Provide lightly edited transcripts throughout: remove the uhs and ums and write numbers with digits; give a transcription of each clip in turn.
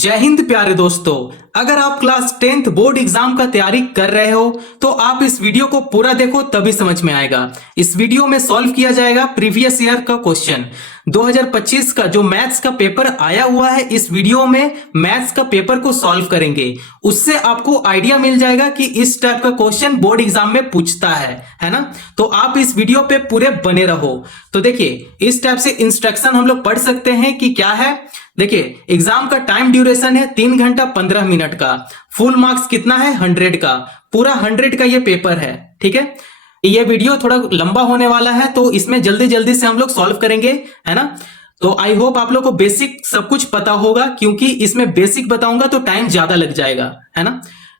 जय हिंद प्यारे दोस्तों। अगर आप क्लास 10th बोर्ड एग्जाम का तैयारी कर रहे हो तो आप इस वीडियो को पूरा देखो तभी समझ में आएगा। इस वीडियो में सॉल्व किया जाएगा प्रीवियस ईयर का क्वेश्चन 2025 का जो मैथ्स का पेपर आया हुआ है। इस वीडियो में मैथ्स का पेपर को सॉल्व करेंगे, उससे आपको आइडिया मिल जाएगा कि इस टाइप का क्वेश्चन बोर्ड एग्जाम में पूछता है ना। तो आप इस वीडियो पे पूरे बने रहो। तो देखिए, इस टाइप से इंस्ट्रक्शन हम लोग पढ़ सकते हैं कि क्या है। देखिए, एग्जाम का टाइम ड्यूरेशन है 3 घंटा 15 मिनट का। फुल मार्क्स कितना है 100 का, पूरा 100 का ये पेपर है। ठीक है, ये वीडियो थोड़ा लंबा होने वाला है तो इसमें जल्दी जल्दी से हम लोग सॉल्व करेंगे, है ना। तो आई होप आप लोग को बेसिक सब कुछ पता होगा, क्योंकि इसमें बेसिक बताऊंगा तो टाइम ज्यादा लग जाएगा, है ना।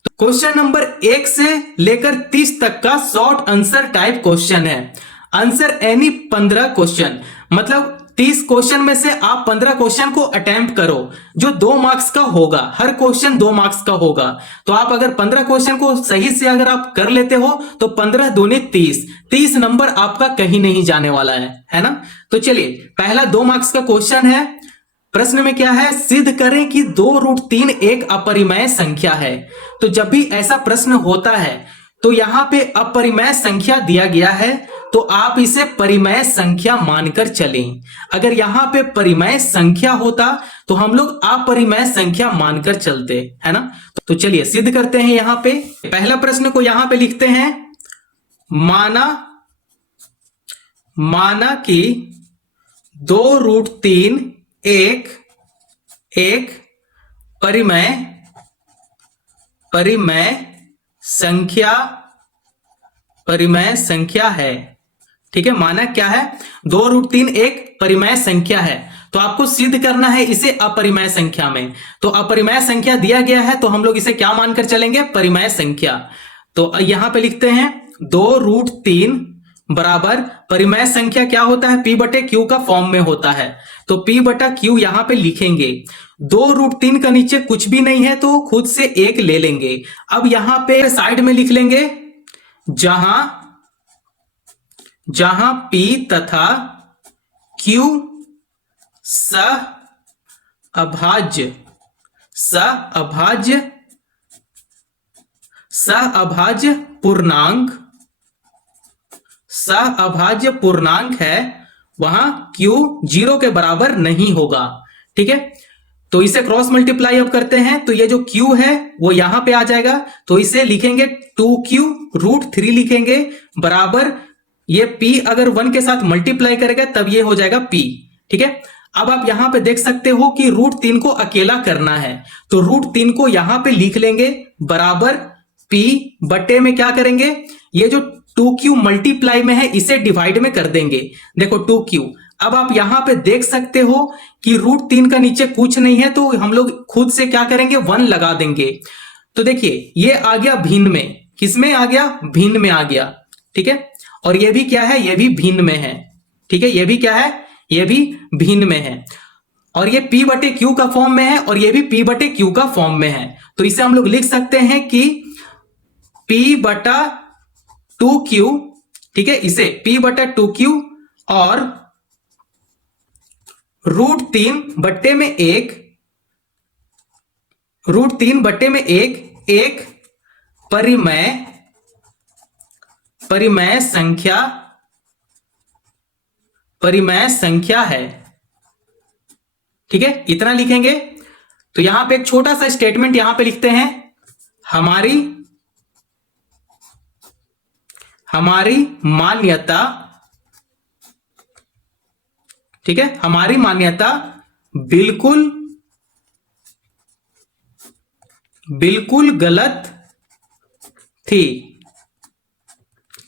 तो क्वेश्चन नंबर 1 से लेकर 30 तक का शॉर्ट आंसर टाइप क्वेश्चन है। आंसर एनी 15 क्वेश्चन, मतलब 30 क्वेश्चन में से आप 15 क्वेश्चन को अटेम्प्ट करो, जो 2 मार्क्स का होगा। हर क्वेश्चन 2 मार्क्स का होगा। तो आप अगर 15 क्वेश्चन को सही से अगर आप कर लेते हो तो 15 दूनी 30 नंबर आपका कहीं नहीं जाने वाला है ना। तो चलिए, पहला 2 मार्क्स का क्वेश्चन है। प्रश्न में क्या है, सिद्ध करें कि 2√3 एक अपरिमेय संख्या है। तो जब भी ऐसा प्रश्न होता है तो यहां पे अपरिमेय संख्या दिया गया है तो आप इसे परिमेय संख्या मानकर चलें। अगर यहां पे परिमेय संख्या होता तो हम लोग अपरिमेय संख्या मानकर चलते, है ना। तो चलिए सिद्ध करते हैं। यहां पे पहला प्रश्न को यहां पे लिखते हैं, माना कि 2√3 एक परिमेय संख्या है। ठीक है, माना क्या है, 2√3 एक परिमेय संख्या है। तो आपको सिद्ध करना है इसे अपरिमेय संख्या में। तो अपरिमेय संख्या दिया गया है तो हम लोग इसे क्या मानकर चलेंगे, परिमेय संख्या। तो यहां पे लिखते हैं 2√3 बराबर परिमेय संख्या क्या होता है, P/Q का फॉर्म में होता है। तो P/Q यहां पे लिखेंगे। 2√3 का नीचे कुछ भी नहीं है तो खुद से 1 ले लेंगे। अब यहां पे साइड में लिख लेंगे, जहां P तथा Q सअभाज्य पूर्णांक है, वहां Q 0 के बराबर नहीं होगा। ठीक है, तो इसे क्रॉस मल्टीप्लाई अब करते हैं तो ये जो Q है वो यहां पे आ जाएगा। तो इसे लिखेंगे 2Q√3 लिखेंगे बराबर, ये P अगर 1 के साथ मल्टीप्लाई करेगा तब ये हो जाएगा P। ठीक है, अब आप यहां पे देख सकते हो कि √3 को अकेला करना है तो √3 को यहां पे लिख लेंगे बराबर P बटे में क्या करेंगे, ये जो 2Q मल्टीप्लाई में है इसे डिवाइड में कर देंगे। देखो 2Q, अब आप यहां पे देख सकते हो कि √3 का नीचे कुछ नहीं है तो हम लोग खुद से क्या करेंगे, 1 लगा देंगे। तो देखिए ये आ गया भिन्न में, किसमें आ गया, भिन्न में आ गया। ठीक है, और ये भी क्या है, ये भी भिन्न में है। ठीक है, ये भी क्या है, ये भी भिन्न में है। और ये P/Q का फॉर्म में है और ये भी P/Q का फॉर्म में है। तो इसे हम लोग लिख सकते हैं कि P/2Q, ठीक है, इसे P/2Q और √3 बट्टे में 1 एक परिमेय संख्या है। ठीक है, इतना लिखेंगे। तो यहां पे एक छोटा सा स्टेटमेंट यहां पे लिखते हैं, हमारी मान्यता, ठीक है, हमारी मान्यता बिल्कुल गलत थी।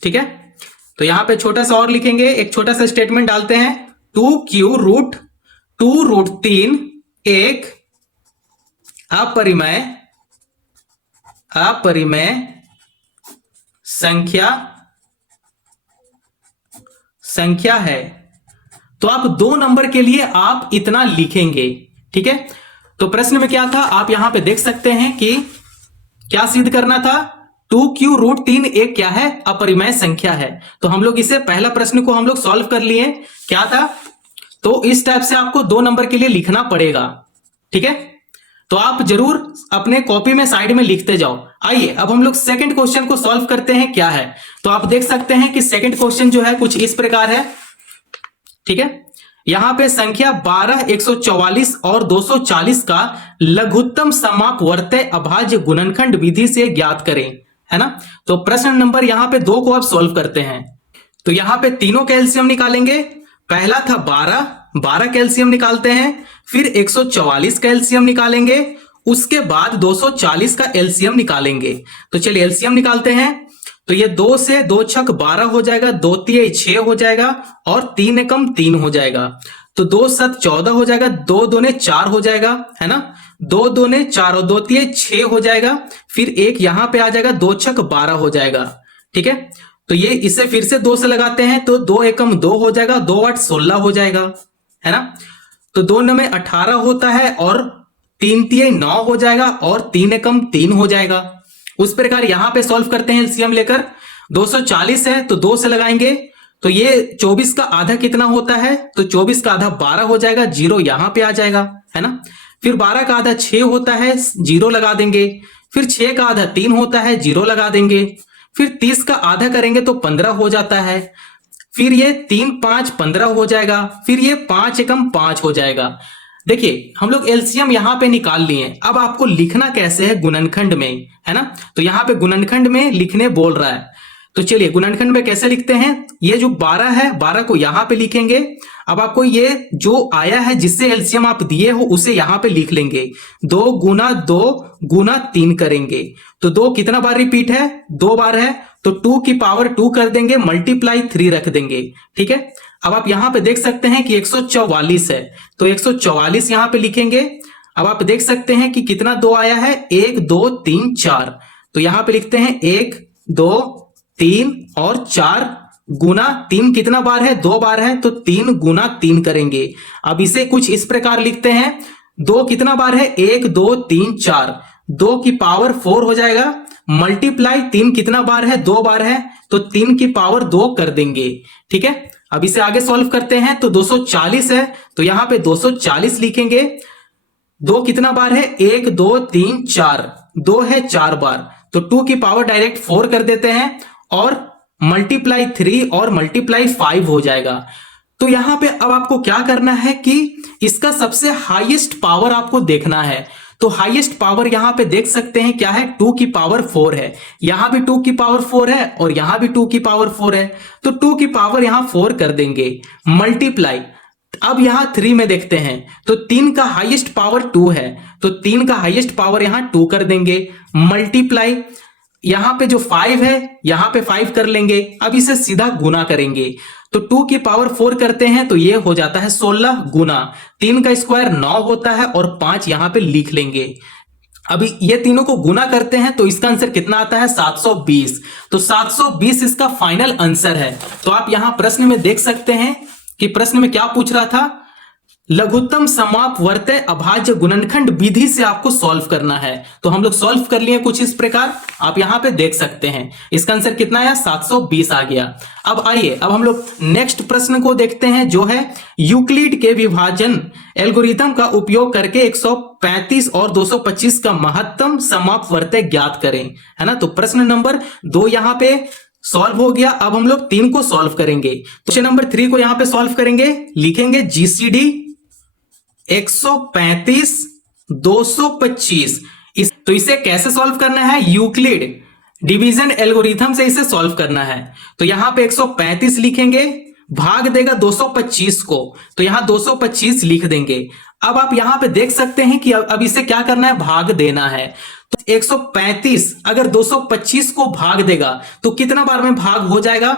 ठीक है, तो यहां पे छोटा सा और लिखेंगे, एक छोटा सा स्टेटमेंट डालते हैं, 2Q√3 एक अपरिमेय संख्या है। तो आप 2 नंबर के लिए आप इतना लिखेंगे। ठीक है, तो प्रश्न में क्या था आप यहां पे देख सकते हैं कि क्या सिद्ध करना था, 2Q√3 एक क्या है, अपरिमेय संख्या है। तो हम लोग इसे पहला प्रश्न को हम लोग सॉल्व कर लिए। क्या था, तो इस टाइप से आपको 2 नंबर के लिए लिखना पड़ेगा। ठीक है, तो आप जरूर अपने कॉपी में साइड में लिखते जाओ। आइए अब हम लोग सेकंड क्वेश्चन को सॉल्व करते हैं। क्या है तो आप देख सकते हैं कि सेकंड क्वेश्चन जो है कुछ इस प्रकार है। ठीक है, यहां पे संख्या 12, 144 और 240 का लघुत्तम समापवर्त्य अभाज्य गुणनखंड विधि से ज्ञात करें, है ना। तो प्रश्न नंबर यहां पे 2 को आप सॉल्व करते हैं। तो यहां पे तीनों का एलसीएम निकालेंगे। पहला था 12 का एलसीएम निकालते हैं, फिर 144 का एलसीएम निकालेंगे, उसके बाद 240 का एलसीएम निकालेंगे। तो चलिए एलसीएम निकालते हैं। तो ये 2 से 2 छक 12 हो जाएगा, 2 तिये 6 हो जाएगा और 3 एकम 3 हो जाएगा। तो 2 7 14 हो जाएगा, 2 दूने 4 हो जाएगा, है ना। 2 दूने 4 और 2 तिये 6 हो जाएगा, फिर एक यहां पे आ जाएगा, 2 छक 12 हो जाएगा। ठीक है, तो ये इसे फिर से 2 से लगाते हैं तो 2 एकम 2 हो जाएगा, 2 8 16 हो जाएगा, है ना। तो 2 9 18 होता है और 3 तिये 9 हो जाएगा और 3 एकम 3 हो जाएगा। उस प्रकार यहां पे सॉल्व करते हैं एलसीएम लेकर। 240 है तो 2 से लगाएंगे, तो ये 24 का आधा कितना होता है, तो 24 का आधा 12 हो जाएगा, 0 यहां पे आ जाएगा, है ना। फिर 12 का आधा 6 होता है, 0 लगा देंगे। फिर 6 का आधा 3 होता है, 0 लगा देंगे। फिर 30 का आधा करेंगे तो 15 हो जाता है। फिर ये 3 5 15 हो जाएगा, फिर ये 5 एकम 5 हो जाएगा। देखिए हम लोग एलसीएम यहां पे निकाल लिए। अब आपको लिखना कैसे है गुणनखंड में, है ना। तो यहां पे गुणनखंड में लिखने बोल रहा है। तो चलिए गुणनखंड में कैसे लिखते हैं। ये जो 12 है, 12 को यहां पे लिखेंगे। अब आपको ये जो आया है जिससे एलसीएम आप दिए हो उसे यहां पे लिख लेंगे। 2 गुना 2 गुना 3 करेंगे। तो 2 कितना बार रिपीट है, 2 बार है, तो 2 की पावर 2 कर देंगे, मल्टीप्लाई 3 रख देंगे। ठीक है, अब आप यहां पे देख सकते हैं कि 144 है, तो 144 यहां पे लिखेंगे। अब आप देख सकते हैं कि कितना 2 आया है, 1 2 3 4। तो यहां पे लिखते हैं 1 2 3 और 4 गुना 3 कितना बार है, 2 बार है, तो 3 गुना 3 करेंगे। अब इसे कुछ इस प्रकार लिखते हैं। 2 कितना बार है, 1 2 3 4, 2 की पावर 4 हो जाएगा, मल्टीप्लाई 3 कितना बार है, 2 बार है, तो 3 की पावर 2 कर देंगे। ठीक है, अब इसे आगे सॉल्व करते हैं। तो 240 है तो यहां पे 240 लिखेंगे। 2 कितना बार है, 1 2 3 4, 2 है 4 बार, तो 2 की पावर डायरेक्ट 4 कर देते हैं और मल्टीप्लाई 3 और मल्टीप्लाई 5 हो जाएगा। तो यहां पे अब आपको क्या करना है कि इसका सबसे हाईएस्ट पावर आपको देखना है। तो हाईएस्ट पावर यहां पे देख सकते हैं क्या है, 2 की पावर 4 है। यहां भी 2 की पावर 4 है और यहां भी 2 की पावर 4 है, तो 2 की पावर यहां 4 कर देंगे, मल्टीप्लाई। अब यहां 3 में देखते हैं तो 3 का हाईएस्ट पावर 2 है, तो 3 का हाईएस्ट पावर यहां 2 कर देंगे, मल्टीप्लाई। यहां पे जो 5 है यहां पे 5 कर लेंगे। अब इसे सीधा गुना करेंगे, तो 2 की पावर 4 करते हैं तो ये हो जाता है 16 गुना 3 का स्क्वायर 9 होता है और 5 यहां पे लिख लेंगे। अभी ये तीनों को गुना करते हैं तो इसका आंसर कितना आता है, 720। तो 720 इसका फाइनल आंसर है। तो आप यहां प्रश्न में देख सकते हैं कि प्रश्न में क्या पूछ रहा था, लघुत्तम समापवर्त्य अभाज्य गुणनखंड विधि से आपको सॉल्व करना है। तो हम लोग सॉल्व कर लिए कुछ इस प्रकार, आप यहां पे देख सकते हैं। इसका आंसर कितना आया, 720 आ गया। अब आइए अब हम लोग नेक्स्ट प्रश्न को देखते हैं, जो है यूक्लिड के विभाजन एल्गोरिथम का उपयोग करके 135 और 225 का महत्तम समापवर्त्य ज्ञात करें, है ना। तो प्रश्न नंबर 2 यहां पे सॉल्व हो गया। अब हम लोग 3 को सॉल्व करेंगे। क्वेश्चन नंबर 3 को यहां पे सॉल्व करेंगे, लिखेंगे जीसीडी 135 225। तो इसे कैसे सॉल्व करना है, यूक्लिड डिवीजन एल्गोरिथम से इसे सॉल्व करना है। तो यहां पे 135 लिखेंगे, भाग देगा 225 को, तो यहां 225 लिख देंगे। अब आप यहां पे देख सकते हैं कि अब इसे क्या करना है, भाग देना है। तो 135 अगर 225 को भाग देगा तो कितना बार में भाग हो जाएगा,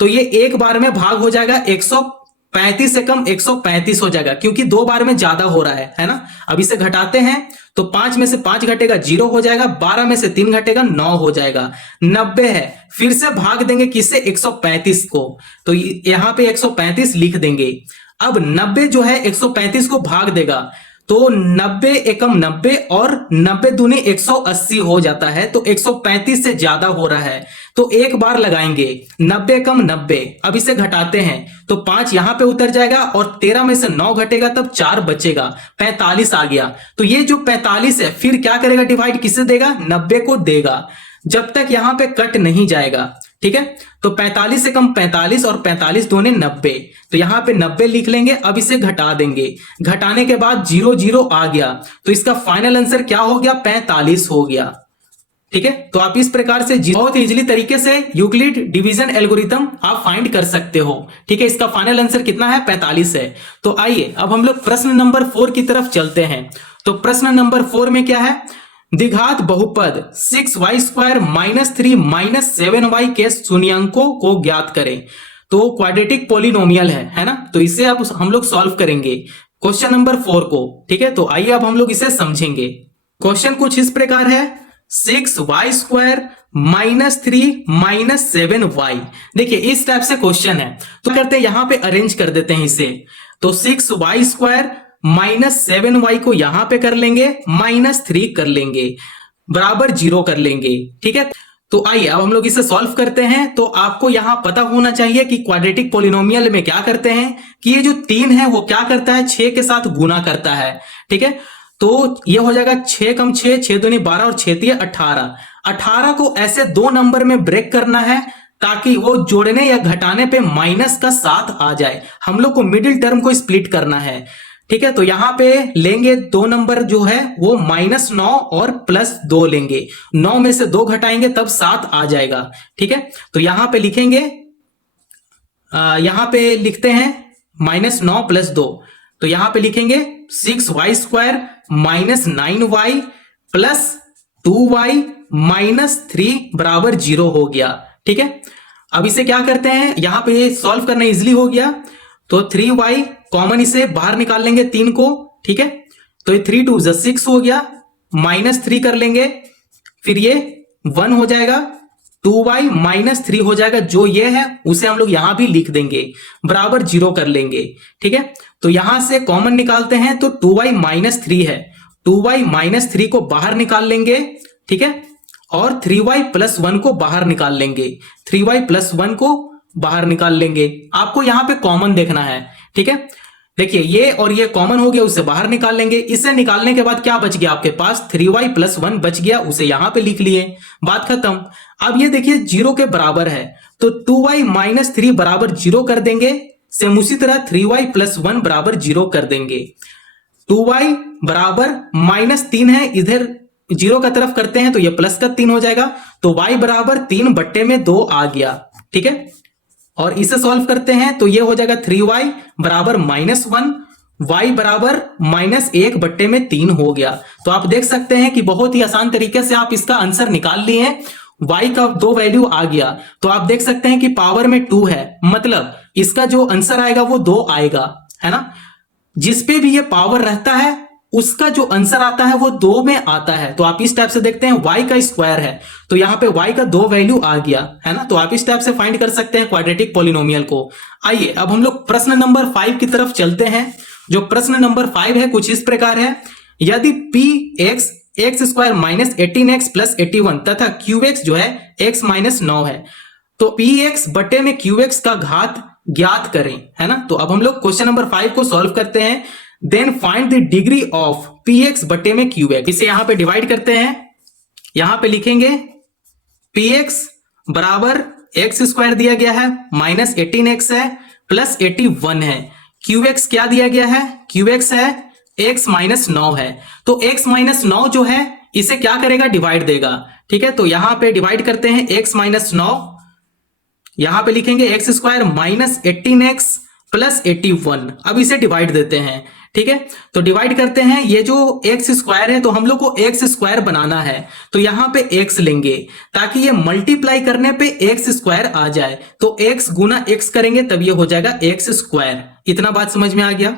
तो ये एक बार में भाग हो जाएगा, 135 से कम 135 हो जाएगा, क्योंकि 2 बार में ज्यादा हो रहा है ना। अब इसे घटाते हैं तो 5 में से 5 घटेगा 0 हो जाएगा, 12 में से 3 घटेगा 9 हो जाएगा, 90 है। फिर से भाग देंगे किससे, 135 को, तो यहां पे 135 लिख देंगे। अब 90 जो है 135 को भाग देगा तो 90 एकम 90 और 90 दूनी 180 हो जाता है, तो 135 से ज्यादा हो रहा है। तो एक बार लगाएंगे 90 एकम 90, अब इसे घटाते हैं तो 5 यहां पे उतर जाएगा और 13 में से 9 घटेगा तब 4 बचेगा, 45 आ गया। तो ये जो 45 है फिर क्या करेगा, डिवाइड किसे देगा, 90 को देगा, जब तक यहां पे कट नहीं जाएगा। ठीक है, तो 45 से कम 45 और 45 दूनी 90, तो यहां पे 90 लिख लेंगे। अब इसे घटा देंगे, घटाने के बाद 0 0 आ गया, तो इसका फाइनल आंसर क्या हो गया, 45 हो गया। ठीक है, तो आप इस प्रकार से बहुत इजीली तरीके से यूक्लिड डिवीजन एल्गोरिथम आप फाइंड कर सकते हो। ठीक है, इसका फाइनल आंसर कितना है, 45 है। तो आइए अब हम लोग प्रश्न नंबर 4 की तरफ चलते हैं। तो प्रश्न नंबर 4 में क्या है, द्विघात बहुपद 6y² - 3 - 7y के शून्यांकों को ज्ञात करें। तो क्वाड्रेटिक पॉलिनोमियल है ना, तो इसे अब हम लोग सॉल्व करेंगे क्वेश्चन नंबर 4 को। ठीक है, तो आइए अब हम लोग इसे समझेंगे। क्वेश्चन कुछ इस प्रकार है, 6y² - 3 - 7y। देखिए इस टाइप से क्वेश्चन है, तो करते हैं यहां पे अरेंज कर देते हैं इसे। तो 6y² - 7y को यहां पे कर लेंगे, -3 कर लेंगे, बराबर 0 कर लेंगे। ठीक है, तो आइए अब हम लोग इसे सॉल्व करते हैं। तो आपको यहां पता होना चाहिए कि क्वाड्रेटिक पॉलिनोमियल में क्या करते हैं कि ये जो 3 है वो क्या करता है, 6 के साथ गुना करता है। ठीक है, तो ये हो जाएगा 6 कम 6, 6 दूनी 12 और 6 तिये 18। 18 को ऐसे 2 नंबर में ब्रेक करना है ताकि वो जोड़ने या घटाने पे माइनस का 7 आ जाए। हम लोग को मिडिल टर्म को स्प्लिट करना है। ठीक है, तो यहां पे लेंगे 2 नंबर जो है वो -9 और +2 लेंगे, 9 में से 2 घटाएंगे तब 7 आ जाएगा। ठीक है, तो यहां पे लिखेंगे, यहां पे लिखते हैं -9 + 2, तो यहां पे लिखेंगे 6y² - 9y + 2y - 3 बराबर 0 हो गया। ठीक है, अब इसे क्या करते हैं, यहां पे सॉल्व करना इजिली हो गया, तो 3y कॉमन इसे बाहर निकाल लेंगे 3 को। ठीक है, तो ये 3 2 6 हो गया, -3 कर लेंगे, फिर ये 1 हो जाएगा, 2y - 3 हो जाएगा, जो ये है उसे हम लोग यहां भी लिख देंगे, बराबर 0 कर लेंगे। ठीक है, तो यहां से कॉमन निकालते हैं तो 2y - 3 है, 2y - 3 को बाहर निकाल लेंगे। ठीक है, और 3y + 1 को बाहर निकाल लेंगे, 3y + 1 को बाहर निकाल लेंगे। आपको यहां पे कॉमन देखना है। ठीक है, देखिए ये और ये कॉमन हो गया, उसे बाहर निकाल लेंगे। इसे निकालने के बाद क्या बच गया आपके पास, 3y + 1 बच गया, उसे यहां पे लिख लिए, बात खत्म। अब ये देखिए 0 के बराबर है, तो 2y - 3 बराबर 0 कर देंगे। सेम उसी तरह 3y + 1 बराबर 0 कर देंगे। 2y बराबर -3 है, इधर 0 का तरफ करते हैं तो ये प्लस का 3 हो जाएगा, तो y बराबर 3/2 आ गया। ठीक है, और इसे सॉल्व करते हैं तो ये हो जाएगा 3y बराबर -1, y बराबर -1/3 हो गया। तो आप देख सकते हैं कि बहुत ही आसान तरीके से आप इसका आंसर निकाल लिए हैं। y का 2 वैल्यू आ गया, तो आप देख सकते हैं कि पावर में 2 है, मतलब इसका जो आंसर आएगा वो 2 आएगा, है ना। जिसपे भी ये पावर रहता है उसका जो आंसर आता है वो 2 में आता है। तो आप इस टाइप से देखते हैं, y का स्क्वायर है तो यहां पे y का 2 वैल्यू आ गया, है ना। तो आप इस टाइप से फाइंड कर सकते हैं क्वाड्रेटिक पॉलिनोमियल को। आइए अब हम लोग प्रश्न नंबर 5 की तरफ चलते हैं। जो प्रश्न नंबर 5 है कुछ इस प्रकार है, यदि px x² - 18x + 81 तथा qx जो है x - 9 है, तो px बटे में qx का घात ज्ञात करें, है ना। तो अब हम लोग क्वेश्चन नंबर 5 को सॉल्व करते हैं। Then find the degree of px बटे में qx। इसे यहां पे डिवाइड करते हैं, यहां पे लिखेंगे px बराबर x² दिया गया है, -18x है, +81 है। qx क्या दिया गया है, qx है x - 9 है, तो x - 9 जो है इसे क्या करेगा, डिवाइड देगा। ठीक है, तो यहां पे डिवाइड करते हैं x - 9, यहां पे लिखेंगे x² - 18x + 81। अब इसे डिवाइड देते हैं। ठीक है, तो डिवाइड करते हैं, ये जो x² है तो हम लोग को x² बनाना है, तो यहां पे x लेंगे ताकि ये मल्टीप्लाई करने पे x² आ जाए, तो x गुना x करेंगे तब ये हो जाएगा x²। इतना बात समझ में आ गया।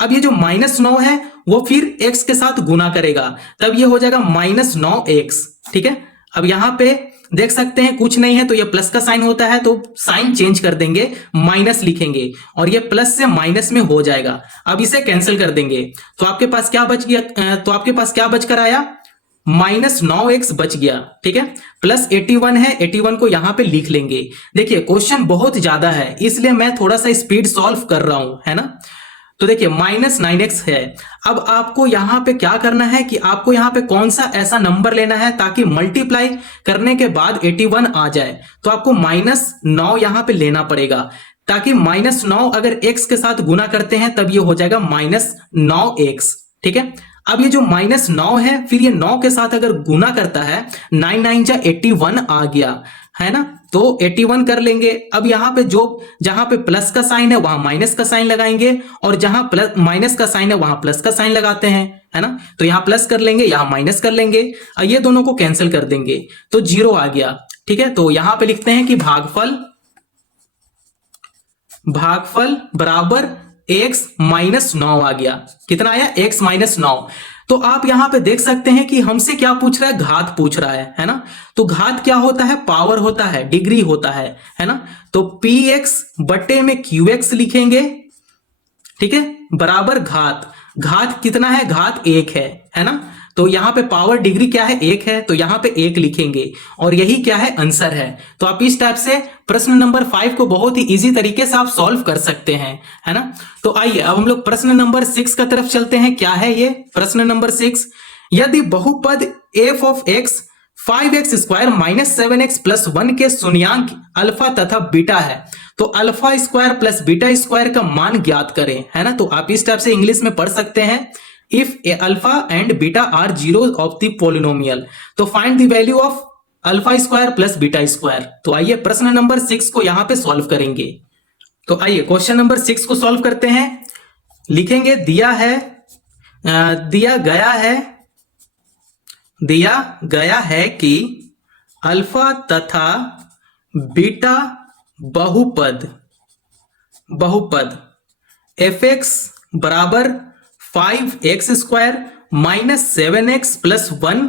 अब ये जो -9 है वो फिर x के साथ गुना करेगा, तब ये हो जाएगा -9x। ठीक है, अब यहाँ पे देख सकते हैं कुछ नहीं है, तो ये प्लस का साइन होता है, तो साइन चेंज कर देंगे, माइनस लिखेंगे और ये प्लस से माइनस में हो जाएगा। अब इसे कैंसिल कर देंगे, तो आपके पास क्या बच गया, तो आपके पास क्या बच कर आया, -9x बच गया। ठीक है, प्लस 81 है, 81 को यहां पे लिख लेंगे। देखिए क्वेश्चन बहुत ज्यादा है, इसलिए मैं थोड़ा सा स्पीड सॉल्व कर रहा हूं, है ना। तो देखिए -9x है। अब आपको यहां पे क्या करना है कि आपको यहां पे कौन सा ऐसा नंबर लेना है ताकि मल्टीप्लाई करने के बाद 81 आ जाए। तो आपको -9 यहां पे लेना पड़ेगा, ताकि -9 अगर x के साथ गुना करते हैं तब ये हो जाएगा -9x। ठीक है, अब ये जो -9 है, फिर ये 9 के साथ अगर गुना करता है, 9 9 जा 81 आ गया, है ना। तो 81 कर लेंगे। अब यहाँ पे जो जहां पे प्लस का साइन है वहां माइनस का साइन लगाएंगे, और जहां प्लस माइनस का साइन है वहां प्लस का साइन लगाते हैं, है ना। तो यहाँ प्लस कर लेंगे, यहाँ माइनस कर लेंगे, और ये दोनों को कैंसिल कर देंगे, तो 0 आ गया। ठीक है, तो यहां पे लिखते हैं कि भागफल बराबर x -9 आ गया। कितना आया, x -9। तो आप यहां पे देख सकते हैं कि हमसे क्या पूछ रहा है, घात पूछ रहा है ना। तो घात क्या होता है, पावर होता है, डिग्री होता है ना। तो px बटे में qx लिखेंगे, ठीक है, बराबर घात कितना है, घात 1 है ना। तो यहां पे पावर डिग्री क्या है, 1 है, तो यहां पे 1 लिखेंगे, और यही क्या है, आंसर है। तो आप इस टाइप से प्रश्न नंबर 5 को बहुत ही इजी तरीके से आप सॉल्व कर सकते हैं, है ना। तो आइए अब हम लोग प्रश्न नंबर 6 का तरफ चलते हैं। क्या है ये प्रश्न नंबर 6, यदि बहुपद f of x 5x² -7x + 1 के शून्यांक अल्फा तथा बीटा है, तो alpha square plus beta square का मान ज्ञात करें, है ना। तो आप इस टाइप से इंग्लिश में पढ़ सकते हैं, if alpha and beta are zeros of the polynomial, तो find the value of alpha square plus beta square। तो आइए प्रश्न नंबर 6 को यहां पे सॉल्व करेंगे। तो आइए क्वेश्चन नंबर 6 को सॉल्व करते हैं। लिखेंगे दिया गया है कि अल्फा तथा बीटा बहुपद fx बराबर 5x² -7x + 1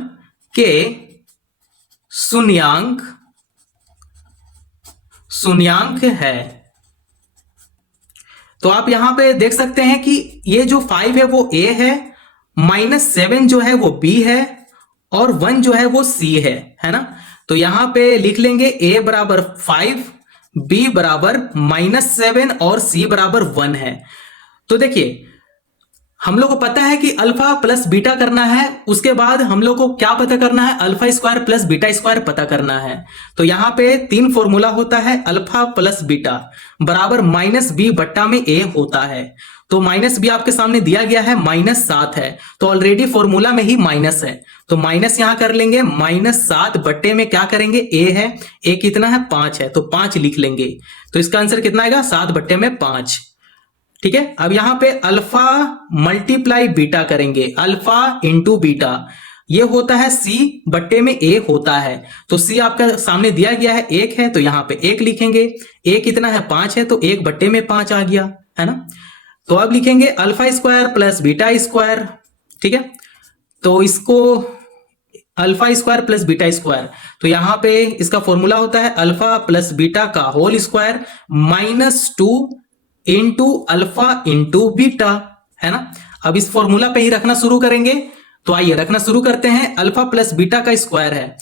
के शून्यांक है। तो आप यहां पे देख सकते हैं कि ये जो 5 है वो a है, -7 जो है वो b है, और 1 जो है वो c है ना। तो यहां पे लिख लेंगे a बराबर 5, b बराबर -7 और c बराबर 1 है। तो देखिए हम लोग को पता है कि अल्फा प्लस बीटा करना है, उसके बाद हम लोग को क्या पता करना है, alpha square plus beta square पता करना है। तो यहां पे 3 फॉर्मूला होता है, अल्फा प्लस बीटा बराबर -b बट्टा में a होता है। तो -b आपके सामने दिया गया है, -7 है, तो ऑलरेडी फॉर्मूला में ही माइनस है, तो माइनस यहां कर लेंगे, -7 बट्टे में क्या करेंगे, a है, a कितना है, 5 है, तो 5 लिख लेंगे। तो इसका आंसर कितना आएगा, 7 बट्टे में 5। ठीक है, अब यहां पे अल्फा मल्टीप्लाई बीटा करेंगे, अल्फा इंटू बीटा, ये होता है c बट्टे में a होता है। तो c आपका सामने दिया गया है 1 है, तो यहां पे 1 लिखेंगे, a कितना है, 5 है, तो 1 बट्टे में 5 आ गया, है ना। तो अब लिखेंगे alpha square plus beta square. ठीक है, तो इसको alpha square plus beta square, तो यहां पे इसका फॉर्मूला होता है अल्फा प्लस बीटा का whole square -2 into alpha into beta, है ना। अब इस फॉर्मूला पे ही रखना शुरू करेंगे। तो आइए रखना शुरू करते हैं। अल्फा प्लस बीटा का स्क्वायर है,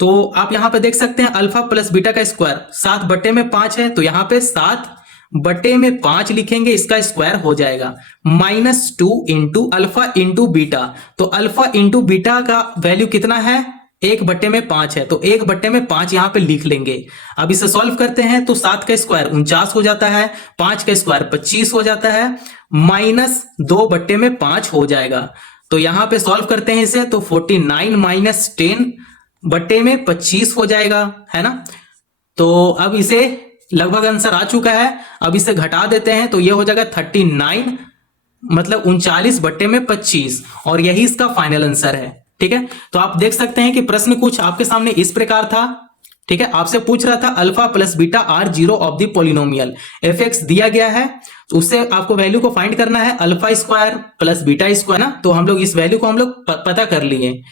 तो आप यहां पे देख सकते हैं अल्फा प्लस बीटा का स्क्वायर 7 बट्टे में 5 है, तो यहां पे 7 बट्टे में 5 लिखेंगे, इसका स्क्वायर हो जाएगा -2 इंटू अल्फा इंटू बीटा। तो अल्फा इंटू बीटा का वैल्यू कितना है, 1 बट्टे में 5 है, तो 1 बट्टे में 5 यहां पे लिख लेंगे। अब इसे सॉल्व करते हैं, तो 7 का स्क्वायर 49 हो जाता है, 5 का स्क्वायर 25 हो जाता है, -2 बट्टे में 5 हो जाएगा। तो यहां पे सॉल्व करते हैं इसे, तो 49 - 10 बट्टे में 25 हो जाएगा, है ना। तो अब इसे लगभग आंसर आ चुका है, अब इसे घटा देते हैं, तो ये हो जाएगा 39, मतलब 39 बट्टे में 25, और यही इसका फाइनल आंसर है। ठीक है, तो आप देख सकते हैं कि प्रश्न कुछ आपके सामने इस प्रकार था। ठीक है, आपसे पूछ रहा था alpha plus beta are zero of the polynomial, fx दिया गया है, तो उससे आपको वैल्यू को फाइंड करना है, alpha square plus beta square ना। तो हम लोग इस वैल्यू को हम लोग पता कर लिए।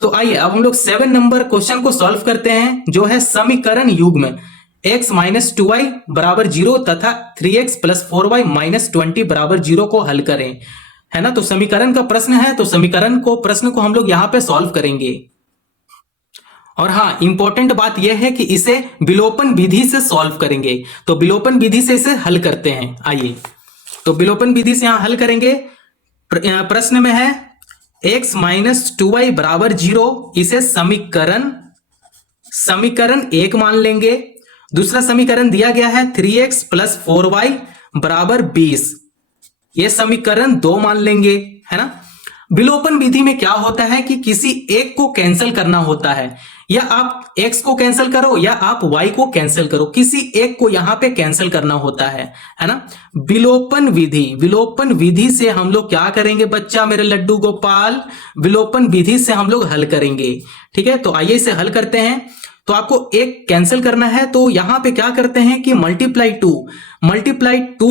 तो आइए अब हम लोग 7 नंबर क्वेश्चन को सॉल्व करते हैं, जो है समीकरण युग्म x माइनस 2y बराबर 0 तथा 3x प्लस 4y माइनस 20 बराबर 0 को हल करें, है ना। तो समीकरण का प्रश्न है, तो प्रश्न को हम लोग यहां पे सॉल्व करेंगे। और हाँ, इंपॉर्टेंट बात यह है कि इसे विलोपन विधि से सॉल्व करेंगे। तो विलोपन विधि से इसे हल करते हैं। आइए तो विलोपन विधि से यहां हल करेंगे। प्रश्न में है x माइनस 2y बराबर 0, इसे समीकरण 1 मान लेंगे। दूसरा समीकरण दिया गया है 3x प्लस 4y बराबर 20, ये समीकरण 2 मान लेंगे, है ना। विलोपन विधि में क्या होता है कि किसी एक को कैंसिल करना होता है, या आप x को कैंसिल करो या आप y को कैंसिल करो, किसी एक को यहां पे कैंसिल करना होता है ना। विलोपन विधि से हम लोग क्या करेंगे बच्चा, मेरे लड्डू गोपाल, विलोपन विधि से हम लोग हल करेंगे। ठीक है, तो आइए इसे हल करते हैं। तो आपको एक कैंसिल करना है, तो यहां पे क्या करते हैं कि मल्टीप्लाई टू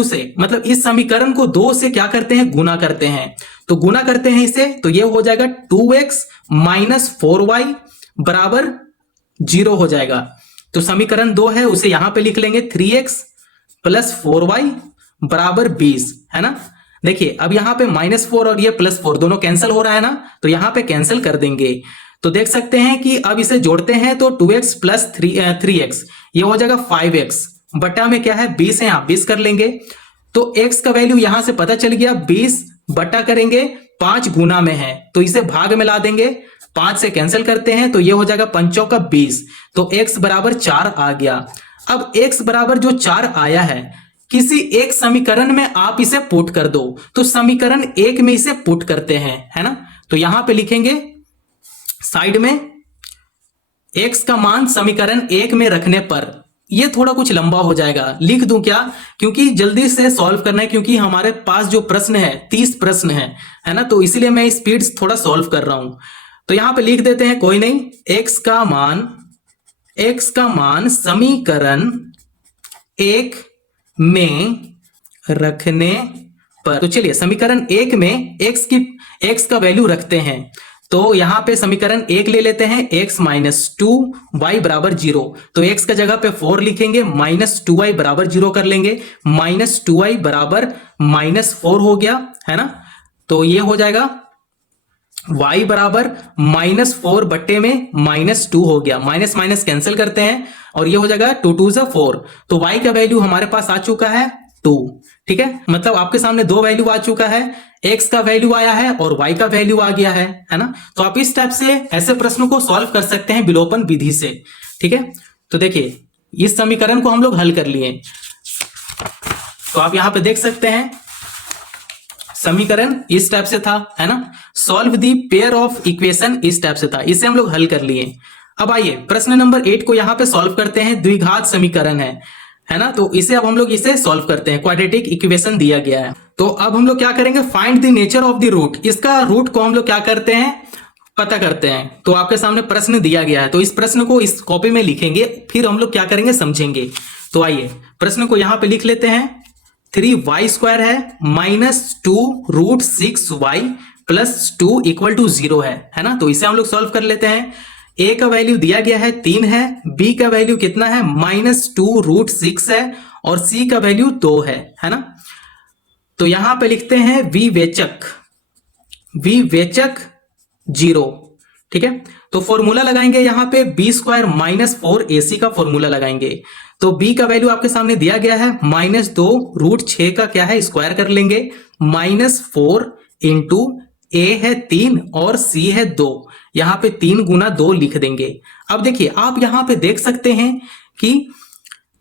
से, मतलब इस समीकरण को 2 से क्या करते हैं, गुना करते हैं। तो गुना करते हैं इसे, तो ये हो जाएगा 2x माइनस 4y बराबर 0 हो जाएगा। तो समीकरण 2 है, उसे यहां पे लिख लेंगे 3x प्लस 4y बराबर 20, है ना। देखिए अब यहां पे -4 और ये +4 दोनों कैंसिल हो रहा है ना, तो यहां पे कैंसिल कर देंगे। तो देख सकते हैं कि अब इसे जोड़ते हैं, तो 2x प्लस 3x ये हो जाएगा 5x बटा में क्या है 20 है, यहां 20 कर लेंगे। तो x का वैल्यू यहां से पता चल गया, 20 बटा करेंगे 5 गुना में है, तो इसे भाग में ला देंगे, 5 से कैंसिल करते हैं, तो ये हो जाएगा 5 चौका 20, तो x बराबर 4 आ गया। अब x बराबर जो 4 आया है, किसी एक समीकरण में आप इसे पुट कर दो, तो समीकरण 1 में इसे पुट करते हैं, है ना। तो यहां पे लिखेंगे साइड में x का मान समीकरण 1 में रखने पर, ये थोड़ा कुछ लंबा हो जाएगा, लिख दूं क्या, क्योंकि जल्दी से सॉल्व करना है, क्योंकि हमारे पास जो प्रश्न है 30 प्रश्न है ना, तो इसलिए मैं स्पीड थोड़ा सॉल्व कर रहा हूं। तो यहां पे लिख देते हैं, कोई नहीं, x का मान समीकरण 1 में रखने पर, तो चलिए समीकरण 1 में x का वैल्यू रखते हैं। तो यहां पे समीकरण 1 ले लेते हैं, x माइनस 2y बराबर 0, तो x का जगह पे 4 लिखेंगे, माइनस 2y बराबर 0 कर लेंगे, -2y बराबर -4 हो गया, है ना। तो ये हो जाएगा y बराबर -4 बट्टे में -2 हो गया, माइनस माइनस कैंसिल करते हैं, और ये हो जाएगा 2 2 4, तो y का वैल्यू हमारे पास आ चुका है 2। ठीक है, मतलब आपके सामने 2 वैल्यू आ चुका है, x का वैल्यू आया है और y का वैल्यू आ गया है ना। तो आप इस टाइप से ऐसे प्रश्नों को सॉल्व कर सकते हैं विलोपन विधि से। ठीक है, तो देखिए इस समीकरण को हम लोग हल कर लिए, तो आप यहां पे देख सकते हैं समीकरण इस टाइप से था, है ना। Solve the pair of equation इस टाइप से था, इसे हम लोग हल कर लिए। अब आइए प्रश्न नंबर 8 को यहां पे सॉल्व करते हैं, द्विघात समीकरण है ना। तो इसे अब हम लोग इसे सॉल्व करते हैं, क्वाड्रेटिक इक्वेशन दिया गया है। तो अब हम लोग क्या करेंगे, find the nature of the root, इसका रूट को हम लोग क्या करते हैं, पता करते हैं। तो आपके सामने प्रश्न दिया गया है, तो इस प्रश्न को इस कॉपी में लिखेंगे, फिर हम लोग क्या करेंगे समझेंगे। तो आइए प्रश्न को यहां पे लिख लेते हैं, 3y² है -2√6y प्लस 2 इक्वल टू 0 है ना। तो इसे हम लोग सॉल्व कर लेते हैं। a का वैल्यू दिया गया है 3 है, b का वैल्यू कितना है -2√6 है, और c का वैल्यू 2 है ना। तो यहां पे लिखते हैं विवेचक 0। ठीक है, तो फॉर्मूला लगाएंगे यहां पे b² -4ac का फॉर्मूला लगाएंगे। तो b का वैल्यू आपके सामने दिया गया है -2√6 का क्या है स्क्वायर कर लेंगे, -4 इंटू a है 3 और c है 2, यहां पे 3 गुना 2 लिख देंगे। अब देखिए आप यहां पे देख सकते हैं कि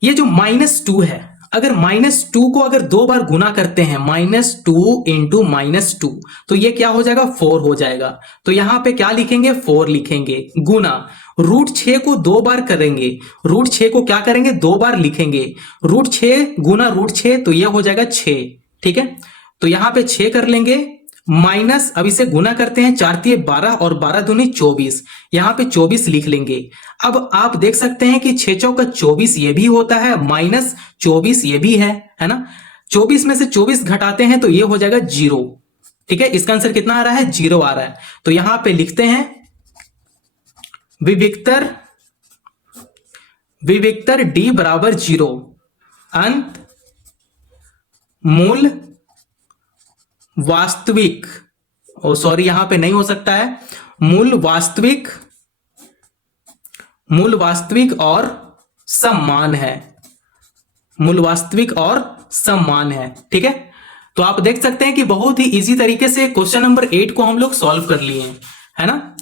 ये जो -2 है, अगर -2 को अगर 2 बार गुना करते हैं, -2 इंटू -2, तो ये क्या हो जाएगा 4 हो जाएगा। तो यहां पे क्या लिखेंगे 4 लिखेंगे, गुना √6 को 2 बार करेंगे, √6 को क्या करेंगे 2 बार लिखेंगे, √6 गुना √6, तो ये हो जाएगा 6। ठीक है, तो यहां पे 6 कर लेंगे, माइनस अब इसे गुना करते हैं, 4 × 12 और 12 दूनी 24, यहां पे 24 लिख लेंगे। अब आप देख सकते हैं कि 6 चौका 24 ये भी होता है, -24 ये भी है ना। 24 में से 24 घटाते हैं तो ये हो जाएगा 0। ठीक है, इसका आंसर कितना आ रहा है 0 आ रहा है। तो यहां पे लिखते हैं विविक्तर डी बराबर 0, अंत मूल वास्तविक, यहां पे नहीं हो सकता है, मूल वास्तविक और समान है, मूल वास्तविक और समान है। ठीक है, तो आप देख सकते हैं कि बहुत ही इजी तरीके से क्वेश्चन नंबर 8 को हम लोग सॉल्व कर लिए हैं, है ना।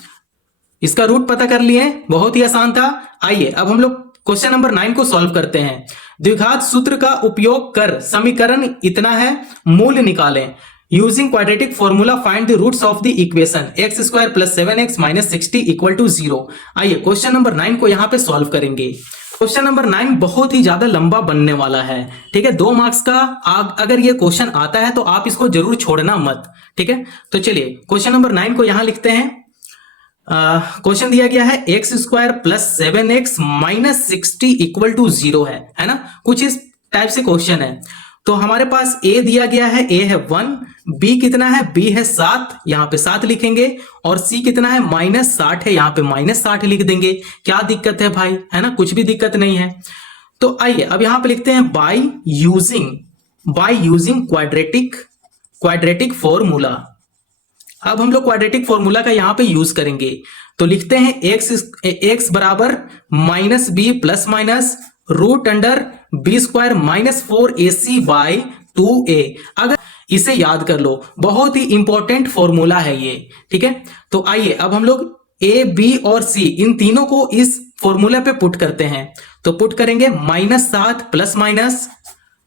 इसका रूट पता कर लिए, बहुत ही आसान था। आइए अब हम लोग क्वेश्चन नंबर 9 को सॉल्व करते हैं। द्विघात सूत्र का उपयोग कर समीकरण इतना है, मूल निकालें। Using quadratic formula find the roots of the equation x square plus 7x minus 60 equal to 0। आइए क्वेश्चन नंबर 9 को यहां पे सॉल्व करेंगे। क्वेश्चन नंबर 9 बहुत ही ज्यादा लंबा बनने वाला है। ठीक है, 2 मार्क्स का अगर ये क्वेश्चन आता है तो आप इसको जरूर छोड़ना मत। ठीक है, तो चलिए क्वेश्चन नंबर 9 को यहां लिखते हैं। क्वेश्चन दिया गया है x square plus 7x minus 60 equal to 0 है ना। कुछ इस टाइप से क्वेश्चन है। तो हमारे पास a दिया गया है, a है 1, b कितना है, b है 7, यहाँ पे 7 लिखेंगे, और c कितना है माइनस 60 है, यहाँ पे माइनस 60 लिख देंगे। क्या दिक्कत है भाई, है ना, कुछ भी दिक्कत नहीं है। तो आइए अब यहाँ पे लिखते हैं बाय यूजिंग क्वाड्रेटिक फॉर्मूला। अब हम लोग क्वाड्रेटिक फॉर्मूला का यहाँ पे यूज करेंगे। तो लिखते हैं x बराबर minus B plus minus root under B square minus 4ac by 2a। अगर इसे याद कर लो, बहुत ही इंपॉर्टेंट फॉर्मूला है ये। ठीक है, तो आइए अब हम लोग a, b और c इन तीनों को इस फॉर्मूला पे पुट करते हैं। तो पुट करेंगे माइनस 7 प्लस माइनस,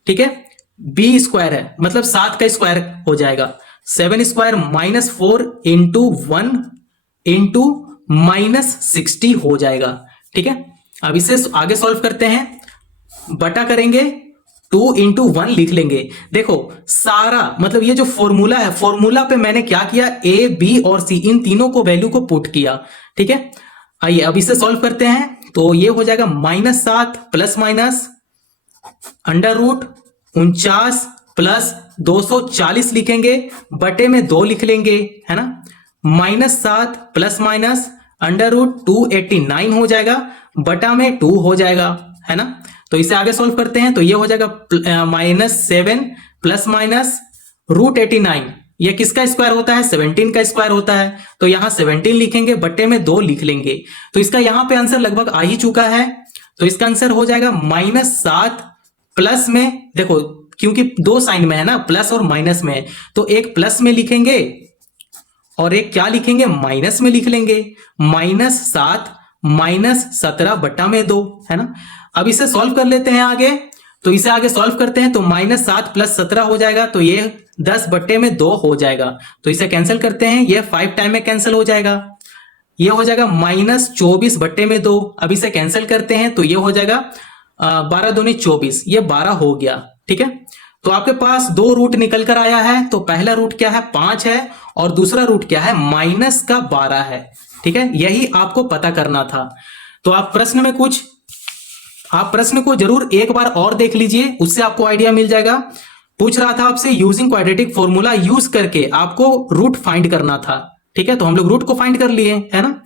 ठीक है, b स्क्वायर है मतलब 7 का स्क्वायर हो जाएगा, 7 square minus 4 into 1 into minus 60 हो जाएगा। ठीक है, अब इसे आगे सॉल्व करते हैं, बटा करेंगे 2 इंटू 1 लिख लेंगे। देखो सारा मतलब ये जो फॉर्मूला है, फॉर्मूला पे मैंने क्या किया, a, b और c इन तीनों को वैल्यू को पुट किया। ठीक है, आइए अब इसे सॉल्व करते हैं। तो ये हो जाएगा minus 7 plus minus under root 49 plus 240 लिखेंगे, बटे में 2 लिख लेंगे, है ना, minus 7 plus minus under root 289 हो जाएगा, बटा में 2 हो जाएगा, है ना। तो इसे आगे सॉल्व करते हैं। तो ये हो जाएगा माइनस 7 प्लस माइनस रूट 89, ये किसका स्क्वायर होता है, 17 का स्क्वायर होता है। तो यहां 17 लिखेंगे, बट्टे में 2 लिख लेंगे। तो इसका यहां पे आंसर लगभग आ ही चुका है। तो इसका आंसर हो जाएगा माइनस 7 प्लस में, देखो क्योंकि 2 साइन में है ना, प्लस और माइनस में, तो एक प्लस में लिखेंगे और एक क्या लिखेंगे, माइनस में लिख लेंगे। माइनस 7 माइनस 17 बट्टा में 2, है ना। अब इसे सॉल्व कर लेते हैं आगे। तो इसे आगे सॉल्व करते हैं तो माइनस 7 प्लस 17 हो जाएगा, तो ये 10 बट्टे में 2 हो जाएगा। तो इसे कैंसिल करते हैं, ये 5 टाइम में कैंसिल हो जाएगा। ये हो जाएगा माइनस 24 बट्टे में 2। अब इसे कैंसिल करते हैं तो ये हो जाएगा 12 दूनी 24, ये 12 हो गया। ठीक है, तो आपके पास 2 रूट निकल कर आया है। तो पहला रूट क्या है, 5 है, और दूसरा रूट क्या है, माइनस का 12 है। ठीक है, यही आपको पता करना था। तो आप प्रश्न को जरूर एक बार और देख लीजिए, उससे आपको आइडिया मिल जाएगा। पूछ रहा था आपसे यूजिंग क्वाड्रेटिक फॉर्मूला यूज करके आपको रूट फाइंड करना था। ठीक है, तो हम लोग रूट को फाइंड कर लिए, है ना।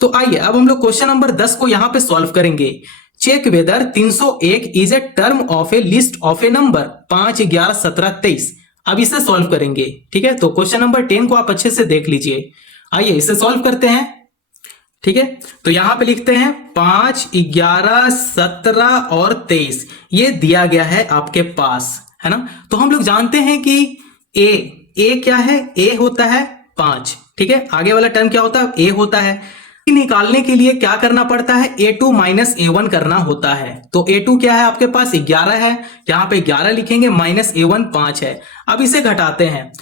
तो आइए अब हम लोग क्वेश्चन नंबर 10 को यहां पे सॉल्व करेंगे। Check whether 301 is a term of a list of a number 5, 11, 17, 23। अब इसे सॉल्व करेंगे। ठीक है, तो क्वेश्चन नंबर 10 को आप अच्छे से देख लीजिए। आइए इसे सॉल्व करते हैं। ठीक है, तो यहां पे लिखते हैं 5, 11, 17 और 23 ये दिया गया है आपके पास, है ना। तो हम लोग जानते हैं कि ए क्या है, ए होता है 5। ठीक है, आगे वाला टर्म क्या होता है, ए होता है। निकालने के लिए क्या करना पड़ता है, a2 माइनस a1 करना होता है। तो a2 क्या है आपके पास, 11 है, यहां पे 11 लिखेंगे, माइनस a1 5 है। अब इसे घटाते हैं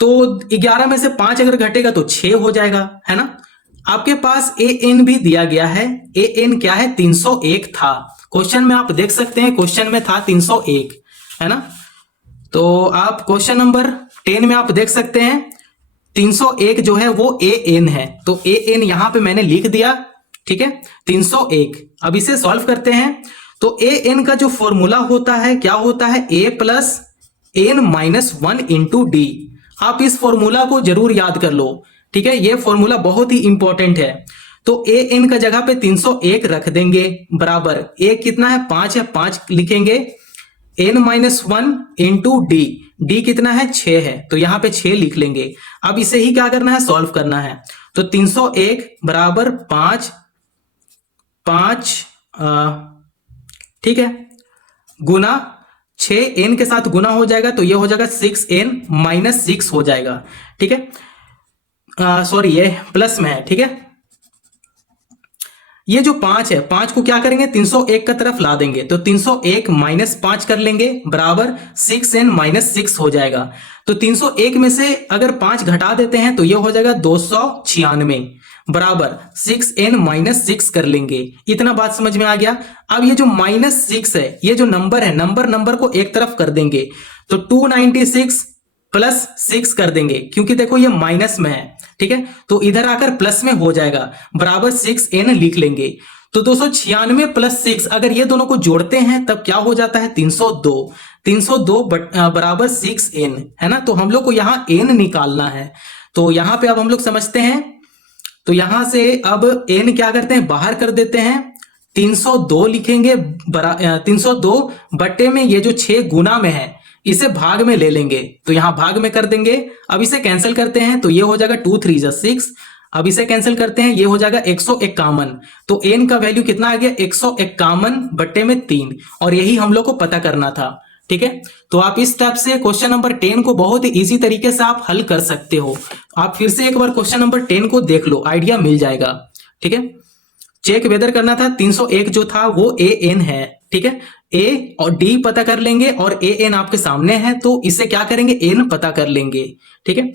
तो 11 में से 5 अगर घटेगा तो 6 हो जाएगा, है ना। आपके पास an भी दिया गया है, an क्या है, 301 था। क्वेश्चन में आप देख सकते हैं, क्वेश्चन में था 301, है ना। तो आप क्वेश्चन नंबर 10 में आप देख सकते हैं 301 जो है वो an है। तो an यहां पे मैंने लिख दिया। ठीक है, 301। अब इसे सॉल्व करते हैं। तो an का जो फॉर्मूला होता है क्या होता है, a plus n minus 1 into D. आप इस फॉर्मूला को जरूर याद कर लो। ठीक है, ये फॉर्मूला बहुत ही इंपॉर्टेंट है। तो ए एन का जगह पे 301 रख देंगे बराबर ए कितना है 5 है 5 लिखेंगे n-1 इंटू डी, डी कितना है 6 है तो यहां पे 6 लिख लेंगे। अब इसे ही क्या करना है सॉल्व करना है। तो 301 बराबर 5 5 ठीक है गुना 6 n के साथ गुना हो जाएगा तो ये हो जाएगा 6n-6 हो जाएगा। ठीक है सॉरी ये प्लस में है। ठीक है ये जो 5 है 5 को क्या करेंगे 301 का तरफ ला देंगे तो 301 माइनस 5 कर लेंगे बराबर 6n-6 हो जाएगा। तो 301 में से अगर 5 घटा देते हैं तो ये हो जाएगा 296 बराबर 6n-6 कर लेंगे। इतना बात समझ में आ गया। अब ये जो -6 है ये जो नंबर है नंबर को एक तरफ कर देंगे तो 296 प्लस 6 कर देंगे क्योंकि देखो ये माइनस में है। ठीक है तो इधर आकर प्लस में हो जाएगा बराबर 6n लिख लेंगे। तो 296 प्लस 6 अगर ये दोनों को जोड़ते हैं तब क्या हो जाता है 302 बराबर 6n है ना। तो हम लोग को यहाँ n निकालना है तो यहाँ पे अब हम लोग समझते हैं। तो यहां से अब n क्या करते हैं बाहर कर देते हैं 302 लिखेंगे 302 बट्टे में ये जो 6 गुना में है इसे भाग में ले लेंगे तो यहां भाग में कर देंगे। अब इसे कैंसिल करते हैं तो ये हो जाएगा 2 3 6। अब इसे कैंसिल करते हैं ये हो जाएगा 151। तो n का वैल्यू कितना आ गया 151 बट्टे में 3 और यही हम लोग को पता करना था। ठीक है तो आप इस टाइप से क्वेश्चन नंबर 10 को बहुत ही इजी तरीके से आप हल कर सकते हो। आप फिर से एक बार क्वेश्चन नंबर 10 को देख लो आइडिया मिल जाएगा। ठीक है चेक वेदर करना था 301 जो था वो ए एन है। ठीक है ए और डी पता कर लेंगे और ए एन आपके सामने है तो इसे क्या करेंगे एन पता कर लेंगे। ठीक है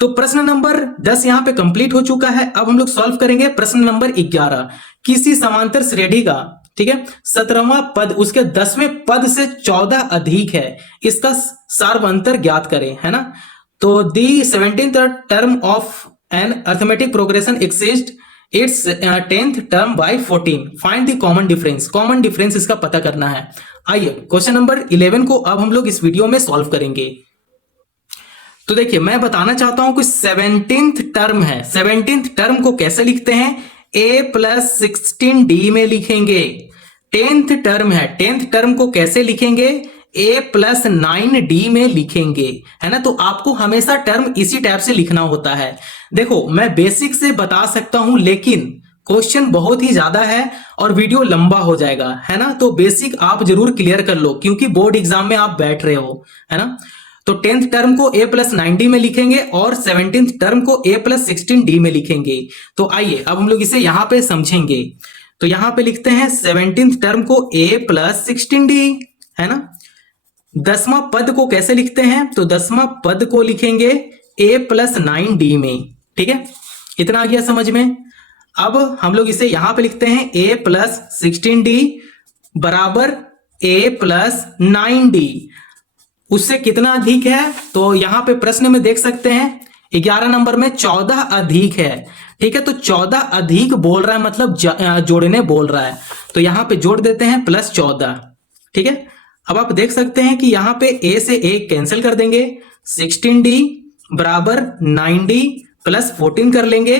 तो प्रश्न नंबर 10 यहां पे कंप्लीट हो चुका है। अब हम लोग सॉल्व करेंगे प्रश्न नंबर 11। किसी समांतर श्रेणी का ठीक है 17वां पद उसके 10वें पद से 14 अधिक है इसका सार्वंतर ज्ञात करें है ना। तो the 17th term of an arithmetic progression exist its 10th term by 14 find the common difference. Common difference इसका पता करना है। आइए क्वेश्चन नंबर 11 को अब हम लोग इस वीडियो में सॉल्व करेंगे। तो देखिए मैं बताना चाहता हूं कि 17th टर्म है 17th टर्म को कैसे लिखते हैं a प्लस 16d में लिखेंगे। 10th टर्म है 10th टर्म को कैसे लिखेंगे a प्लस 9d में लिखेंगे है ना। तो आपको हमेशा टर्म इसी टाइप से लिखना होता है। देखो मैं बेसिक से बता सकता हूं लेकिन क्वेश्चन बहुत ही ज्यादा है और वीडियो लंबा हो जाएगा है ना। तो बेसिक आप जरूर क्लियर कर लो क्योंकि बोर्ड एग्जाम में आप बैठ रहे हो है ना। तो 10th टर्म को a प्लस 9d में लिखेंगे और 17th टर्म को a प्लस 16d में लिखेंगे। तो आइए अब हम लोग इसे यहां पे समझेंगे। तो यहां पे लिखते हैं 17th टर्म को a प्लस 16d है ना। 10वां पद को कैसे लिखते हैं तो 10वां पद को लिखेंगे a प्लस 9d में। ठीक है इतना आ गया समझ में। अब हम लोग इसे यहां पे लिखते हैं a प्लस 16d बराबर a प्लस 9d उससे कितना अधिक है तो यहां पे प्रश्न में देख सकते हैं 11 नंबर में 14 अधिक है। ठीक है तो 14 अधिक बोल रहा है मतलब जोड़ने बोल रहा है तो यहां पे जोड़ देते हैं प्लस 14। ठीक है अब आप देख सकते हैं कि यहां पे a से a कैंसिल कर देंगे 16d बराबर 9d प्लस 14 कर लेंगे।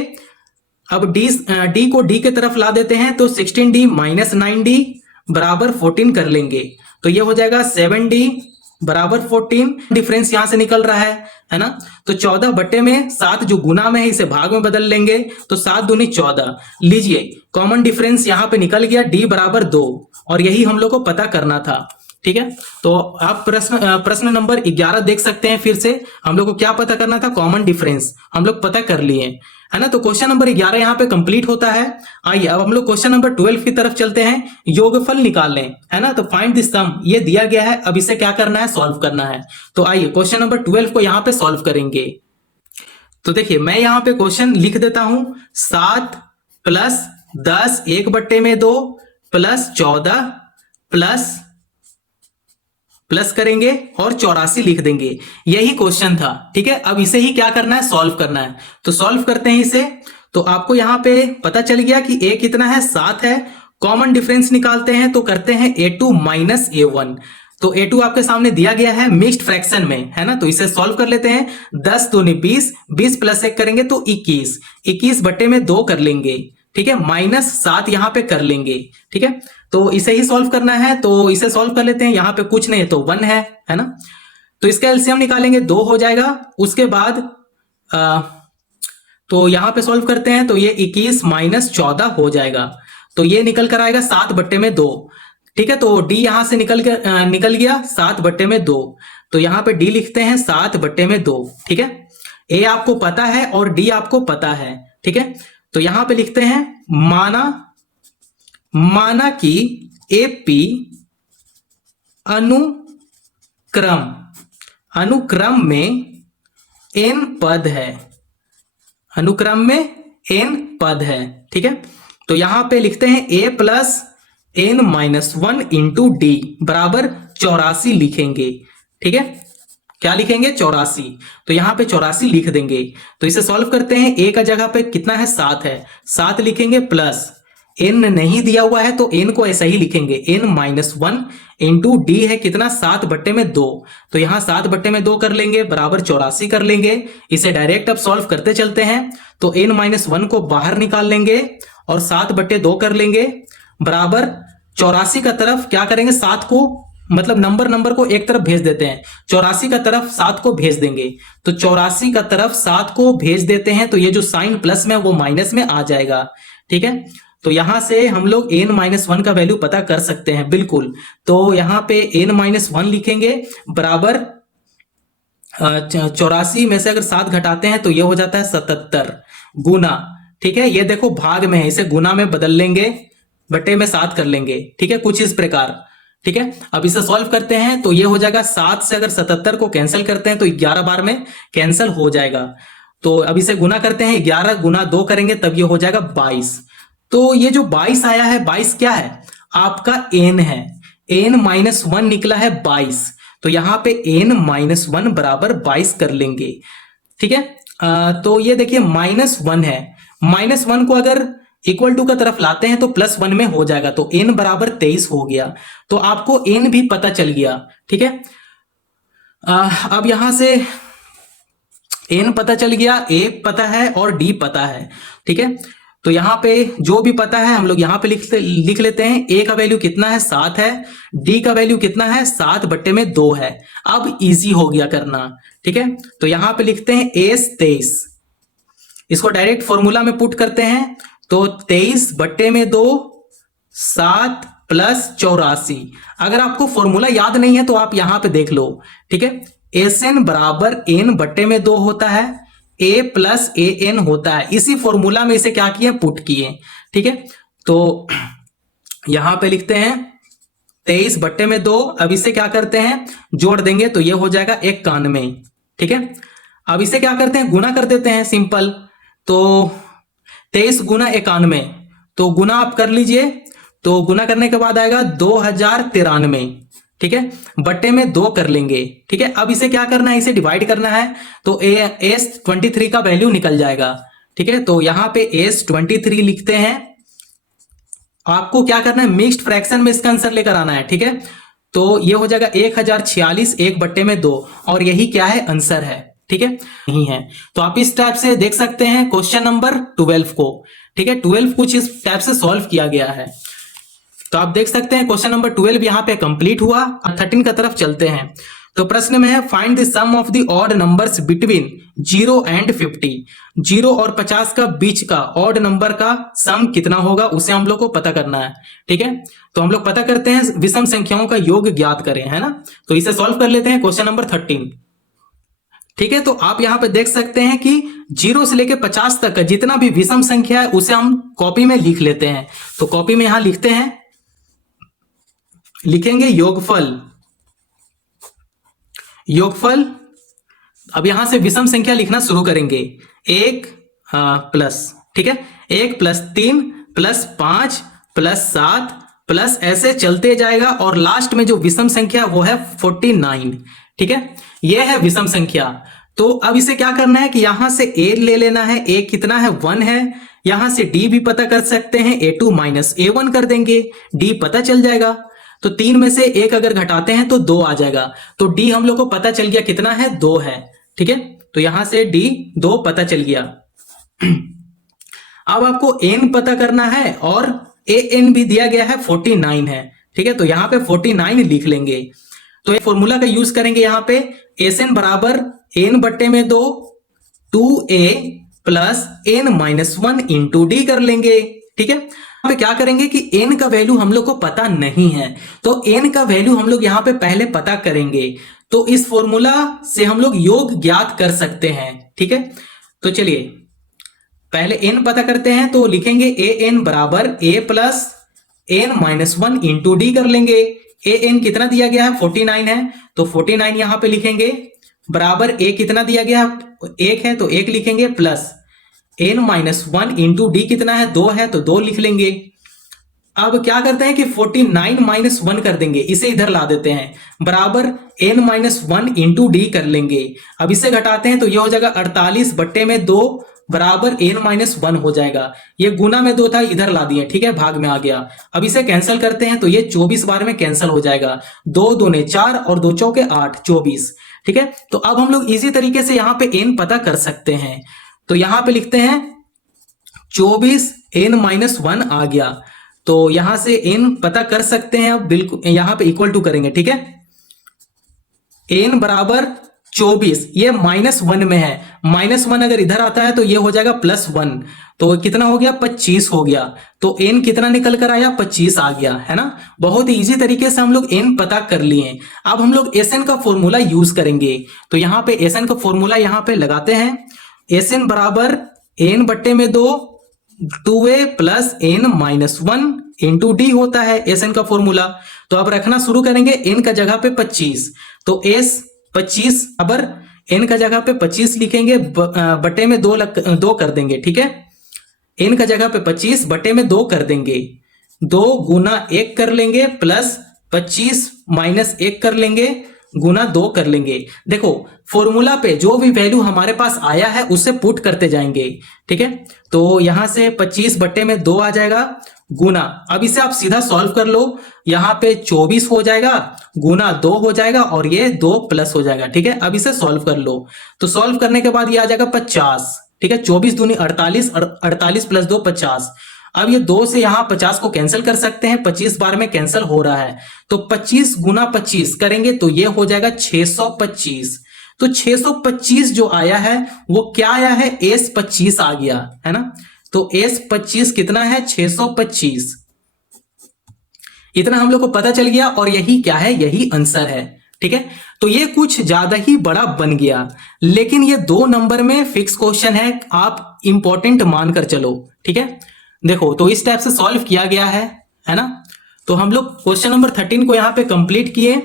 अब d को d के तरफ ला देते हैं तो 16d माइनस 9d बराबर 14 कर लेंगे तो ये हो जाएगा 7d बराबर 14। डिफरेंस यहां से निकल रहा है ना। तो 14 बट्टे में 7 जो गुना में है इसे भाग में बदल लेंगे तो 7 दूनी 14 लीजिए कॉमन डिफरेंस यहां पे निकल गया d बराबर 2 और यही हम लोग को पता करना था। ठीक है तो आप प्रश्न नंबर 11 देख सकते हैं। फिर से हम लोग को क्या पता करना था कॉमन डिफरेंस हम लोग पता कर लिए है ना। तो क्वेश्चन नंबर 11 यहाँ पे कंप्लीट होता है। आइए अब हम लोग क्वेश्चन नंबर 12 की तरफ चलते हैं। योगफल निकाल लें है ना। तो फाइंड द सम ये दिया गया है अब इसे क्या करना है सॉल्व करना है। तो आइए क्वेश्चन नंबर 12 को यहाँ पे सॉल्व करेंगे। तो देखिए मैं यहाँ पे क्वेश्चन लिख देता हूं 7 प्लस 10 1 बट्टे में 2 प्लस 14 प्लस करेंगे और 84 लिख देंगे। यही क्वेश्चन था। ठीक है अब इसे ही क्या करना है सॉल्व करना है। तो सॉल्व करते हैं इसे। तो आपको यहां पे पता चल गया कि a कितना है 7 है। कॉमन डिफरेंस निकालते हैं तो करते हैं a2 माइनस a1। तो a2 आपके सामने दिया गया है मिक्स्ड फ्रैक्शन में है ना। तो इसे सॉल्व कर लेते हैं 10 दूनी 20 20 प्लस 1 करेंगे तो 21 21 बट्टे में 2 कर लेंगे। ठीक है, -7 यहाँ पे कर लेंगे। ठीक है, तो इसे ही सॉल्व करना है, तो इसे सॉल्व कर लेते हैं। यहाँ पे कुछ नहीं है तो 1 है ना। तो इसका एलसीएम निकालेंगे, 2 हो जाएगा। उसके बाद तो यहाँ पे सॉल्व करते हैं तो ये 21 - 14 हो जाएगा। तो ये निकल कर आएगा 7/2। ठीक है, तो डी यहां से निकल गया 7/2। तो यहाँ पे डी लिखते हैं 7/2। ठीक है, ए आपको पता है और डी आपको पता है। ठीक है, तो यहां पे लिखते हैं माना कि एपी अनुक्रम में n पद है। अनुक्रम में n पद है। ठीक है, तो यहां पे लिखते हैं a plus n -1 into D बराबर 84 लिखेंगे। ठीक है, क्या लिखेंगे? 84। तो यहां पे 84 लिख देंगे। तो इसे सॉल्व करते हैं। a का जगह पे कितना है? 7 है, 7 लिखेंगे प्लस n नहीं दिया हुआ है तो n को ऐसा ही लिखेंगे, n -1 इंटू डी है कितना? 7/2। तो यहां 7/2 कर लेंगे बराबर 84 कर लेंगे। इसे डायरेक्ट अब सॉल्व करते चलते हैं। तो n -1 को बाहर निकाल लेंगे और 7/2 कर लेंगे बराबर 84 का तरफ क्या करेंगे? 7 को मतलब नंबर को एक तरफ भेज देते हैं। 84 का तरफ 7 को भेज देंगे। तो 84 का तरफ 7 को भेज देते हैं तो ये जो साइन प्लस में वो माइनस में आ जाएगा। ठीक है, तो यहां से हम लोग n -1 का वैल्यू पता कर सकते हैं बिल्कुल। तो यहां पे n -1 लिखेंगे बराबर 84 में से अगर 7 घटाते हैं तो ये हो जाता है 77 गुना। ठीक है, ये देखो भाग में है, इसे गुना में बदल लेंगे, बटे में 7 कर लेंगे। ठीक है, कुछ इस प्रकार। ठीक है, अब इसे सॉल्व करते हैं तो ये हो जाएगा 7 से अगर 77 को कैंसिल करते हैं तो 11 बार में कैंसिल हो जाएगा। तो अब इसे गुना करते हैं, 11 गुना 2 करेंगे तब ये हो जाएगा 22। तो ये जो 22 आया है, 22 क्या है? आपका n है, n -1 निकला है 22। तो यहां पे n -1 बराबर 22 कर लेंगे। ठीक है, तो ये देखिए -1 है, -1 को अगर इक्वल टू का तरफ लाते हैं तो +1 में हो जाएगा। तो n बराबर 23 हो गया। तो आपको n भी पता चल गया। ठीक है, अब यहां से n पता चल गया, a पता है और d पता है। ठीक है, तो यहां पे जो भी पता है हम लोग यहां पे लिख लेते हैं। a का वैल्यू कितना है? 7 है। d का वैल्यू कितना है? 7/2 है। अब इजी हो गया करना। ठीक है, तो यहां पे लिखते हैं s 23। इसको डायरेक्ट फॉर्मूला में पुट करते हैं तो 23/2 7 + 84। अगर आपको फॉर्मूला याद नहीं है तो आप यहां पे देख लो। ठीक है, SN बराबर n/2 होता है, a + an होता है। इसी फॉर्मूला में इसे क्या किए? पुट किए। ठीक है, तो यहां पे लिखते हैं 23/2। अब इसे क्या करते हैं? जोड़ देंगे तो ये हो जाएगा 91। ठीक है, अब इसे क्या करते हैं? गुना कर देते हैं सिंपल। तो 23 गुना 91, तो गुना आप कर लीजिए। तो गुना करने के बाद आएगा 2093। ठीक है, बट्टे में 2 कर लेंगे। ठीक है, अब इसे क्या करना है? इसे डिवाइड करना है। तो S23 का वैल्यू निकल जाएगा। ठीक है, तो यहां पे S23 लिखते हैं। आपको क्या करना है? मिक्स्ड फ्रैक्शन में इसका आंसर लेकर आना है। ठीक है, तो ये हो जाएगा 1046 1/2 और यही क्या है? आंसर है। ठीक है, नहीं है तो आप इस टाइप से देख सकते हैं क्वेश्चन नंबर 12 को। ठीक है, 12 कुछ इस टाइप से सॉल्व किया गया है। तो आप देख सकते हैं क्वेश्चन नंबर 12 यहां पे कंप्लीट हुआ। 13 का तरफ चलते हैं। तो प्रश्न में है find the sum of the odd numbers between 0 and 50। 0 और 50 का बीच का ऑड नंबर का सम कितना होगा उसे हम लोग को पता करना है। ठीक है, तो हम लोग पता करते हैं विषम संख्याओं का योग ज्ञात करें, है ना। तो इसे सॉल्व कर लेते हैं क्वेश्चन नंबर 13। ठीक है, तो आप यहां पे देख सकते हैं कि 0 से लेकर 50 तक का जितना भी विषम संख्या है उसे हम कॉपी में लिख लेते हैं। तो कॉपी में यहां लिखते हैं, लिखेंगे योगफल। अब यहां से विषम संख्या लिखना शुरू करेंगे। 1 प्लस, ठीक है, 1 + 3 + 5 + 7 प्लस ऐसे चलते जाएगा और लास्ट में जो विषम संख्या वो है 49। ठीक है, ये है विषम संख्या। तो अब इसे क्या करना है कि यहां से a ले लेना है। a कितना है? 1 है। यहां से d भी पता कर सकते हैं, a2 - a1 कर देंगे, d पता चल जाएगा। तो 3 में से 1 अगर घटाते हैं तो 2 आ जाएगा। तो d हम लोग को पता चल गया कितना है? 2 है। ठीक है, तो यहां से d 2 पता चल गया। अब आपको n पता करना है और an भी दिया गया है 49 है, ठीक है। तो यहाँ पे 49 लिख लेंगे। तो एक फॉर्मूला का यूज करेंगे यहाँ पे, Sn बराबर n बट्टे में 2 2a plus n minus 1 into D कर लेंगे, ठीक है। यहाँ पे क्या करेंगे कि n का वैल्यू हम लोग को पता नहीं है, तो n का वैल्यू हम लोग यहाँ पे पहले पता करेंगे। तो इस फॉर्मूला से हम लोग योग ज्ञात कर सकते हैं, ठीक है। तो चलिए पहले n पता करते हैं, तो लिखेंगे an बराबर a plus n minus 1 into D कर लेंगे। an कितना दिया गया है 49 है, तो 49 यहां पे लिखेंगे, बराबर a कितना दिया गया 1 है, तो 1 लिखेंगे, plus n minus 1 into D कितना है 2 है, तो 2 लिख लेंगे। अब क्या करते हैं कि 49 माइनस 1 कर देंगे, इसे इधर ला देते हैं, बराबर n माइनस 1 इंटू डी कर लेंगे। अब इसे घटाते हैं तो ये हो जाएगा 48 बट्टे में 2 बराबर n माइनस 1 हो जाएगा। ये गुना में 2 था, इधर ला दिए, ठीक है, भाग में आ गया। अब इसे कैंसिल करते हैं तो ये 24 बार में कैंसिल हो जाएगा, 2 दूने 4 और 2 चौके 8, 24, ठीक है। तो अब हम लोग इजी तरीके से यहाँ पे n पता कर सकते हैं। तो यहां पे लिखते हैं 24 n माइनस 1 आ गया, तो यहां से n पता कर सकते हैं। अब बिल्कुल यहां पे इक्वल टू करेंगे, ठीक है, n बराबर 24, ये माइनस 1 में है, माइनस 1 अगर इधर आता है तो ये हो जाएगा प्लस 1, तो कितना हो गया 25 हो गया। तो n कितना निकल कर आया 25 आ गया, है ना। बहुत ही इजी तरीके से हम लोग n पता कर लिए। अब हम लोग Sn का फॉर्मूला यूज करेंगे, तो यहाँ पे Sn का फॉर्मूला यहाँ पे लगाते हैं। Sn बराबर n बट्टे में 2 2a plus n minus 1 into D होता है Sn का फॉर्मूला। तो अब रखना शुरू करेंगे, n का जगह पे 25, तो s 25 बराबर n का जगह पे 25 लिखेंगे, बट्टे में 2 कर देंगे, ठीक है। n का जगह पे 25 बट्टे में 2 कर देंगे, 2 गुना 1 कर लेंगे, प्लस 25 माइनस 1 कर लेंगे, गुना 2 कर लेंगे। देखो फॉर्मूला पे जो भी वैल्यू हमारे पास आया है उससे पुट करते जाएंगे, ठीक है। तो यहां से 25 बट्टे में 2 आ जाएगा, गुना, अब इसे आप सीधा सॉल्व कर लो, यहां पे 24 हो जाएगा, गुना 2 हो जाएगा और ये 2 प्लस हो जाएगा, ठीक है। अब इसे सॉल्व कर लो, तो सॉल्व करने के बाद ये आ जाएगा 50, ठीक है, 24 दूनी 48 और 48 प्लस 2 50। अब ये 2 से यहां 50 को कैंसिल कर सकते हैं, 25 बार में कैंसिल हो रहा है, तो 25 गुना 25 करेंगे तो ये हो जाएगा 625। तो 625 जो आया है वो क्या आया है, S25 आ गया, है ना। तो S25 कितना है 625, इतना हम लोग को पता चल गया, और यही क्या है, यही आंसर है, ठीक है। तो ये कुछ ज्यादा ही बड़ा बन गया, लेकिन ये 2 नंबर में फिक्स क्वेश्चन है, आप इंपॉर्टेंट मानकर चलो, ठीक है। देखो तो इस टाइप से सॉल्व किया गया है ना। तो हम लोग क्वेश्चन नंबर 13 को यहाँ पे कंप्लीट किए।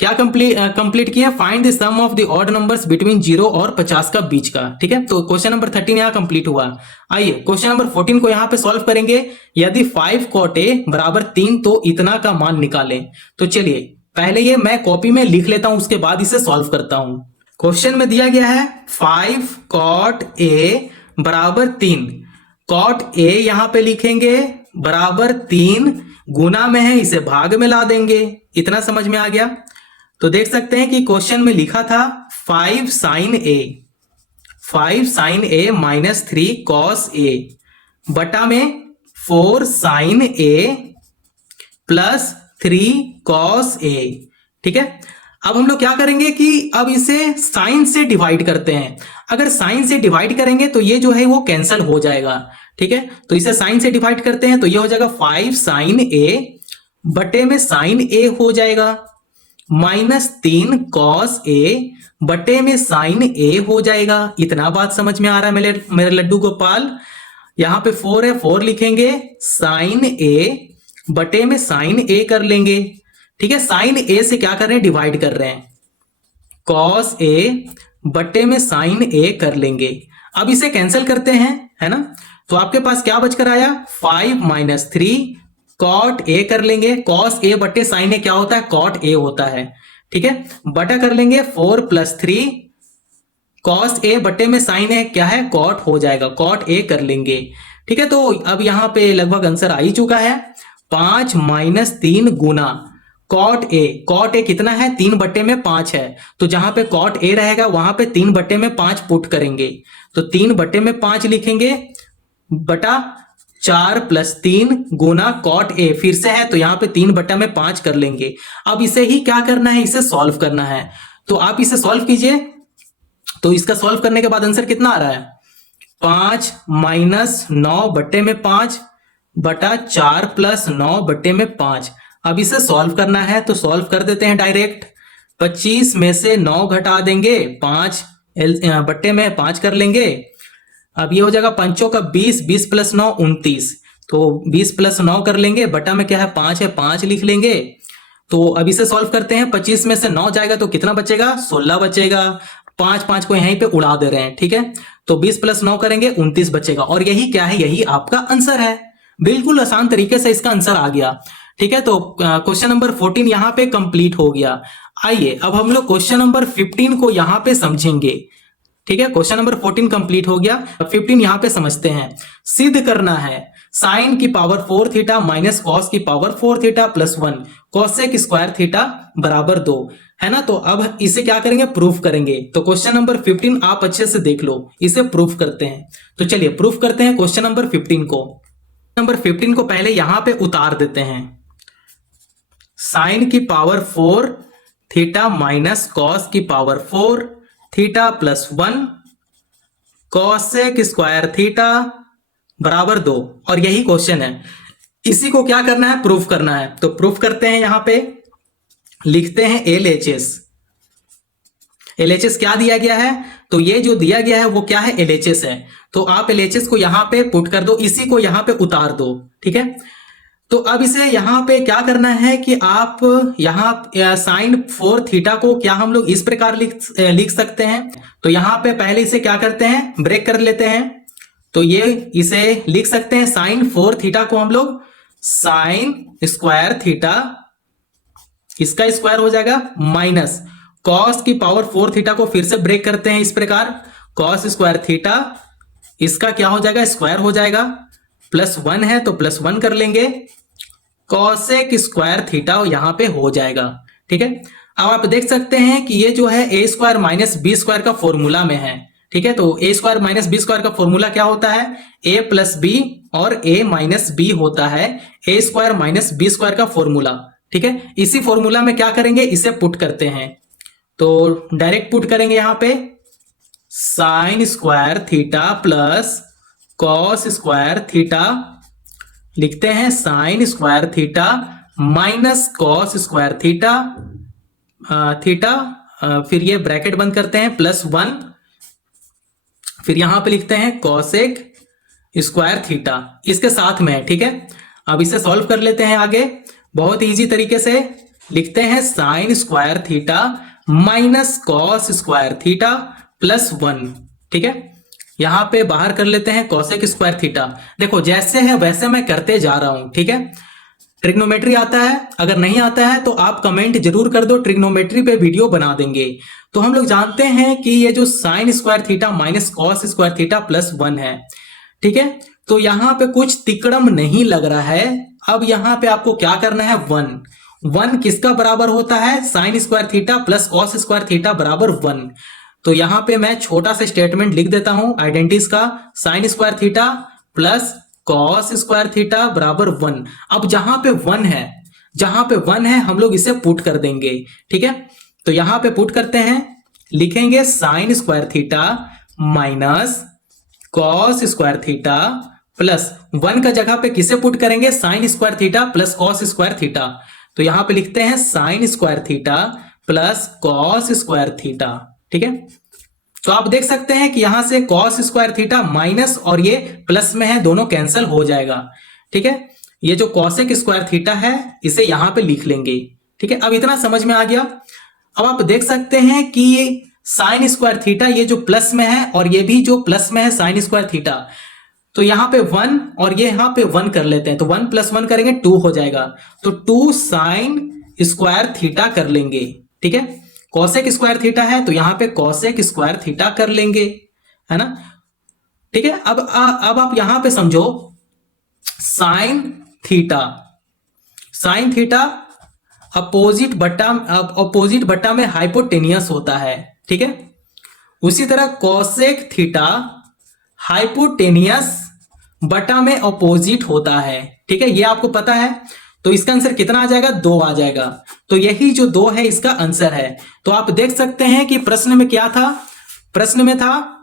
क्या कंप्लीट किया, find the sum of the odd numbers between 0 और 50 का बीच का, ठीक है। तो क्वेश्चन नंबर 13 यहाँ कंप्लीट हुआ। आइए क्वेश्चन नंबर 14 को यहाँ पे सॉल्व करेंगे। यदि 5 cot a बराबर 3 तो इतना का मान निकालें। तो चलिए पहले ये मैं कॉपी में लिख लेता हूं, उसके बाद इसे सॉल्व करता हूं। क्वेश्चन में दिया गया है 5 cot a बराबर 3, cot a यहां पे लिखेंगे बराबर 3, गुना में है इसे भाग में ला देंगे, इतना समझ में आ गया। तो देख सकते हैं कि क्वेश्चन में लिखा था 5 sin a minus 3 cos a बटा में 4 sin a plus 3 cos a, ठीक है। अब हम लोग क्या करेंगे कि अब इसे साइन से डिवाइड करते हैं। अगर साइन से डिवाइड करेंगे तो ये जो है वो कैंसिल हो जाएगा, ठीक है। तो इसे साइन से डिवाइड करते हैं तो ये हो जाएगा 5 sin a बटे में sin a हो जाएगा, माइनस 3 cos a बटे में sin a हो जाएगा। इतना बात समझ में आ रहा है मेरे लड्डू गोपाल। यहां पे 4 है, 4 लिखेंगे, sin a बटे में sin a कर लेंगे, ठीक है। sin a से क्या कर रहे हैं, डिवाइड कर रहे हैं, cos a बटे में sin a कर लेंगे। अब इसे कैंसिल करते हैं, है ना। तो आपके पास क्या बचकर आया, 5 माइनस 3 cot a कर लेंगे, cos a बटे sin a क्या होता है, cot a होता है, ठीक है। बटा कर लेंगे 4 प्लस 3 cos a बटे में sin a क्या है, cot हो जाएगा, cot a कर लेंगे, ठीक है। तो अब यहां पे लगभग आंसर आ ही चुका है। 5 माइनस 3 गुना cot a कितना है, 3 बट्टे में 5 है, तो जहां पे cot a रहेगा वहां पे 3 बट्टे में 5 पुट करेंगे, तो 3 बट्टे में 5 लिखेंगे, बटा 4+3 गुना कॉट ए, फिर से है तो यहाँ पे 3/5 कर लेंगे। अब इसे ही क्या करना है, इसे सॉल्व करना है। तो आप इसे सॉल्व कीजिए। तो इसका सॉल्व करने के बाद आंसर कितना आ रहा है, 5 - 9/5 बटा 4+9/5। अब इसे सॉल्व करना है तो सॉल्व कर देते हैं डायरेक्ट। 25 में से 9 घटा देंगे, 5/5 कर लेंगे। अब ये हो जाएगा 5 का 20, 20 + 9 29, तो 20 + 9 कर लेंगे, बटा में क्या है 5 है, 5 लिख लेंगे। तो अब इसे सॉल्व करते हैं। 25 में से 9 जाएगा तो कितना बचेगा, 16 बचेगा। 5 को यहीं पे उड़ा दे रहे हैं, ठीक है। तो 20 + 9 करेंगे, 29 बचेगा। और यही क्या है, यही आपका आंसर है। बिल्कुल आसान तरीके से इसका आंसर आ गया, ठीक है। तो क्वेश्चन नंबर 14 यहाँ पे कंप्लीट हो गया। आइए अब हम लोग क्वेश्चन नंबर 15 को यहाँ पे समझेंगे, ठीक है। क्वेश्चन नंबर 14 कंप्लीट हो गया। 15 यहां पे समझते हैं। सिद्ध करना है साइन की पावर 4 थीटा माइनस कॉस की power 4 theta plus 1 cosec square theta बराबर 2, है ना। तो अब इसे क्या करेंगे, प्रूफ करेंगे। तो क्वेश्चन नंबर 15 आप अच्छे से देख लो, इसे प्रूफ करते हैं। तो चलिए प्रूफ करते हैं क्वेश्चन नंबर 15 को। नंबर 15 को पहले यहां पे उतार देते हैं। साइन की पावर 4 थीटा माइनस कॉस की power 4 theta plus 1 cosec square theta बराबर 2, और यही क्वेश्चन है। इसी को क्या करना है, प्रूफ करना है। तो प्रूफ करते हैं, यहां पे लिखते हैं LHS। LHS क्या दिया गया है, तो ये जो दिया गया है वो क्या है, LHS है। तो आप LHS को यहां पे पुट कर दो, इसी को यहां पे उतार दो, ठीक है। तो अब इसे यहां पे क्या करना है कि आप यहां साइन 4 थीटा को क्या हम लोग इस प्रकार लिख सकते हैं। तो यहां पे पहले इसे क्या करते हैं, ब्रेक कर लेते हैं। तो ये इसे लिख सकते हैं साइन 4 थीटा को हम लोग साइन स्क्वायर थीटा, इसका स्क्वायर हो जाएगा, माइनस कॉस की पावर 4 थीटा को फिर से ब्रेक करते हैं इस प्रकार, कॉस स्क्वायर थीटा, इसका क्या हो जाएगा, स्क्वायर हो जाएगा, प्लस 1 है तो प्लस 1 कर लेंगे, कॉसेक स्क्वायर थीटा यहां पे हो जाएगा, ठीक है। अब आप देख सकते हैं कि ये जो है ए स्क्वायर माइनस बी स्क्वायर का फॉर्मूला में है, ठीक है। तो ए स्क्वायर माइनस बी स्क्वायर का फॉर्मूला क्या होता है, ए प्लस बी और ए माइनस बी होता है ए स्क्वायर माइनस बी स्क्वायर का फॉर्मूला, ठीक है। इसी फॉर्मूला में क्या करेंगे, इसे पुट करते हैं। तो डायरेक्ट पुट करेंगे यहां पे sine square theta plus cos square theta, लिखते हैं sine square theta minus cos square theta, फिर ये ब्रैकेट बंद करते हैं, प्लस 1, फिर यहां पे लिखते हैं कॉसेक स्क्वायर थीटा इसके साथ में है, ठीक है। अब इसे सॉल्व कर लेते हैं आगे, बहुत इजी तरीके से लिखते हैं sine square theta minus cos square theta plus 1, ठीक है। यहां पे बाहर कर लेते हैं कॉसेक स्क्वायर थीटा। देखो जैसे है वैसे मैं करते जा रहा हूं, ठीक है। ट्रिग्नोमेट्री आता है, अगर नहीं आता है तो आप कमेंट जरूर कर दो, ट्रिग्नोमेट्री पे वीडियो बना देंगे। तो हम लोग जानते हैं कि ये जो sine square theta minus cos square theta plus 1 है, ठीक है। तो यहां पे कुछ तिकड़म नहीं लग रहा है। अब यहां पे आपको क्या करना है, 1 किसका बराबर होता है, sine square theta plus cos square theta बराबर 1। तो यहां पे मैं छोटा सा स्टेटमेंट लिख देता हूं आइडेंटिटीज का, sine square theta plus cos square theta बराबर 1। अब जहां पे 1 है हम लोग इसे पुट कर देंगे, ठीक है। तो यहां पे पुट करते हैं, लिखेंगे sine square theta minus cos square theta plus 1 का जगह पे किसे पुट करेंगे, sine square theta plus cos square theta. तो यहां पे लिखते हैं sine square theta plus cos square theta, ठीक है। तो आप देख सकते हैं कि यहां से कॉस स्क्वायर थीटा माइनस और ये प्लस में है, दोनों कैंसिल हो जाएगा, ठीक है। ये जो कॉसेक स्क्वायर थीटा है इसे यहां पे लिख लेंगे, ठीक है। अब इतना समझ में आ गया। अब आप देख सकते हैं कि साइन स्क्वायर थीटा ये जो प्लस में है और ये भी जो प्लस में है साइन स्क्वायर थीटा, तो यहां पे 1 और ये यहां पे 1 कर लेते हैं। तो 1 + 1 करेंगे 2 हो जाएगा, तो 2 साइन स्क्वायर थीटा कर लेंगे, ठीक है। कॉसेक स्क्वायर थीटा है तो यहां पे कॉसेक स्क्वायर थीटा कर लेंगे, है ना, ठीक है। अब आप यहां पे समझो, साइन थीटा अपोजिट बट्टा में हाइपोटेनियस होता है, ठीक है। उसी तरह कॉसेक थीटा हाइपोटेनियस बटा में अपोजिट होता है। ठीक है, ये आपको पता है। तो इसका आंसर कितना आ जाएगा? 2 आ जाएगा। तो यही जो 2 है इसका आंसर है। तो आप देख सकते हैं कि प्रश्न में क्या था, प्रश्न में था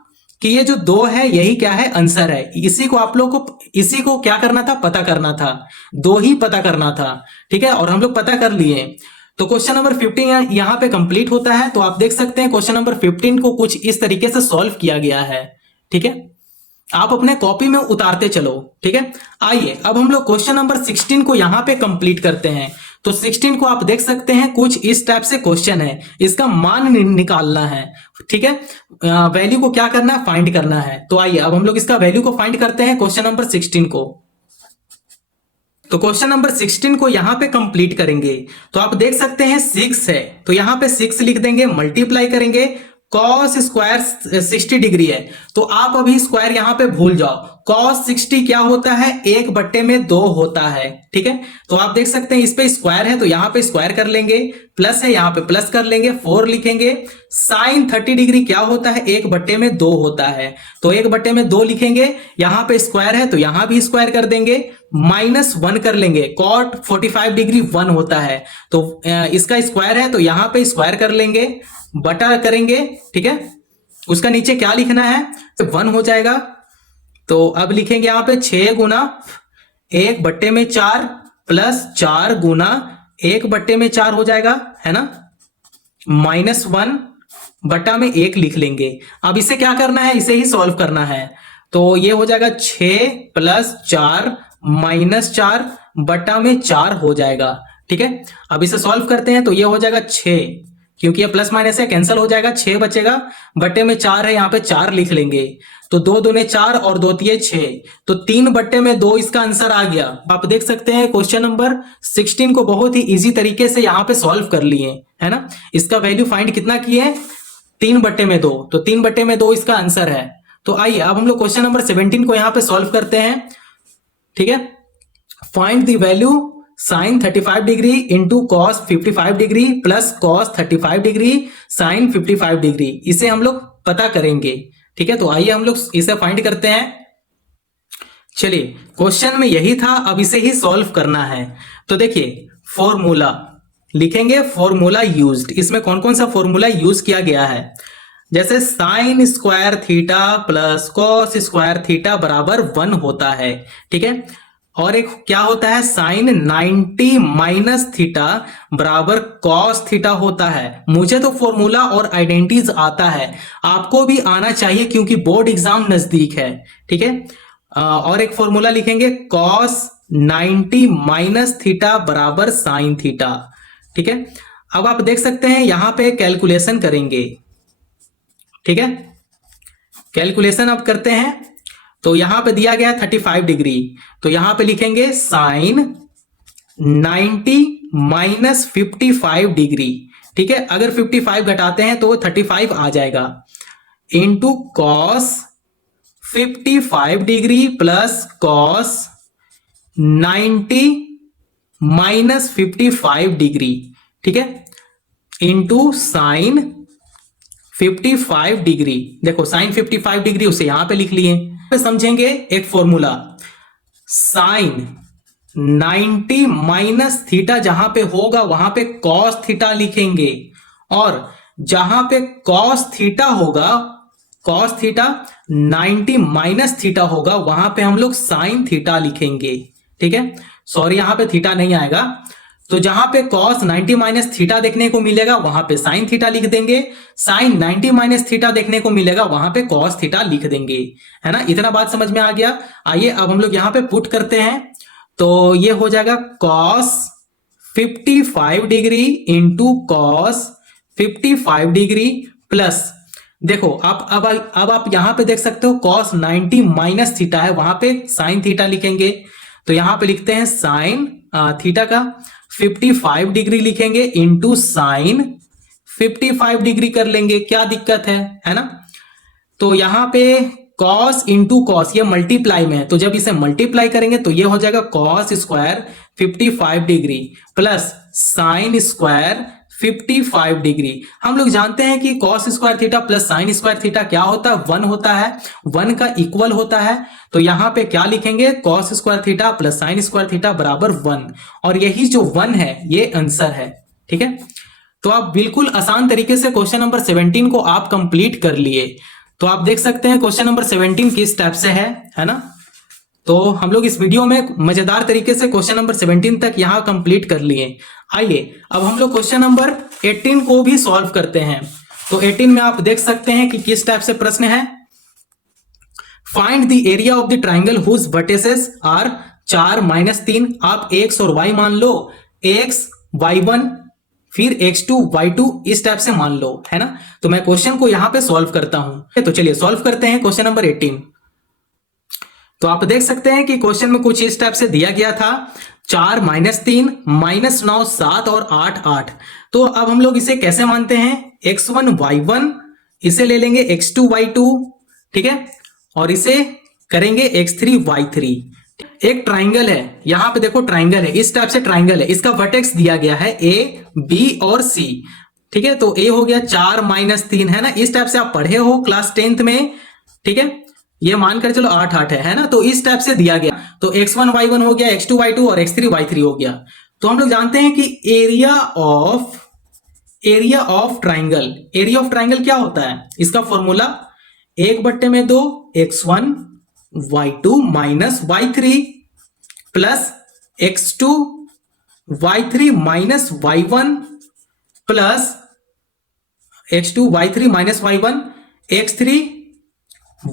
कि ये जो 2 है यही क्या है? आंसर है। इसी को आप लोग को, इसी को क्या करना था? पता करना था। 2 ही पता करना था। ठीक है, और हम लोग पता कर लिए। तो क्वेश्चन नंबर 15 यहां पे कंप्लीट होता है। तो आप देख सकते हैं क्वेश्चन नंबर 15 को कुछ इस तरीके से सॉल्व किया गया है। ठीक है, आप अपने कॉपी में उतारते चलो। ठीक है, आइए अब हम लोग क्वेश्चन नंबर 16 को यहां पे कंप्लीट करते हैं। तो 16 को आप देख सकते हैं कुछ इस टाइप से क्वेश्चन है, इसका मान निकालना है। ठीक है, वैल्यू को क्या करना है? फाइंड करना है। तो आइए अब हम लोग इसका वैल्यू को फाइंड करते हैं क्वेश्चन नंबर 16 को। तो क्वेश्चन नंबर 16 को यहां पे कंप्लीट करेंगे। तो आप देख सकते हैं 6 है, तो यहां पे 6 लिख देंगे, मल्टीप्लाई करेंगे। कॉस स्क्वायर 60 डिग्री है, तो आप अभी स्क्वायर यहां पे भूल जाओ। कॉस 60 क्या होता है? 1/2 होता है। ठीक है, तो आप देख सकते हैं इस पे स्क्वायर है, तो यहां पे स्क्वायर कर लेंगे। प्लस है, यहां पे प्लस कर लेंगे, 4 लिखेंगे। साइन 30 डिग्री क्या होता है? 1/2 होता है, तो 1/2 लिखेंगे। यहां पे स्क्वायर है, तो यहां भी स्क्वायर कर देंगे। -1 कर लेंगे। कॉट 45 डिग्री 1 होता है, तो इसका स्क्वायर है, तो यहां पे स्क्वायर कर लेंगे, बटा करेंगे। ठीक है, उसका नीचे क्या लिखना है? तो 1 हो जाएगा। तो अब लिखेंगे यहां पे 6 गुना 1/4 प्लस 4 गुना 1/4 हो जाएगा, है ना। -1 बटा में 1 लिख लेंगे। अब इसे क्या करना है? इसे ही सॉल्व करना है। तो ये हो जाएगा 6 + 4 -4 बटा में 4 हो जाएगा। ठीक है, अब इसे सॉल्व करते हैं। तो ये हो जाएगा 6, क्योंकि ये प्लस माइनस है, कैंसिल हो जाएगा। 6 बचेगा, बटे में 4 है, यहाँ पे 4 लिख लेंगे। तो 2 दूने 4 और 2 तिये 6, तो 3/2 इसका आंसर आ गया। आप देख सकते हैं क्वेश्चन नंबर 16 को बहुत ही इजी तरीके से यहाँ पे सॉल्व कर लिए, है ना। इसका वैल्यू फाइंड कितना किए? 3/2, तो 3/2 इसका आंसर है। तो आइए अब हम लोग क्वेश्चन नंबर 17 को यहाँ पे सॉल्व करते हैं। ठीक है, find the value sine 35 degree into cos 55 degree plus cos 35 degree sine 55 degree, इसे हम लोग पता करेंगे। ठीक है, तो आइए हम लोग इसे फाइंड करते हैं। चलिए, क्वेश्चन में यही था, अब इसे ही सॉल्व करना है। तो देखिए, फॉर्मूला लिखेंगे, फॉर्मूला यूज्ड। इसमें कौन कौन सा फॉर्मूला यूज किया गया है? जैसे sine square theta plus cos square theta बराबर 1 होता है। ठीक है, और एक क्या होता है? साइन 90 माइनस थीटा बराबर कॉस थीटा होता है। मुझे तो फॉर्मूला और आइडेंटिटीज आता है, आपको भी आना चाहिए क्योंकि बोर्ड एग्जाम नजदीक है। ठीक है, और एक फॉर्मूला लिखेंगे, कॉस 90 माइनस थीटा बराबर साइन थीटा। ठीक है, अब आप देख सकते हैं यहां पे कैलकुलेशन करेंगे। ठीक है, कैलकुलेशन अब करते हैं। तो यहां पे दिया गया 35 डिग्री, तो यहां पे लिखेंगे साइन 90 माइनस 55 डिग्री। ठीक है, अगर 55 घटाते हैं तो 35 आ जाएगा, into cos 55 degree plus cos 90 minus 55 degree. ठीक है, इंटू साइन 55 डिग्री। देखो साइन 55 डिग्री उसे यहां पे लिख लिए। समझेंगे एक फॉर्मूला, साइन 90 माइनस थीटा जहां पे होगा वहां पे कॉस थीटा लिखेंगे, और जहां पे कॉस थीटा होगा, कॉस थीटा 90 माइनस थीटा होगा, वहां पे हम लोग साइन थीटा लिखेंगे। ठीक है, सॉरी यहां पे थीटा नहीं आएगा। तो जहां पे cos 90 माइनस थीटा देखने को मिलेगा वहां पे साइन थीटा लिख देंगे, साइन 90 माइनस थीटा देखने को मिलेगा वहां पे cos थीटा लिख देंगे, है ना। इतना बात समझ में आ गया। आइए अब हम लोग यहां पे पुट करते हैं। तो ये हो जाएगा cos 55 degree into cos 55 degree plus, देखो आप अब आप यहां पे देख सकते हो cos 90 माइनस थीटा है, वहां पे साइन थीटा लिखेंगे। तो यहां पे लिखते हैं साइन थीटा का 55 डिग्री लिखेंगे इंटू साइन 55 डिग्री कर लेंगे, क्या दिक्कत है ना। तो यहां पे cos इंटू कॉस, ये मल्टीप्लाई में है, तो जब इसे मल्टीप्लाई करेंगे तो ये हो जाएगा cos square 55 degree plus sine square 55 degree. हम लोग जानते हैं कि cos square theta plus sine square theta क्या होता है, 1 होता है, 1 का इक्वल होता है। तो यहां पे क्या लिखेंगे, cos square theta plus sine square theta बराबर 1, और यही जो 1 है ये आंसर है। ठीक है, तो आप बिल्कुल आसान तरीके से क्वेश्चन नंबर 17 को आप कंप्लीट कर लिए। तो आप देख सकते हैं क्वेश्चन नंबर 17 किस टाइप से है ना। तो हम लोग इस वीडियो में मजेदार तरीके से क्वेश्चन नंबर 17 तक यहां कंप्लीट कर लिए। आइए अब हम लोग क्वेश्चन नंबर 18 को भी सॉल्व करते हैं। तो 18 में आप देख सकते हैं कि किस टाइप से प्रश्न है। Find the area of the triangle whose vertices are 4 -3। आप x और y मान लो, x y1 फिर x2 y2 इस टाइप से मान लो, है ना। तो मैं क्वेश्चन को यहां पे सॉल्व करता हूं। तो चलिए सॉल्व करते हैं क्वेश्चन नंबर 18। तो आप देख सकते हैं कि क्वेश्चन में कुछ इस टाइप से दिया गया था, 4 -3 -9 7 और 8 8। तो अब हम लोग इसे कैसे मानते हैं, x1 y1 इसे ले लेंगे x2 y2, ठीक है, और इसे करेंगे x3 y3। एक ट्राइंगल है, यहां पे देखो ट्राइंगल है, इस टाइप से ट्राइंगल है, इसका वर्टेक्स दिया गया है a b और c। ठीक है, तो a हो गया 4 -3, है ना, इस टाइप से आप पढ़े हो क्लास 10th में। ठीक है, ये मानकर चलो 8 8 है ना। तो इस टाइप से दिया गया, तो x1 y1 हो गया, x2 y2 और x3 y3 हो गया। तो हम लोग जानते हैं कि एरिया ऑफ ट्राइंगल क्या होता है, इसका formula 1/2 x1 y2 minus y3 plus x2 y3 minus y1 plus x2 y3 minus y1 x3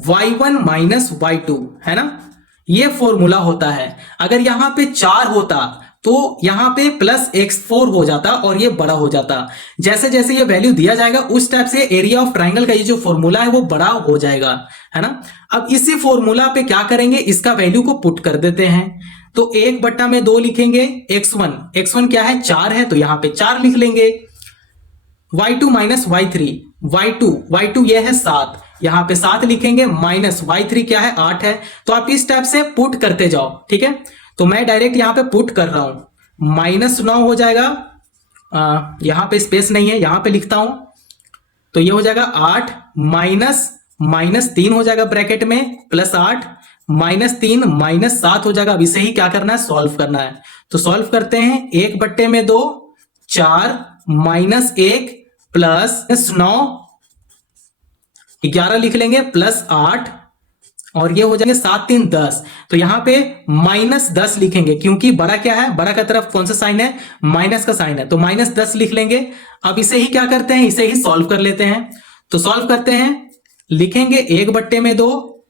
y1 minus y2, है ना। ये फॉर्मूला होता है। अगर यहां पे 4 होता तो यहां पे प्लस x4 हो जाता और ये बड़ा हो जाता। जैसे जैसे ये वैल्यू दिया जाएगा उस टाइप से एरिया ऑफ ट्राइंगल का ये जो फॉर्मूला है वो बड़ा हो जाएगा, है ना। अब इसी फॉर्मूला पे क्या करेंगे, इसका वैल्यू को पुट कर देते हैं। तो 1/2 लिखेंगे, x1 क्या है 4 है, तो यहां पे 4 लिख लेंगे। y2 माइनस y3, y2 ये है 7, यहां पे 7 लिखेंगे, माइनस y3 क्या है 8 है। तो आप इस टाइप से पुट करते जाओ, ठीक है। तो मैं डायरेक्ट यहां पे पुट कर रहा हूं, -9 हो जाएगा, यहां पे स्पेस नहीं है, यहां पे लिखता हूं। तो ये हो जाएगा 8 -3 हो जाएगा ब्रैकेट में, +8 -3 -7 हो जाएगा। अब इसे ही क्या करना है, सॉल्व करना है। तो सॉल्व करते हैं, 1/2 4 -1 प्लस 9 11 लिख लेंगे, +8 और ये हो जाएंगे 7 3 10। तो यहां पे -10 लिखेंगे, क्योंकि बड़ा क्या है, बड़ा का तरफ कौन सा साइन है, माइनस का साइन है, तो -10 लिख लेंगे। अब इसे ही क्या करते हैं, इसे ही सॉल्व कर लेते हैं। तो सॉल्व करते हैं, लिखेंगे 1/2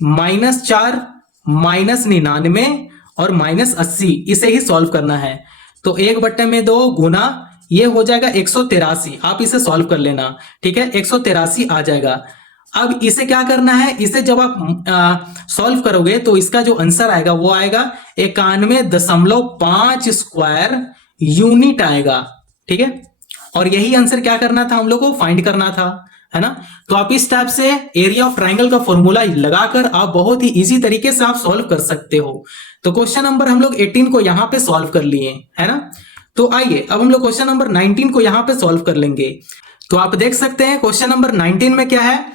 -4 -99 और -80, इसे ही सॉल्व करना है। तो 1/2 गुना ये हो जाएगा 183, आप इसे सॉल्व कर लेना, ठीक है, 183 आ जाएगा। अब इसे क्या करना है, इसे जब आप सॉल्व करोगे तो इसका जो आंसर आएगा वो आएगा 91.5 स्क्वायर यूनिट आएगा, ठीक है। और यही आंसर क्या करना था, हम लोग को फाइंड करना था, है ना। तो आप इस टाइप से एरिया ऑफ ट्राइंगल का फॉर्मूला लगाकर आप बहुत ही इजी तरीके से आप सॉल्व कर सकते हो। तो क्वेश्चन नंबर हम लोग 18 को यहां पे सॉल्व कर लिए, है ना। तो आइए अब हम लोग क्वेश्चन नंबर 19 को यहां पे सॉल्व कर लेंगे। तो आप देख सकते हैं क्वेश्चन नंबर 19 में क्या है,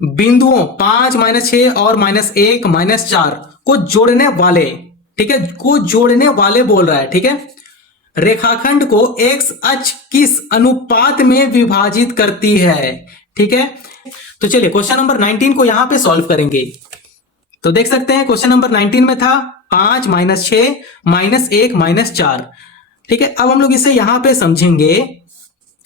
बिंदुओं 5 -6 और -1 -4 को जोड़ने वाले, ठीक है, को जोड़ने वाले बोल रहा है, ठीक है। रेखाखंड को x अक्ष किस अनुपात में विभाजित करती है, ठीक है। तो चलिए क्वेश्चन नंबर 19 को यहां पे सॉल्व करेंगे। तो देख सकते हैं क्वेश्चन नंबर 19 में था 5 -6 -1 -4, ठीक है। अब हम लोग इसे यहां पे समझेंगे,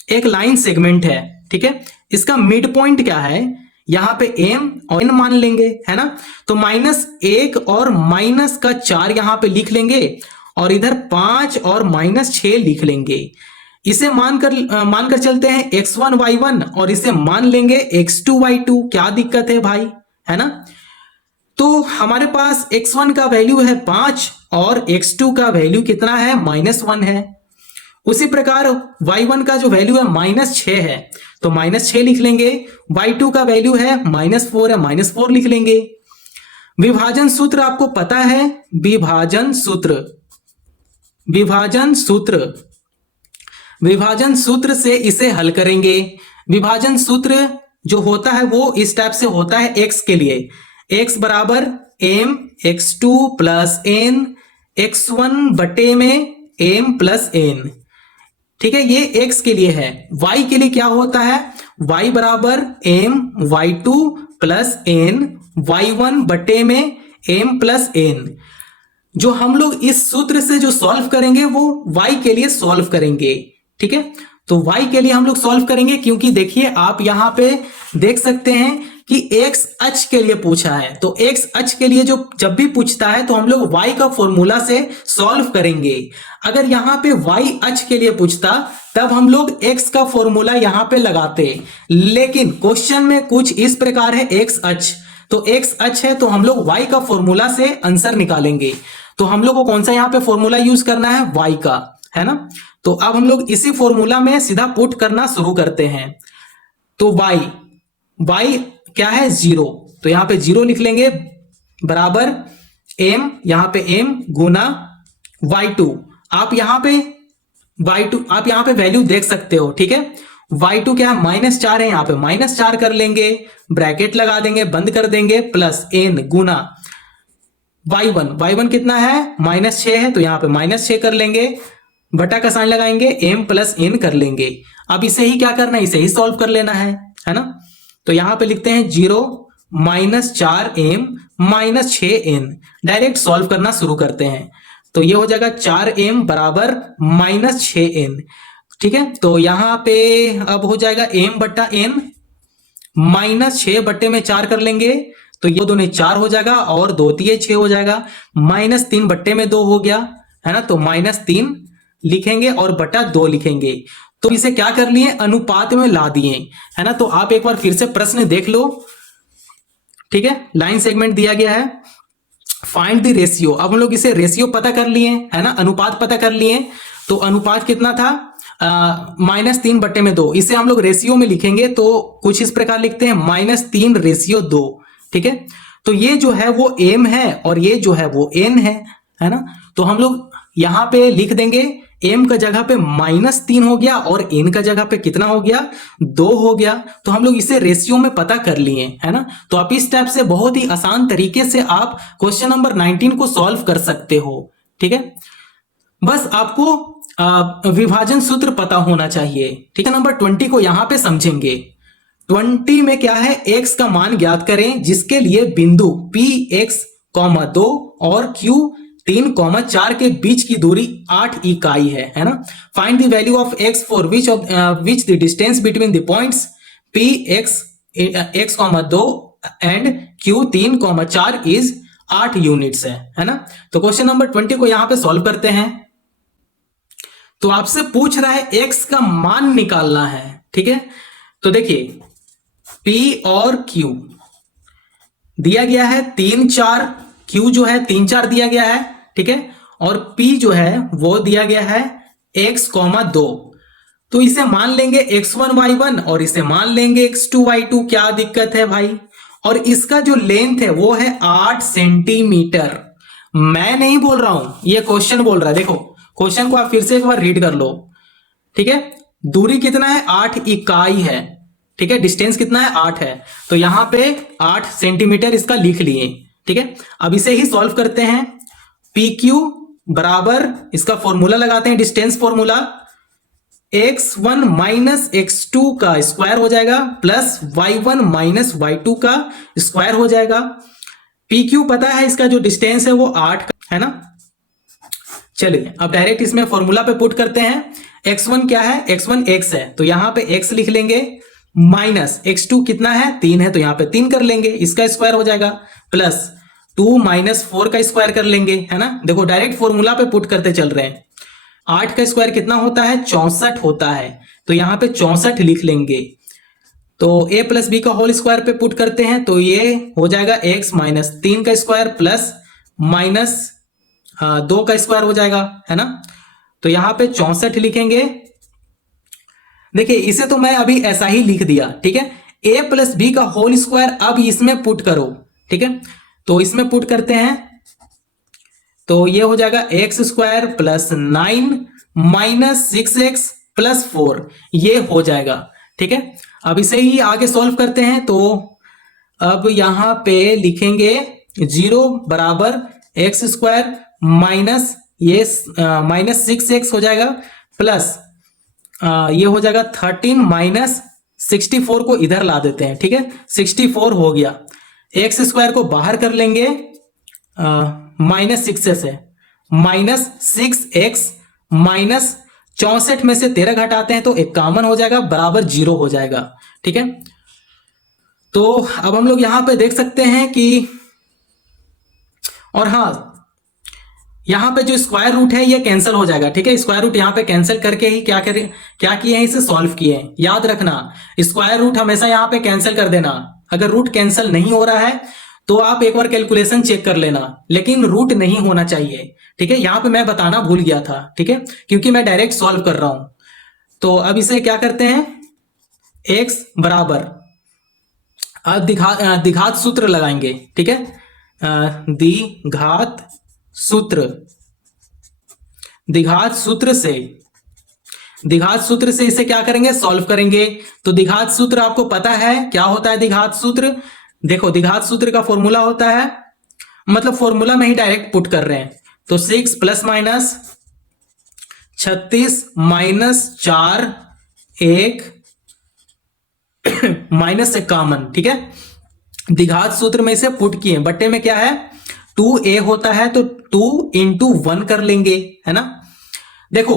एक लाइन सेगमेंट है, ठीक है, इसका मिड पॉइंट क्या है, यहां पे m और n मान लेंगे, है ना। तो -1 और -4 यहां पे लिख लेंगे और इधर 5 और -6 लिख लेंगे। इसे मानकर चलते हैं x1 y1 और इसे मान लेंगे x2 y2। क्या दिक्कत है भाई, है ना। तो हमारे पास x1 का वैल्यू है 5 और x2 का वैल्यू कितना है, -1 है। उसी प्रकार y1 का जो वैल्यू है -6 है, तो -6 लिख लेंगे। y2 का वैल्यू है -4 है, -4 लिख लेंगे। विभाजन सूत्र आपको पता है, विभाजन सूत्र विभाजन सूत्र से इसे हल करेंगे। विभाजन सूत्र जो होता है वो इस टाइप से होता है x के लिए, x बराबर m x2 plus n x1 बटे में m प्लस n। ठीक है, ये x के लिए है। y के लिए क्या होता है, y बराबर m y2 plus n y1 बटे में m प्लस n। जो हम लोग इस सूत्र से जो सॉल्व करेंगे वो y के लिए सॉल्व करेंगे। ठीक है, तो y के लिए हम लोग सॉल्व करेंगे, क्योंकि देखिए आप यहां पे देख सकते हैं कि x अक्ष के लिए पूछा है, तो x अक्ष के लिए जो जब भी पूछता है तो हम लोग y का फॉर्मूला से सॉल्व करेंगे। अगर यहां पे y अक्ष के लिए पूछता तब हम लोग x का फॉर्मूला यहां पे लगाते, लेकिन क्वेश्चन में कुछ इस प्रकार है x अक्ष, तो x अक्ष है तो हम लोग y का फॉर्मूला से आंसर निकालेंगे। तो हम लोग को कौन सा यहाँ पे फॉर्मूला यूज करना है, y का, है ना। तो अब हम लोग इसी फॉर्मूला में सीधा पुट करना शुरू करते हैं। तो y क्या है 0, तो यहां पे 0 लिख लेंगे बराबर m, यहां पे m गुना y2। आप यहां पे वैल्यू देख सकते हो। ठीक है, y2 क्या है -4 है, यहां पे -4 कर लेंगे, ब्रैकेट लगा देंगे, बंद कर देंगे, प्लस n गुना y1 कितना है -6 है, तो यहां पे -6 कर लेंगे, बटा का साइन लगाएंगे, m प्लस n कर लेंगे। अब इसे ही क्या करना है, इसे ही सॉल्व कर लेना है ना। तो यहां पे लिखते हैं 0 -4m -6n, डायरेक्ट सॉल्व करना शुरू करते हैं। तो ये हो जाएगा 4m बराबर -6n। ठीक है, तो यहां पे अब हो जाएगा m बट्टा n, -6 बट्टे में 4 कर लेंगे, तो ये दोनों 4 हो जाएगा, और 2 3 6 हो जाएगा, -3 बट्टे में 2 हो गया, है ना। तो -3 लिखेंगे और बटा 2 लिखेंगे। तो इसे क्या कर लिए, अनुपात में ला दिए, है ना। तो आप एक बार फिर से प्रश्न देख लो। ठीक है, लाइन सेगमेंट दिया गया है, फाइंड द रेशियो। अब हम लोग इसे रेशियो पता कर लिए, है ना, अनुपात पता कर लिए। तो अनुपात कितना था, -3 बट्टे में 2, इसे हम लोग रेशियो में लिखेंगे तो कुछ इस प्रकार लिखते हैं -3 रेशियो 2। ठीक है, तो ये जो है वो m है और ये जो है वो n है ना। तो हम लोग यहां पे लिख देंगे, m का जगह पे -3 हो गया और n का जगह पे कितना हो गया, 2 हो गया। तो हम लोग इसे रेशियो में पता कर लिए, है ना। तो आप इस टाइप से बहुत ही आसान तरीके से आप क्वेश्चन नंबर 19 को सॉल्व कर सकते हो। ठीक है, बस आपको विभाजन सूत्र पता होना चाहिए। ठीक है, नंबर 20 को यहां पे समझेंगे। 20 में क्या है, x का मान ज्ञात करें जिसके लिए बिंदु Px, 2 और Q 3, 4 के बीच की दूरी 8 इकाई है ना। Find the value of x for which the distance between the points Px, x, 2 and Q 3, 4 is 8 units है ना। तो क्वेश्चन नंबर 20 को यहां पे सॉल्व करते हैं। तो आपसे पूछ रहा है x का मान निकालना है। ठीक है, तो देखिए P और Q दिया गया है 3 4, Q जो है 3 4 दिया गया है। ठीक है, और P जो है वो दिया गया है x, 2। तो इसे मान लेंगे x1 y1 और इसे मान लेंगे x2 y2। क्या दिक्कत है भाई, और इसका जो लेंथ है वो है 8 सेंटीमीटर। मैं नहीं बोल रहा हूं, ये क्वेश्चन बोल रहा है। देखो क्वेश्चन को आप फिर से एक बार रीड कर लो। ठीक है, दूरी कितना है, 8 इकाई है। ठीक है, डिस्टेंस कितना है, 8 है। तो यहां पे 8 सेंटीमीटर इसका लिख लिए। ठीक है, अब इसे ही सॉल्व करते हैं। PQ बराबर, इसका फॉर्मूला लगाते हैं, distance formula, x1 minus x2 का स्क्वायर हो जाएगा प्लस y1 माइनस y2 का स्क्वायर हो जाएगा। PQ पता है, इसका जो डिस्टेंस है वो 8 का है ना। चलिए अब डायरेक्ट इसमें फॉर्मूला पे पुट करते हैं। x1 क्या है, x1 x है, तो यहां पे x लिख लेंगे, माइनस x2 कितना है, 3 है, तो यहां पे 3 कर लेंगे, इसका स्क्वायर हो जाएगा, प्लस 2 माइनस 4 का स्क्वायर कर लेंगे, है ना। देखो डायरेक्ट फॉर्मूला पे पुट करते चल रहे हैं। 8 का स्क्वायर कितना होता है, 64 होता है, तो यहां पे 64 लिख लेंगे। तो a प्लस बी का होल स्क्वायर पे पुट करते हैं, तो ये हो जाएगा x माइनस 3 का स्क्वायर प्लस माइनस 2 का स्क्वायर हो जाएगा, है ना। तो यहां पे 64 लिखेंगे। देखिए इसे तो मैं अभी ऐसा ही लिख दिया। ठीक है, a प्लस बी का होल स्क्वायर अब इसमें पुट करो। ठीक है, तो इसमें पुट करते हैं, तो ये हो जाएगा x square plus 9 minus 6x +4 ये हो जाएगा। ठीक है, अब इसे ही आगे सॉल्व करते हैं। तो अब यहां पे लिखेंगे 0 बराबर x² माइनस ये -6x हो जाएगा, प्लस ये हो जाएगा 13 माइनस 64 को इधर ला देते हैं। ठीक है, 64 हो गया, x² को बाहर कर लेंगे -6 से, -6x माइनस 64 में से 13 घटाते हैं तो 51 हो जाएगा, बराबर 0 हो जाएगा। ठीक है, तो अब हम लोग यहां पे देख सकते हैं कि, और हाँ, यहां पे जो स्क्वायर रूट है ये कैंसिल हो जाएगा। ठीक है, स्क्वायर रूट यहां पे कैंसिल करके ही क्या किए हैं, इसे सॉल्व किए हैं। याद रखना, स्क्वायर रूट हमेशा यहां पे कैंसिल कर देना। अगर रूट कैंसिल नहीं हो रहा है तो आप एक बार कैलकुलेशन चेक कर लेना, लेकिन रूट नहीं होना चाहिए। ठीक है, यहां पे मैं बताना भूल गया था। ठीक है, क्योंकि मैं डायरेक्ट सॉल्व कर रहा हूं। तो अब इसे क्या करते हैं, x बराबर, अब द्विघात सूत्र लगाएंगे। ठीक है, द्विघात सूत्र से इसे क्या करेंगे, सॉल्व करेंगे। तो द्विघात सूत्र आपको पता है क्या होता है। द्विघात सूत्र देखो, द्विघात सूत्र का फॉर्मूला होता है, मतलब फॉर्मूला में ही डायरेक्ट पुट कर रहे हैं। तो 6 प्लस माइनस 36 माइनस 4 1 माइनस 51। ठीक है, द्विघात सूत्र में इसे पुट किए, बट्टे में क्या है 2a होता है, तो 2 इंटू 1 कर लेंगे, है ना। देखो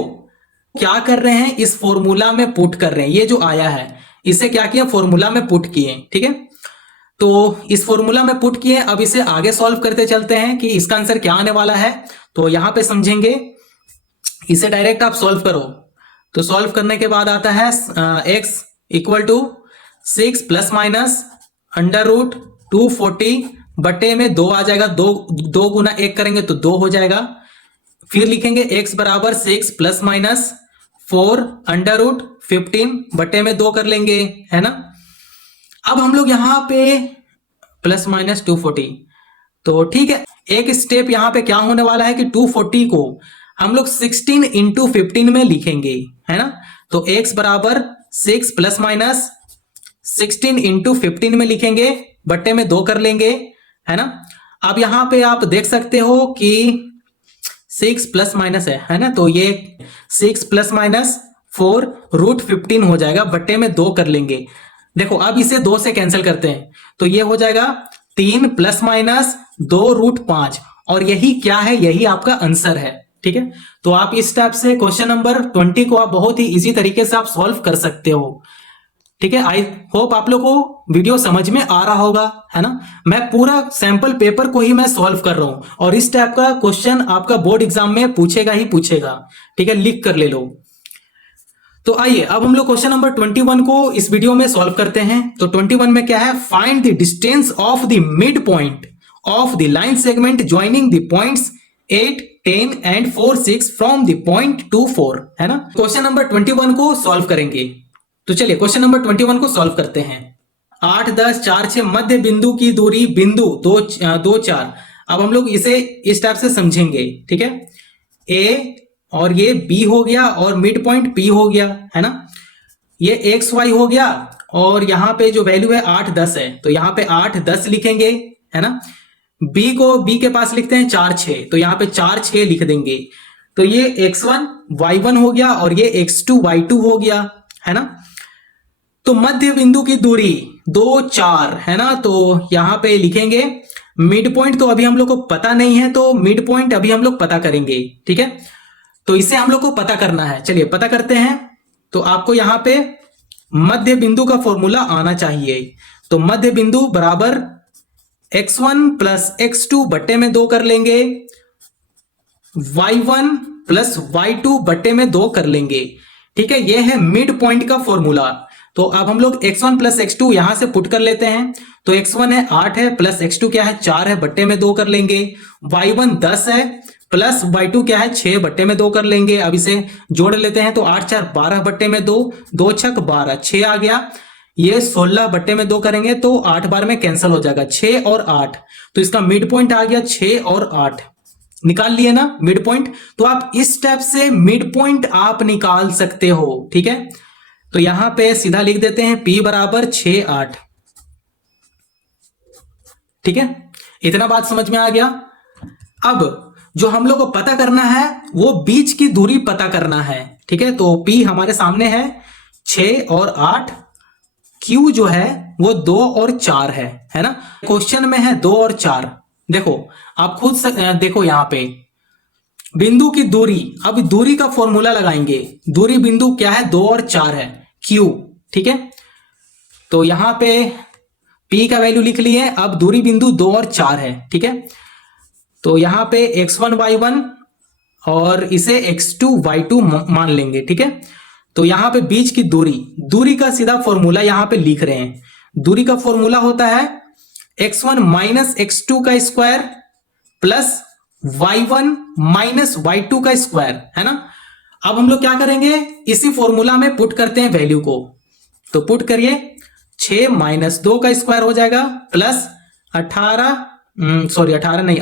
क्या कर रहे हैं, इस फॉर्मूला में पुट कर रहे हैं। ये जो आया है इसे क्या किया, फॉर्मूला में पुट किए। ठीक है, तो इस फॉर्मूला में पुट किए। अब इसे आगे सॉल्व करते चलते हैं कि इसका आंसर क्या आने वाला है। तो यहां पे समझेंगे, इसे डायरेक्ट आप सॉल्व करो। तो सॉल्व करने के बाद आता है x equal to 6 plus minus √240 बटे में 2 आ जाएगा। 2 गुना 1 करेंगे तो 2 हो जाएगा। फिर लिखेंगे x बराबर 6 प्लस माइनस 4 √15 बटे में 2 कर लेंगे, है ना। अब हम लोग यहां पे प्लस माइनस 240, तो ठीक है, एक स्टेप यहां पे क्या होने वाला है कि 240 को हम लोग 16 इंटू 15 में लिखेंगे, है ना। तो x बराबर 6 प्लस माइनस 16 इंटू 15 में लिखेंगे, बट्टे में 2 कर लेंगे, है ना। अब यहां पे आप देख सकते हो कि 6 प्लस माइनस है ना, तो ये 6 प्लस माइनस 4 √15 हो जाएगा, बट्टे में 2 कर लेंगे। देखो अब इसे 2 से कैंसिल करते हैं तो ये हो जाएगा 3 प्लस माइनस 2√5, और यही क्या है, यही आपका आंसर है। ठीक है, तो आप इस टाइप से क्वेश्चन नंबर 20 को आप बहुत ही इजी तरीके से आप सॉल्व कर सकते हो। ठीक है, आई होप आप लोग को वीडियो समझ में आ रहा होगा, है ना। मैं पूरा सैंपल पेपर को ही मैं सॉल्व कर रहा हूं, और इस टाइप का क्वेश्चन आपका बोर्ड एग्जाम में पूछेगा ही पूछेगा। ठीक है, लिख कर ले लो। तो आइए अब हम लोग क्वेश्चन नंबर 21 को इस वीडियो में सॉल्व करते हैं। तो 21 में क्या है, find the distance of the mid point of the line segment joining the points 8, 10 and 4, 6 from the point 2, 4, है ना। क्वेश्चन नंबर 21 को सॉल्व करेंगे। तो चलिए क्वेश्चन नंबर 21 को सॉल्व करते हैं। 8, 10, 4, 6 मध्य बिंदु की दूरी बिंदु 2, 4। अब हम लोग इसे इस टाइप से समझेंगे। ठीक है, ए और ये B हो गया और मिड पॉइंट P हो गया, है ना। ये XY हो गया, और यहां पे जो वैल्यू है 8, 10 है, तो यहां पे 8, 10 लिखेंगे, है ना। B को B के पास लिखते हैं 4, 6, तो यहां पे 4, 6 लिख देंगे। तो ये X1, Y1 हो गया और ये X2, Y2 हो गया, है ना। तो मध्य बिंदु की दूरी 2, 4, है ना। तो यहां पे लिखेंगे मिड पॉइंट, तो अभी हम लोग को पता नहीं है, तो मिड पॉइंट अभी हम लोग पता करेंगे। ठीक है, तो इसे हम लोग को पता करना है। चलिए पता करते हैं। तो आपको यहां पे मध्य बिंदु का फॉर्मूला आना चाहिए। तो मध्य बिंदु बराबर x1 प्लस x2 बट्टे में 2 कर लेंगे, y1 प्लस y2 बट्टे में 2 कर लेंगे। ठीक है, यह है मिड पॉइंट का फॉर्मूला। तो अब हम लोग x1 प्लस x2 यहां से पुट कर लेते हैं। तो x1 है 8 है, प्लस x2 क्या है 4 है, बट्टे में 2 कर लेंगे। y1 10 है, प्लस y2 क्या है 6 बट्टे में 2 कर लेंगे। अब इसे जोड़ लेते हैं। तो 8, 4, 12 बट्टे में 2, 2 छक 12, 6 आ गया। ये 16 बट्टे में 2 करेंगे तो 8 बार में कैंसिल हो जाएगा, 6 और 8। तो इसका मिड पॉइंट आ गया 6 और 8, निकाल लिए ना मिड पॉइंट, तो आप इस स्टेप से मिड पॉइंट आप निकाल सकते हो। ठीक है, तो यहां पे सीधा लिख देते हैं P बराबर 6 8। ठीक है, इतना बात समझ में आ गया। अब जो हम लोग को पता करना है वो बीच की दूरी पता करना है। ठीक है, तो P हमारे सामने है 6 और 8, Q जो है वो 2 और 4 है ना। क्वेश्चन में है 2 और 4। देखो आप खुद देखो यहां पे बिंदु की दूरी, अब दूरी का फॉर्मूला लगाएंगे। दूरी बिंदु क्या है, 2 और 4 है, Q। ठीक है, तो यहां पे P का वैल्यू लिख लिए, अब दूरी बिंदु 2 और 4 है। ठीक है, तो यहां पे x1 y1 और इसे x2 y2 मान लेंगे। ठीक है, तो यहां पे बीच की दूरी का सीधा फॉर्मूला यहां पे लिख रहे हैं। दूरी का फॉर्मूला होता है x1 माइनस x2 का square plus y1 minus y2 का स्क्वायर, है ना। अब हम लोग क्या करेंगे, इसी फॉर्मूला में पुट करते हैं वैल्यू को। तो पुट करिए, 6 माइनस 2 का स्क्वायर हो जाएगा प्लस 18 नहीं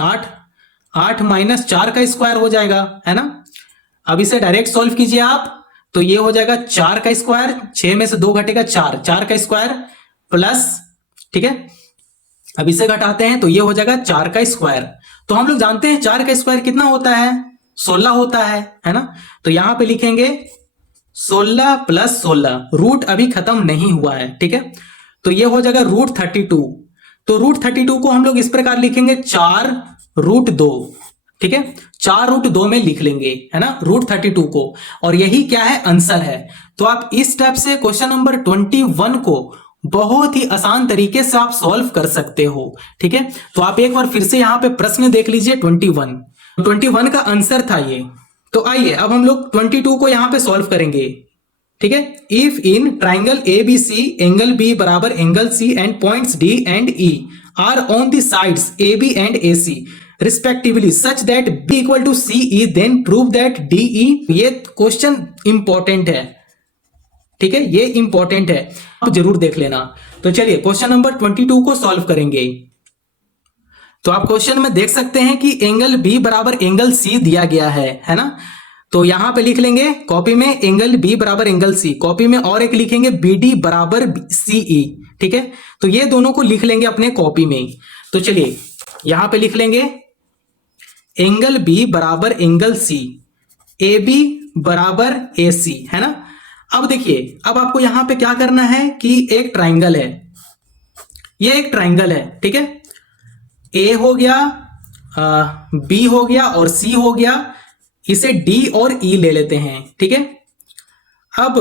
8 माइनस 4 का स्क्वायर हो जाएगा, है ना। अब इसे डायरेक्ट सॉल्व कीजिए आप, तो ये हो जाएगा 4 का स्क्वायर, 6 में से 2 घटेगा 4 का स्क्वायर प्लस, ठीक है, अब इसे घटाते हैं तो ये हो जाएगा 4 का स्क्वायर। तो हम लोग जानते हैं 4 का स्क्वायर कितना होता है, 16 होता है ना। तो यहां पे लिखेंगे 16 प्लस 16, रूट अभी खत्म नहीं हुआ है। ठीक है, तो ये हो जाएगा √32। तो √32 को हम लोग इस प्रकार लिखेंगे 4√2। ठीक है, 4√2 में लिख लेंगे, है ना, √32 को। और यही क्या है, आंसर है। तो आप इस स्टेप से क्वेश्चन नंबर 21 को बहुत ही आसान तरीके से आप सॉल्व कर सकते हो। ठीक है, तो आप एक बार फिर से यहां पे प्रश्न देख लीजिए। 21 का आंसर था ये। तो आइए अब हम लोग 22 को यहां पे सॉल्व करेंगे। ठीक है, if in triangle ABC angle B बराबर angle C and points D and E are on the sides AB and AC respectively such that B equal to CE, then prove that DE। ये question important है। ठीक है, ये important है, आप जरूर देख लेना। तो चलिए क्वेश्चन नंबर 22 को सॉल्व करेंगे। तो आप क्वेश्चन में देख सकते हैं कि एंगल B बराबर एंगल C दिया गया है ना। तो यहां पे लिख लेंगे कॉपी में एंगल B बराबर एंगल C, कॉपी में और एक लिखेंगे BD बराबर CE। ठीक है, तो ये दोनों को लिख लेंगे अपने कॉपी में। तो चलिए यहां पे लिख लेंगे एंगल B बराबर एंगल C, AB बराबर AC, है ना। अब देखिए, अब आपको यहां पे क्या करना है कि एक ट्राइंगल है, ये एक ट्राइंगल है। ठीक है, A हो गया, B हो गया और C हो गया, इसे D और E ले लेते हैं। ठीक है, अब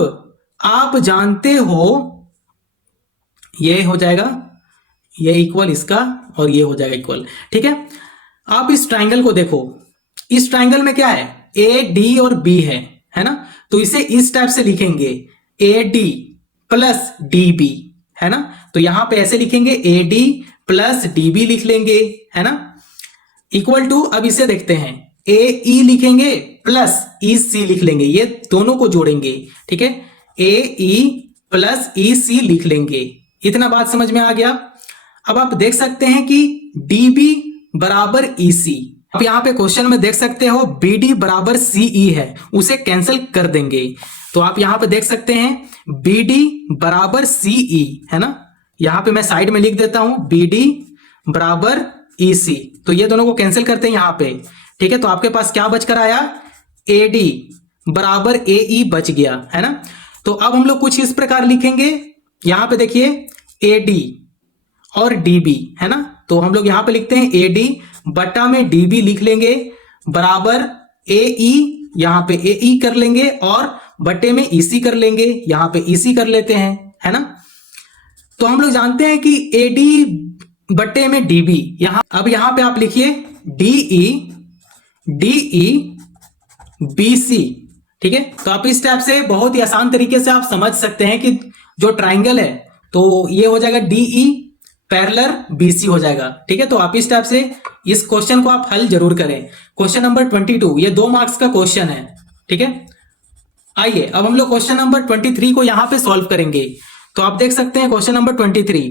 आप जानते हो ये हो जाएगा, ये इक्वल इसका और ये हो जाएगा इक्वल। ठीक है, आप इस ट्राइंगल को देखो, इस ट्राइंगल में क्या है, A D और B है ना। तो इसे इस टाइप से लिखेंगे AD प्लस DB, है ना। तो यहां पे ऐसे लिखेंगे AD प्लस DB लिख लेंगे, है ना, इक्वल टू, अब इसे देखते हैं AE लिखेंगे प्लस EC लिख लेंगे, ये दोनों को जोड़ेंगे। ठीक है, AE प्लस EC लिख लेंगे। इतना बात समझ में आ गया। अब आप देख सकते हैं कि DB बराबर EC, अब यहां पे क्वेश्चन में देख सकते हो BD बराबर CE है, उसे कैंसिल कर देंगे। तो आप यहां पे देख सकते हैं BD बराबर CE, है ना। यहां पे मैं साइड में लिख देता हूं BD बराबर EC, तो ये दोनों को कैंसिल करते हैं यहां पे। ठीक है, तो आपके पास क्या बचकर आया, AD बराबर AE बच गया, है ना। तो अब हम लोग कुछ इस प्रकार लिखेंगे, यहां पे देखिए AD और DB, है ना। तो हम लोग यहां पे लिखते हैं AD बटा में DB लिख लेंगे बराबर AE, यहां पे AE कर लेंगे और बटे में EC कर लेंगे, यहां पे EC कर लेते हैं, है ना। तो हम लोग जानते हैं कि AD बटे में DB, अब यहां पे आप लिखिए DE BC। ठीक है, तो आप इस टाइप से बहुत ही आसान तरीके से आप समझ सकते हैं कि जो ट्राइंगल है तो ये हो जाएगा DE पैरेलल BC हो जाएगा। ठीक है, तो आप इस टाइप से इस क्वेश्चन को आप हल जरूर करें। क्वेश्चन नंबर 22, ये 2 मार्क्स का क्वेश्चन है। ठीक है, आइए अब हम लोग क्वेश्चन नंबर 23 को यहां पे सॉल्व करेंगे। तो आप देख सकते हैं क्वेश्चन नंबर 23,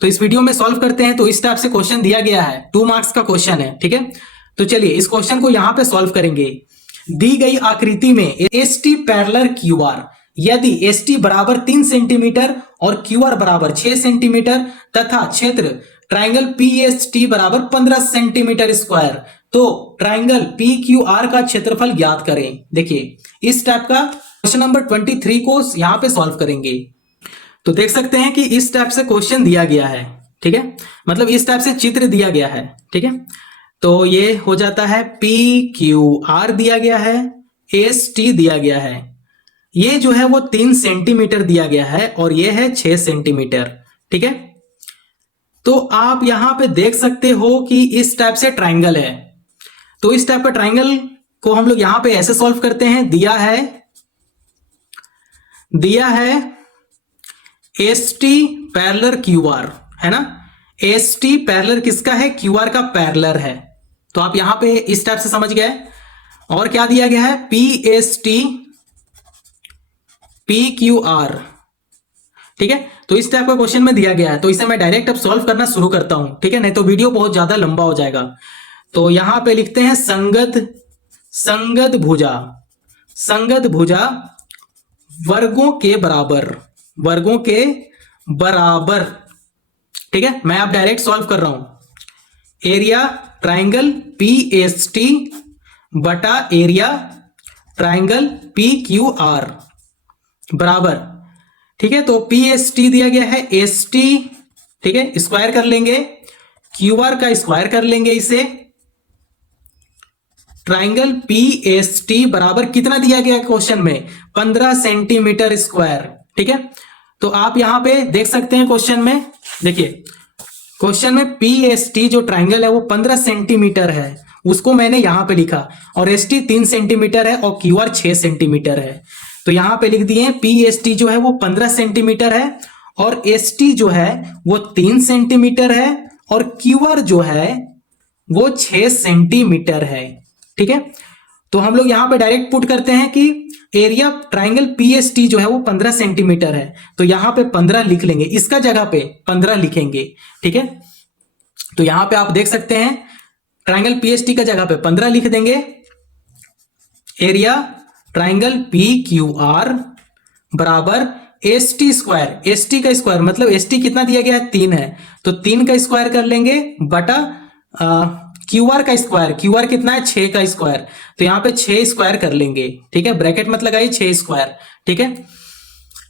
तो इस वीडियो में सॉल्व करते हैं। तो इस टाइप से क्वेश्चन दिया गया है, 2 मार्क्स का क्वेश्चन है। ठीक है, तो चलिए इस क्वेश्चन को यहां पे सॉल्व करेंगे। दी गई आकृति में S T parallel Q R, यदि एस टी बराबर 3 सेंटीमीटर और क्यू आर बराबर 6 सेंटीमीटर तथा क्षेत्र ट्राइंगल पी एस टी बराबर 15 सेंटीमीटर स्क्वायर, तो ट्राइंगल पी क्यू आर का क्षेत्रफल ज्ञात करें। देखिए इस टाइप का क्वेश्चन नंबर 23 को यहां पे सॉल्व करेंगे। तो देख सकते हैं कि इस टाइप से क्वेश्चन दिया गया है, ठीक है, मतलब इस टाइप से चित्र दिया गया है, ठीक है। तो ये हो जाता है पी क्यू आर दिया गया है, एस टी दिया गया है, ये जो है वो 3 सेंटीमीटर दिया गया है और ये है 6 सेंटीमीटर, ठीक है। तो आप यहां पे देख सकते हो कि इस टाइप से ट्राइंगल है। तो इस टाइप का ट्राइंगल को हम लोग यहां पे ऐसे सॉल्व करते हैं। दिया है S T parallel Q R, है ना। एस टी पैरेलल किसका है? क्यू आर का पैरेलल है। तो आप यहां पे इस टाइप से समझ गए। और क्या दिया गया है? P S T P Q are, ठीक है। तो इस टाइप का क्वेश्चन में दिया गया है, तो इसे मैं डायरेक्ट अब सॉल्व करना शुरू करता हूं, ठीक है, नहीं तो वीडियो बहुत ज्यादा लंबा हो जाएगा। तो यहां पे लिखते हैं संगत भुजा वर्गों के बराबर, ठीक है। मैं अब डायरेक्ट सॉल्व कर रहा हूं। Area triangle P S T बटा area triangle P Q R बराबर, ठीक है। तो पी एस टी दिया गया है एस टी, ठीक है, स्क्वायर कर लेंगे, क्यू आर का स्क्वायर कर लेंगे इसे। ट्राइंगल पी एस टी बराबर कितना दिया गया क्वेश्चन में? 15 सेंटीमीटर स्क्वायर, ठीक है। तो आप यहां पे देख सकते हैं क्वेश्चन में, देखिए क्वेश्चन में पी एस टी जो ट्राइंगल है वो 15 सेंटीमीटर है, उसको मैंने यहां पे लिखा, और एस टी 3 सेंटीमीटर है और क्यू आर 6 सेंटीमीटर है। तो यहां पे लिख दिए पी एस टी जो है वो 15 सेंटीमीटर है और एस टी जो है वो 3 सेंटीमीटर है और क्यू आर जो है वो 6 सेंटीमीटर है, ठीक है। तो हम लोग यहां पे डायरेक्ट पुट करते हैं कि area triangle P S T जो है वो 15 सेंटीमीटर है, तो यहां पे 15 लिख लेंगे, इसका जगह पे 15 लिखेंगे, ठीक है। तो यहां पे आप देख सकते हैं ट्राइंगल पी एस टी का जगह पे 15 लिख देंगे। Area triangle P Q R बराबर S T square, S T का स्क्वायर मतलब एस टी कितना दिया गया है? 3 है, तो 3 का स्क्वायर कर लेंगे बटा क्यू आर का स्क्वायर, क्यू आर कितना है? 6 का स्क्वायर, तो यहां पे 6 स्क्वायर कर लेंगे, ठीक है, ब्रैकेट मत लगाइए, 6 स्क्वायर, ठीक है।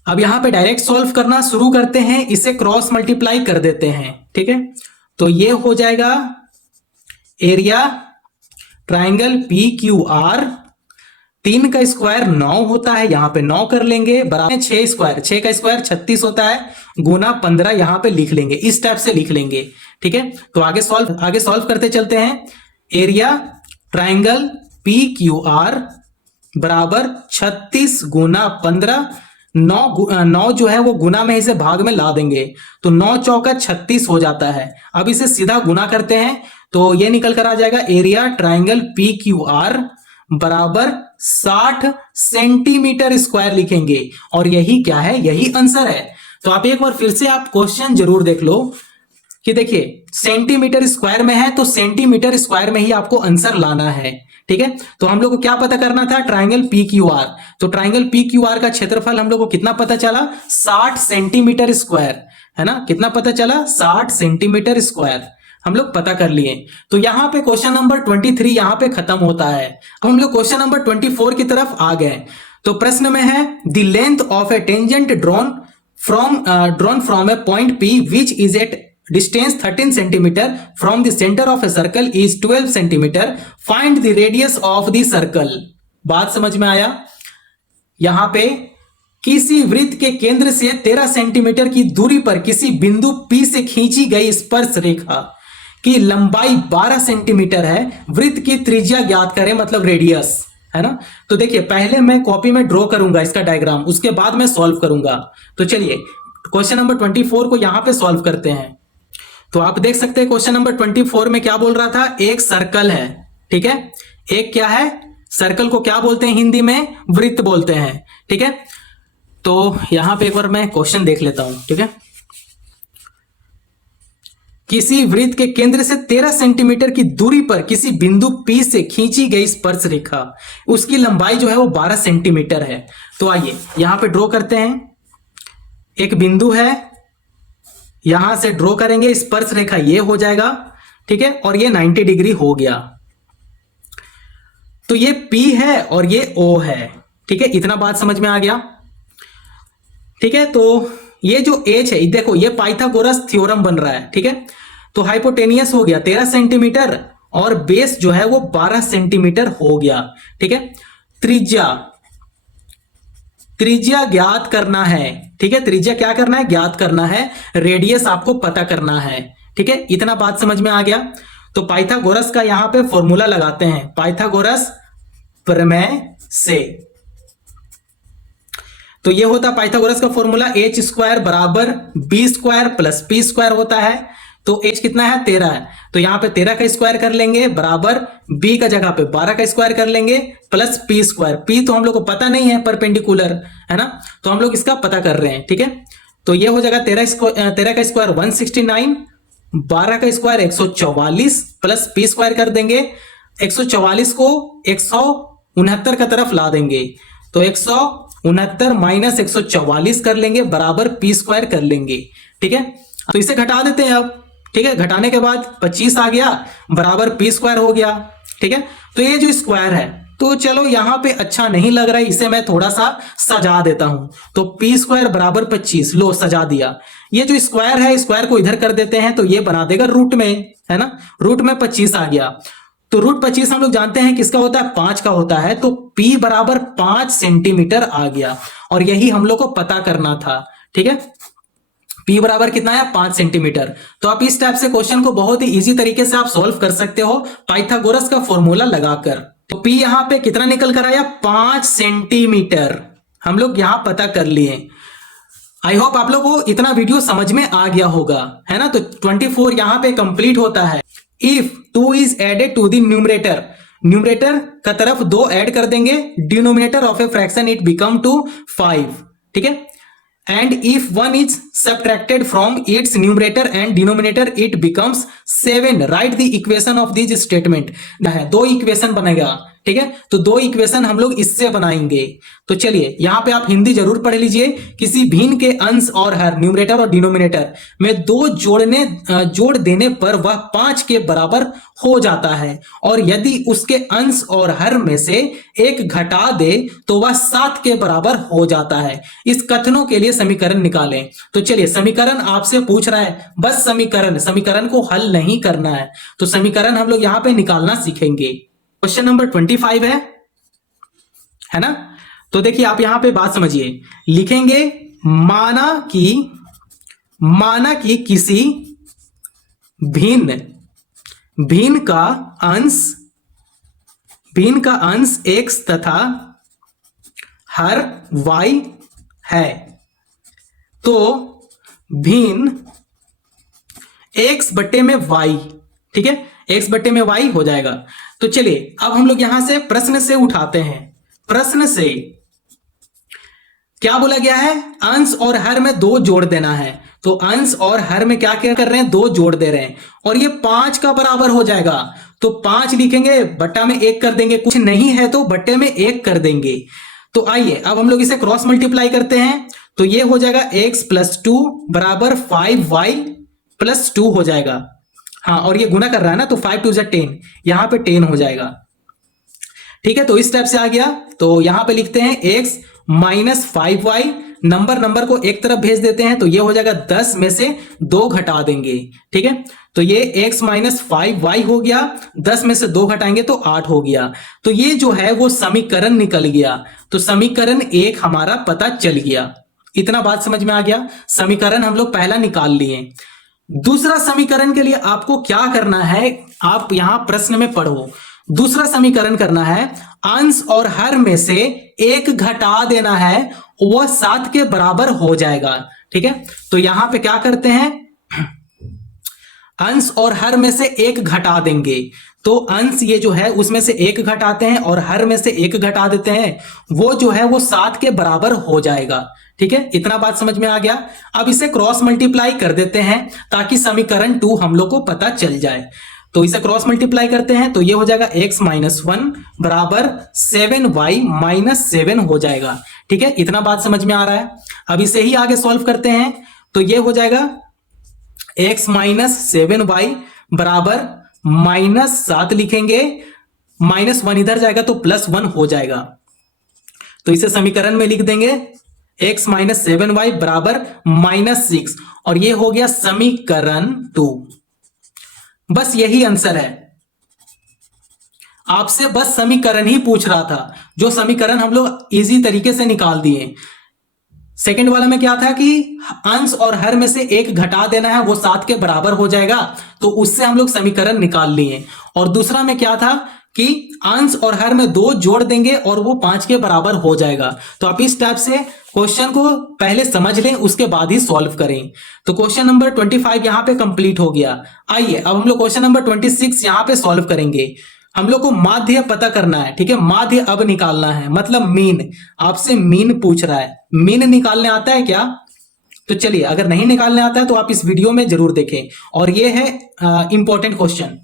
अब यहां पे डायरेक्ट सॉल्व करना शुरू करते हैं, इसे क्रॉस मल्टीप्लाई कर देते हैं, ठीक है। तो ये हो जाएगा area triangle P Q are, 3 का स्क्वायर 9 होता है, यहां पे 9 कर लेंगे बराबर 6 स्क्वायर, 6 का स्क्वायर 36 होता है, गुना 15 यहां पे लिख लेंगे, इस टाइप से लिख लेंगे, ठीक है। तो आगे सॉल्व करते चलते हैं। Area triangle P Q R बराबर 36 गुना 15, 9 जो है वो गुना में इसे भाग में ला देंगे, तो 9 चौका 36 हो जाता है। अब इसे सीधा गुना करते हैं तो ये निकल कर आ जाएगा area triangle P Q R बराबर 60 सेंटीमीटर स्क्वायर लिखेंगे, और यही क्या है? यही आंसर है। तो आप एक बार फिर से आप क्वेश्चन जरूर देख लो कि देखिए सेंटीमीटर स्क्वायर में है, तो सेंटीमीटर स्क्वायर में ही आपको आंसर लाना है, ठीक है। तो हम लोग को क्या पता करना था? Triangle P Q are. तो ट्राइंगल पी क्यू आर का क्षेत्रफल हम लोग को कितना पता चला? 60 सेंटीमीटर स्क्वायर, है ना। कितना पता चला? 60 सेंटीमीटर स्क्वायर हम लोग पता कर लिए। तो यहां पे क्वेश्चन नंबर 23 यहां पे खत्म होता है। अब हम लोग क्वेश्चन नंबर 24 की तरफ आ गए। तो प्रश्न में है the length of a tangent drawn from a point P which is at distance 13 centimeter from the center of a circle is 12 centimeter. Find the radius of the circle. बात समझ में आया? यहां पे किसी वृत्त के केंद्र से 13 सेंटीमीटर की दूरी पर किसी बिंदु P से खींची गई स्पर्श रेखा की लंबाई 12 सेंटीमीटर है, वृत्त की त्रिज्या ज्ञात करें, मतलब रेडियस, है ना। तो देखिए पहले मैं कॉपी में ड्रॉ करूंगा इसका डायग्राम, उसके बाद मैं सॉल्व करूंगा। तो चलिए क्वेश्चन नंबर 24 को यहां पे सॉल्व करते हैं। तो आप देख सकते हैं क्वेश्चन नंबर 24 में क्या बोल रहा था? एक सर्कल है, ठीक है। एक क्या है? सर्कल को क्या बोलते हैं हिंदी में? वृत्त बोलते हैं, ठीक है। तो यहां पे एक बार मैं क्वेश्चन देख लेता हूं, ठीक है। किसी वृत्त के केंद्र से 13 सेंटीमीटर की दूरी पर किसी बिंदु P से खींची गई स्पर्श रेखा, उसकी लंबाई जो है वो 12 सेंटीमीटर है। तो आइए यहां पे ड्रॉ करते हैं। एक बिंदु है, यहां से ड्रॉ करेंगे, स्पर्श रेखा ये हो जाएगा, ठीक है, और ये 90 डिग्री हो गया। तो ये P है और ये O है, ठीक है, इतना बात समझ में आ गया। ठीक है, तो ये जो H है, देखो ये पाइथागोरस थ्योरम बन रहा है, ठीक है। तो हाइपोटेनियस हो गया 13 सेंटीमीटर और बेस जो है वो 12 सेंटीमीटर हो गया, ठीक है। त्रिज्या ज्ञात करना है, ठीक है, त्रिज्या क्या करना है, ज्ञात करना है, रेडियस आपको पता करना है, ठीक है, इतना बात समझ में आ गया। तो पाइथागोरस का यहां पे फॉर्मूला लगाते हैं, पाइथागोरस प्रमेय से। तो ये होता पाइथागोरस का फॉर्मूला h स्क्वायर बराबर b square plus p square होता है। तो h कितना है, 13 है, तो यहां पे 13 का स्क्वायर कर लेंगे बराबर b का जगह पे 12 का स्क्वायर कर लेंगे प्लस p स्क्वायर। p तो हम लोग को पता नहीं है, परपेंडिकुलर है ना, तो हम लोग इसका पता कर रहे हैं, ठीक है। तो ये हो जाएगा 13 का स्क्वायर 169, 12 का स्क्वायर 144 प्लस p स्क्वायर कर देंगे, 144 को 169 का तरफ ला देंगे, तो 169 माइनस 144 कर लेंगे बराबर p स्क्वायर कर लेंगे, ठीक है। तो इसे घटा देते हैं अब, ठीक है, घटाने के बाद 25 आ गया बराबर p स्क्वायर हो गया, ठीक है। तो ये जो स्क्वायर है, तो चलो यहां पे अच्छा नहीं लग रहा है, इसे मैं थोड़ा सा सजा देता हूं। तो p स्क्वायर बराबर 25, लो सजा दिया। ये जो स्क्वायर है, स्क्वायर को इधर कर देते हैं तो ये बना देगा रूट में, है ना, रूट में 25 आ गया। तो रूट 25 हम लोग जानते हैं किसका होता है, 5 का होता है। तो p बराबर 5 सेंटीमीटर आ गया और यही हम लोग को पता करना था, ठीक है। p बराबर कितना है, 5 सेंटीमीटर। तो आप इस टाइप से क्वेश्चन को बहुत ही इजी तरीके से आप सॉल्व कर सकते हो पाइथागोरस का फॉर्मूला लगाकर। तो p यहां पे कितना निकल कर आया, 5 सेंटीमीटर हम लोग यहां पता कर लिए। आई होप आप लोग को इतना वीडियो समझ में आ गया होगा, है ना। तो 24 यहां पे कंप्लीट होता है। If 2 is added to the numerator, numerator का तरफ 2 ऐड कर देंगे, denominator of a fraction it become to 5, ठीक है। And if 1 is subtracted from its numerator and denominator it becomes 7, write the equation of this statement. 2 equation बनेगा, ठीक है। तो 2 इक्वेशन हम लोग इससे बनाएंगे। तो चलिए यहां पे आप हिंदी जरूर पढ़ लीजिए। किसी भिन्न के अंश और हर, न्यूमरेटर और डिनोमिनेटर में 2 जोड़ देने पर वह 5 के बराबर हो जाता है, और यदि उसके अंश और हर में से 1 घटा दे तो वह 7 के बराबर हो जाता है। इस कथनों के लिए समीकरण निकालें। तो चलिए समीकरण आपसे पूछ रहा है, बस समीकरण को हल नहीं करना है, तो समीकरण हम लोग यहां पे निकालना सीखेंगे। क्वेश्चन नंबर 25 है ना। तो देखिए आप यहां पे बात समझिए, लिखेंगे माना कि किसी भिन्न का अंश x तथा हर y है, तो भिन्न x बट्टे में y, ठीक है, x बट्टे में y हो जाएगा। तो चलिए अब हम लोग यहां से प्रश्न से उठाते हैं। प्रश्न से क्या बोला गया है, अंश और हर में 2 जोड़ देना है। तो अंश और हर में क्या क्या कर रहे हैं, 2 जोड़ दे रहे हैं, और ये 5 का बराबर हो जाएगा। तो 5 लिखेंगे, बट्टा में 1 कर देंगे, कुछ नहीं है तो बट्टे में 1 कर देंगे। तो आइए अब हम लोग इसे क्रॉस मल्टीप्लाई करते हैं। तो ये हो जाएगा x + 2 बराबर 5y + 2 हो जाएगा। हाँ, और ये गुना कर रहा है ना, तो 5 2 = 10, यहां पे 10 हो जाएगा, ठीक है। तो इस टाइप से आ गया। तो यहां पे लिखते हैं x - 5y, नंबर को एक तरफ भेज देते हैं, तो ये हो जाएगा 10 में से 2 घटा देंगे, ठीक है। तो ये x - 5y हो गया, 10 में से 2 घटाएंगे तो 8 हो गया। तो ये जो है वो समीकरण निकल गया। तो समीकरण 1 हमारा पता चल गया। इतना बात समझ में आ गया। समीकरण हम लोग पहला निकाल लिए। दूसरा समीकरण के लिए आपको क्या करना है, आप यहां प्रश्न में पढ़ो। दूसरा समीकरण करना है, अंश और हर में से 1 घटा देना है, वह 7 के बराबर हो जाएगा, ठीक है। तो यहां पे क्या करते हैं, अंश और हर में से 1 घटा देंगे। तो अंश ये जो है उसमें से एक घटाते हैं और हर में से एक घटा देते हैं, वो जो है वो 7 के बराबर हो जाएगा। ठीक है, इतना बात समझ में आ गया। अब इसे क्रॉस मल्टीप्लाई कर देते हैं ताकि समीकरण 2 हम लोग को पता चल जाए। तो इसे क्रॉस मल्टीप्लाई करते हैं तो ये हो जाएगा x माइनस 1 बराबर 7y माइनस 7 हो जाएगा। ठीक है, इतना बात समझ में आ रहा है। अब इसे ही आगे सॉल्व करते हैं तो ये हो जाएगा x माइनस 7y बराबर माइनस 7 लिखेंगे, माइनस 1 इधर जाएगा तो प्लस 1 हो जाएगा। तो इसे समीकरण में लिख देंगे x माइनस 7y बराबर माइनस 6 और ये हो गया समीकरण 2। बस यही आंसर है। आपसे बस समीकरण ही पूछ रहा था, जो समीकरण हम लोग इजी तरीके से निकाल दिए। सेकंड वाला में क्या था कि अंश और हर में से एक घटा देना है, वो 7 के बराबर हो जाएगा, तो उससे हम लोग समीकरण निकाल लिए। और दूसरा में क्या था कि अंश और हर में 2 जोड़ देंगे और वो 5 के बराबर हो जाएगा। तो आप इस टाइप से क्वेश्चन को पहले समझ लें, उसके बाद ही सॉल्व करें। तो क्वेश्चन नंबर 25 यहां पे कंप्लीट हो गया। आइए अब हम लोग क्वेश्चन नंबर 26 यहां पे सॉल्व करेंगे। हम लोग को माध्य पता करना है। ठीक है, माध्य अब निकालना है, मतलब मीन। आपसे मीन पूछ रहा है, मीन निकालने आता है क्या? तो चलिए, अगर नहीं निकालने आता है तो आप इस वीडियो में जरूर देखें। और ये है इंपॉर्टेंट क्वेश्चन,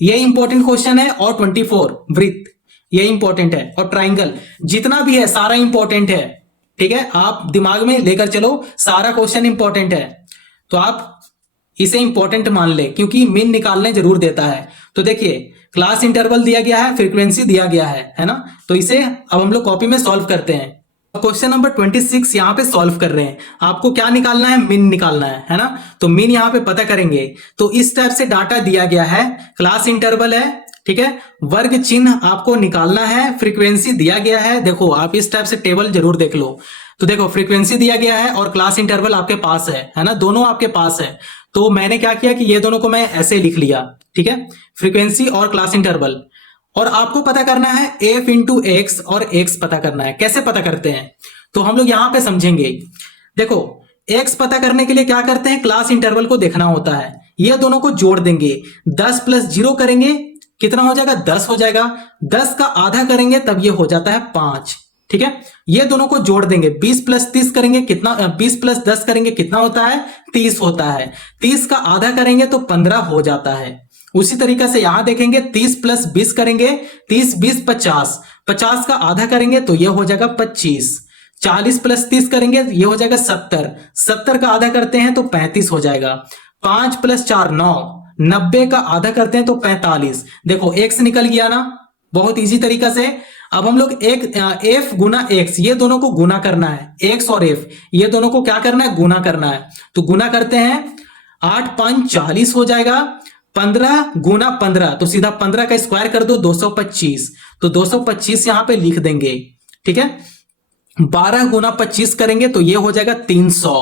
ये इंपॉर्टेंट क्वेश्चन है। और 24 वृत्त ये इंपॉर्टेंट है, और ट्राइंगल जितना भी है सारा इंपॉर्टेंट है। ठीक है, आप दिमाग में लेकर चलो, सारा क्वेश्चन इंपॉर्टेंट है, तो आप इसे इंपॉर्टेंट मान ले, क्योंकि मीन निकालने जरूर देता है। तो देखिए, क्लास इंटरवल दिया गया है, फ्रीक्वेंसी दिया गया है ना। तो इसे अब हम लोग कॉपी में सॉल्व करते हैं। क्वेश्चन नंबर 26 यहां पे सॉल्व कर रहे हैं। आपको क्या निकालना है? मीन निकालना है ना। तो मीन यहां पे पता करेंगे। तो इस टाइप से डाटा दिया गया है, क्लास इंटरवल है, ठीक है, वर्ग चिन्ह आपको निकालना है, फ्रीक्वेंसी दिया गया है। देखो आप इस टाइप से टेबल जरूर देख लो। तो देखो फ्रीक्वेंसी दिया गया है और क्लास इंटरवल आपके पास है ना, दोनों आपके पास है। तो मैंने क्या किया कि ये दोनों को मैं ऐसे लिख लिया। ठीक है, फ्रीक्वेंसी और क्लास इंटरवल। और आपको पता करना है f इंटू एक्स और x पता करना है। कैसे पता करते हैं? तो हम लोग यहां पे समझेंगे। देखो x पता करने के लिए क्या करते हैं, क्लास इंटरवल को देखना होता है। ये दोनों को जोड़ देंगे, 10 प्लस 0 करेंगे, कितना हो जाएगा? 10 हो जाएगा। 10 का आधा करेंगे तब ये हो जाता है 5। ठीक है, ये दोनों को जोड़ देंगे, 20 प्लस 30 करेंगे, कितना 20 प्लस 10 करेंगे, कितना होता है? 30 होता है। 30 का आधा करेंगे तो 15 हो जाता है। उसी तरीके से यहां देखेंगे, 30 प्लस 20 करेंगे, 30 20 50, 50 का आधा करेंगे तो ये हो जाएगा 25। 40 प्लस 30 करेंगे ये हो जाएगा 70, 70 का आधा करते हैं तो 35 हो जाएगा। 5 प्लस 4 9, 90 का आधा करते हैं तो 45। देखो x निकल गया ना, बहुत इजी तरीका से। अब हम लोग एक f गुना x, ये दोनों को गुना करना है, x और f ये दोनों को क्या करना है? गुना करना है। तो गुना करते हैं, 8 5 40 हो जाएगा, 15 गुना 15 तो सीधा 15 का स्क्वायर कर दो, 225। तो 225 यहां पे लिख देंगे। ठीक है, 12 गुना 25 करेंगे तो ये हो जाएगा 300।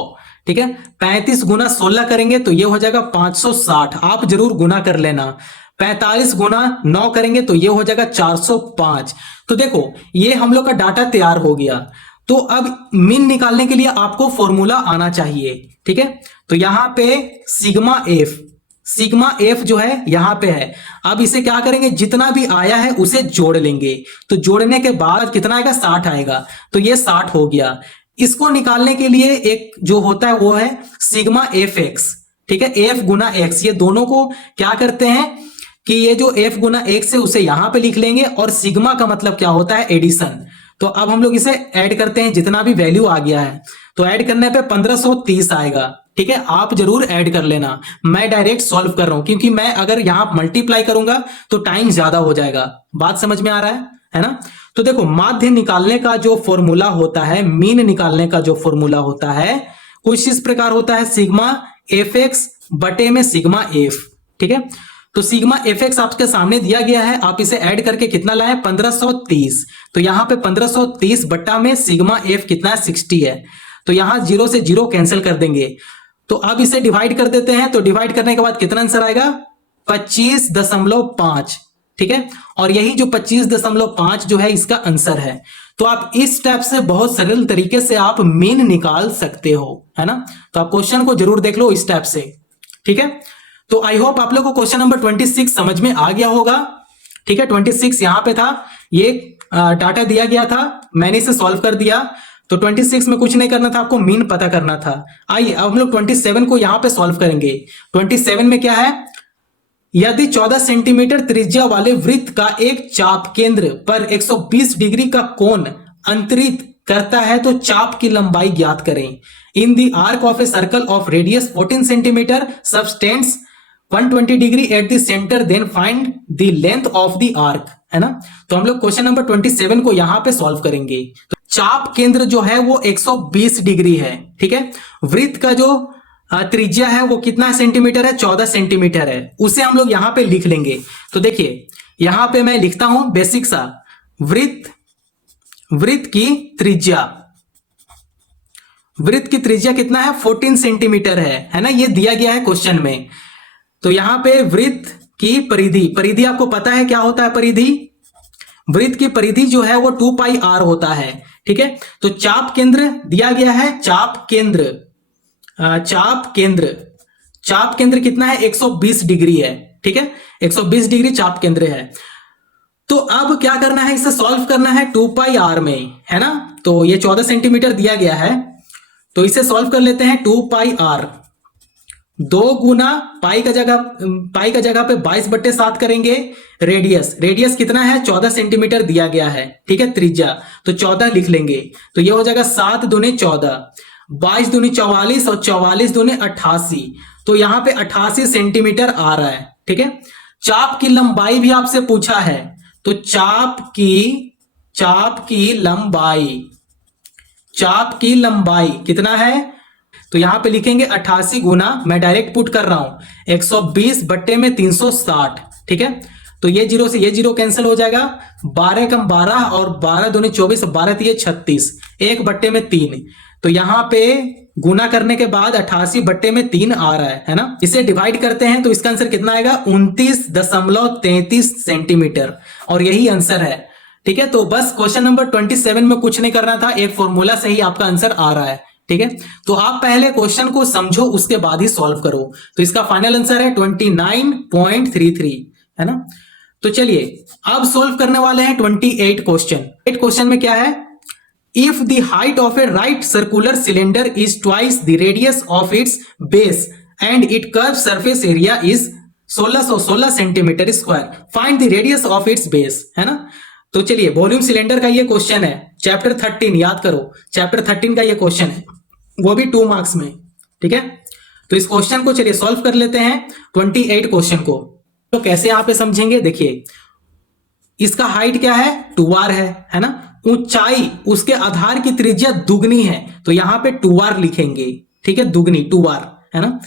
ठीक है, 35 गुना 16 करेंगे तो ये हो जाएगा 560। आप जरूर गुना कर लेना। 45 गुना 9 करेंगे तो ये हो जाएगा 405। तो देखो ये हम लोग का डाटा तैयार हो गया। तो अब मीन निकालने के लिए आपको फॉर्मूला आना चाहिए। ठीक है, तो यहां पे सिग्मा एफ जो है यहां पे है। अब इसे क्या करेंगे, जितना भी आया है उसे जोड़ लेंगे। तो जोड़ने के बाद कितना आएगा? 60 आएगा। तो ये 60 हो गया। इसको निकालने के लिए एक जो होता है वो है सिग्मा एफ एक्स। ठीक है, एफ गुना एक्स, ये दोनों को क्या करते हैं कि ये जो f गुना x है उसे यहां पे लिख लेंगे, और सिग्मा का मतलब क्या होता है? एडिशन। तो अब हम लोग इसे ऐड करते हैं, जितना भी वैल्यू आ गया है। तो ऐड करने पे 1530 आएगा। ठीक है, आप जरूर ऐड कर लेना। मैं डायरेक्ट सॉल्व कर रहा हूं, क्योंकि मैं अगर यहां मल्टीप्लाई करूंगा तो टाइम ज्यादा हो जाएगा। बात समझ में आ रहा है ना? तो देखो माध्य निकालने का जो फॉर्मूला होता है, मीन निकालने का जो फॉर्मूला होता है, कुछ इस प्रकार होता है, सिग्मा एफ एक्स बटे में सिग्मा एफ। ठीक है, तो सिग्मा एफ एक्स आपके सामने दिया गया है, आप इसे ऐड करके कितना लाए? 1530। तो यहां पे 1530 बट्टा में सिग्मा एफ कितना है? 60 है। तो यहां 0 से 0 कैंसिल कर देंगे। तो अब इसे डिवाइड कर देते हैं। तो डिवाइड करने के बाद कितना आंसर आएगा? 25.5। ठीक है, और यही जो 25.5 जो है इसका आंसर है। तो आप इस टाइप से बहुत सरल तरीके से आप मीन निकाल सकते हो, है ना। तो आप क्वेश्चन को जरूर देख लो इस टाइप से। ठीक है, तो आई होप आप लोग को क्वेश्चन नंबर 26 समझ में आ गया होगा। ठीक है, 26 यहां पे था, ये डाटा दिया गया था, मैंने इसे सॉल्व कर दिया। तो 26 में कुछ नहीं करना था, आपको मीन पता करना था। आइए अब हम लोग 27 को यहां पे सॉल्व करेंगे। 27 में क्या है, यदि 14 सेंटीमीटर त्रिज्या वाले वृत्त का एक चाप केंद्र पर 120 डिग्री का कोण अंतरित करता है तो चाप की लंबाई ज्ञात करें। In the arc of a circle of radius 14 centimetre subtends 120 degree at the centre, then find the length of the arc, है ना। तो हम लोग क्वेश्चन नंबर 27 को यहां पे सॉल्व करेंगे। तो चाप केंद्र जो है वो 120 डिग्री है। ठीक है, वृत्त का जो त्रिज्या है वो कितना सेंटीमीटर है, 14 सेंटीमीटर है, उसे हम लोग यहां पे लिख लेंगे। तो देखिए यहां पे मैं लिखता हूं बेसिक सा, वृत्त की त्रिज्या, वृत्त की त्रिज्या कितना है, 14 सेंटीमीटर है ना, ये दिया गया है क्वेश्चन में। तो यहां पे वृत्त की परिधि, परिधि आपको पता है क्या होता है परिधि, वृत्त की परिधि जो है वो 2 पाई r होता है। ठीक है, तो चाप केंद्र दिया गया है, चाप केंद्र कितना है, 120 डिग्री है। ठीक है, 120 डिग्री चाप केंद्र है। तो अब क्या करना है, इसे सॉल्व करना है 2 पाई r में, है ना। तो ये 14 सेंटीमीटर दिया गया है, तो इसे सॉल्व कर लेते हैं। 2 पाई r 2 गुना पाई का जगह पे 22/7 करेंगे। रेडियस कितना है, 14 सेंटीमीटर दिया गया है। ठीक है, त्रिज्या तो 14 लिख लेंगे। तो ये हो जाएगा 7 दूनी 14, 22 दूनी 44 और 44 दूनी 88। तो यहां पे 88 सेंटीमीटर आ रहा है। ठीक है, चाप की लंबाई भी आपसे पूछा है, तो चाप की लंबाई कितना है, तो यहां पे लिखेंगे 88 गुना, मैं डायरेक्ट पुट कर रहा हूं 120 बट्टे में 360। ठीक है, तो ये जीरो से ये जीरो कैंसिल हो जाएगा, 12 कम 12 और 12 दूनी 24, 12 तिये 36, 1 बट्टे में 3। तो यहां पे गुना करने के बाद 88 बट्टे में 3 आ रहा है ना। इसे डिवाइड करते हैं तो इसका आंसर कितना आएगा, 29.33 सेंटीमीटर, और यही आंसर है। ठीक है, तो बस क्वेश्चन नंबर 27 में कुछ नहीं करना था, एक फॉर्मूला से ही आपका आंसर आ रहा है। ठीक है, तो आप पहले क्वेश्चन को समझो, उसके बाद ही सॉल्व करो। तो इसका फाइनल आंसर है 29.33, है ना। तो चलिए अब सॉल्व करने वाले हैं 28 क्वेश्चन। 8 क्वेश्चन में क्या है, if the height of A right circular cylinder is twice the radius of its base and it curve surface area is 1616 centimetre square, find the radius of its base, है ना। तो चलिए volume cylinder का ये question है, chapter 13, याद करो chapter 13 का ये क्वेश्चन है, वो भी 2 मार्क्स में। ठीक है, तो इस क्वेश्चन को चलिए सॉल्व कर लेते हैं 28 क्वेश्चन को। तो कैसे यहां पे समझेंगे, देखिए इसका हाइट क्या है, 2r है ना। ऊंचाई उसके आधार की त्रिज्या दुगनी है, तो यहां पे 2r लिखेंगे। ठीक है, दुगनी 2r, है ना।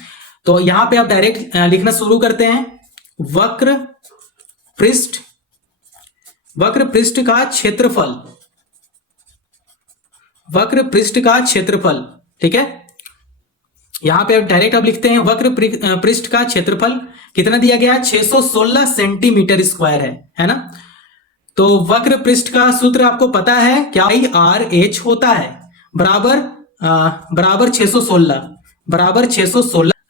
तो यहां पे आप डायरेक्ट लिखना शुरू करते हैं, वक्र पृष्ठ का क्षेत्रफल, ठीक है। यहां पे डायरेक्ट आप लिखते हैं वक्र पृष्ठ का क्षेत्रफल कितना दिया गया है, 616 सेंटीमीटर स्क्वायर है ना। तो वक्र पृष्ठ का सूत्र आपको पता है क्या, IRH होता है बराबर 616।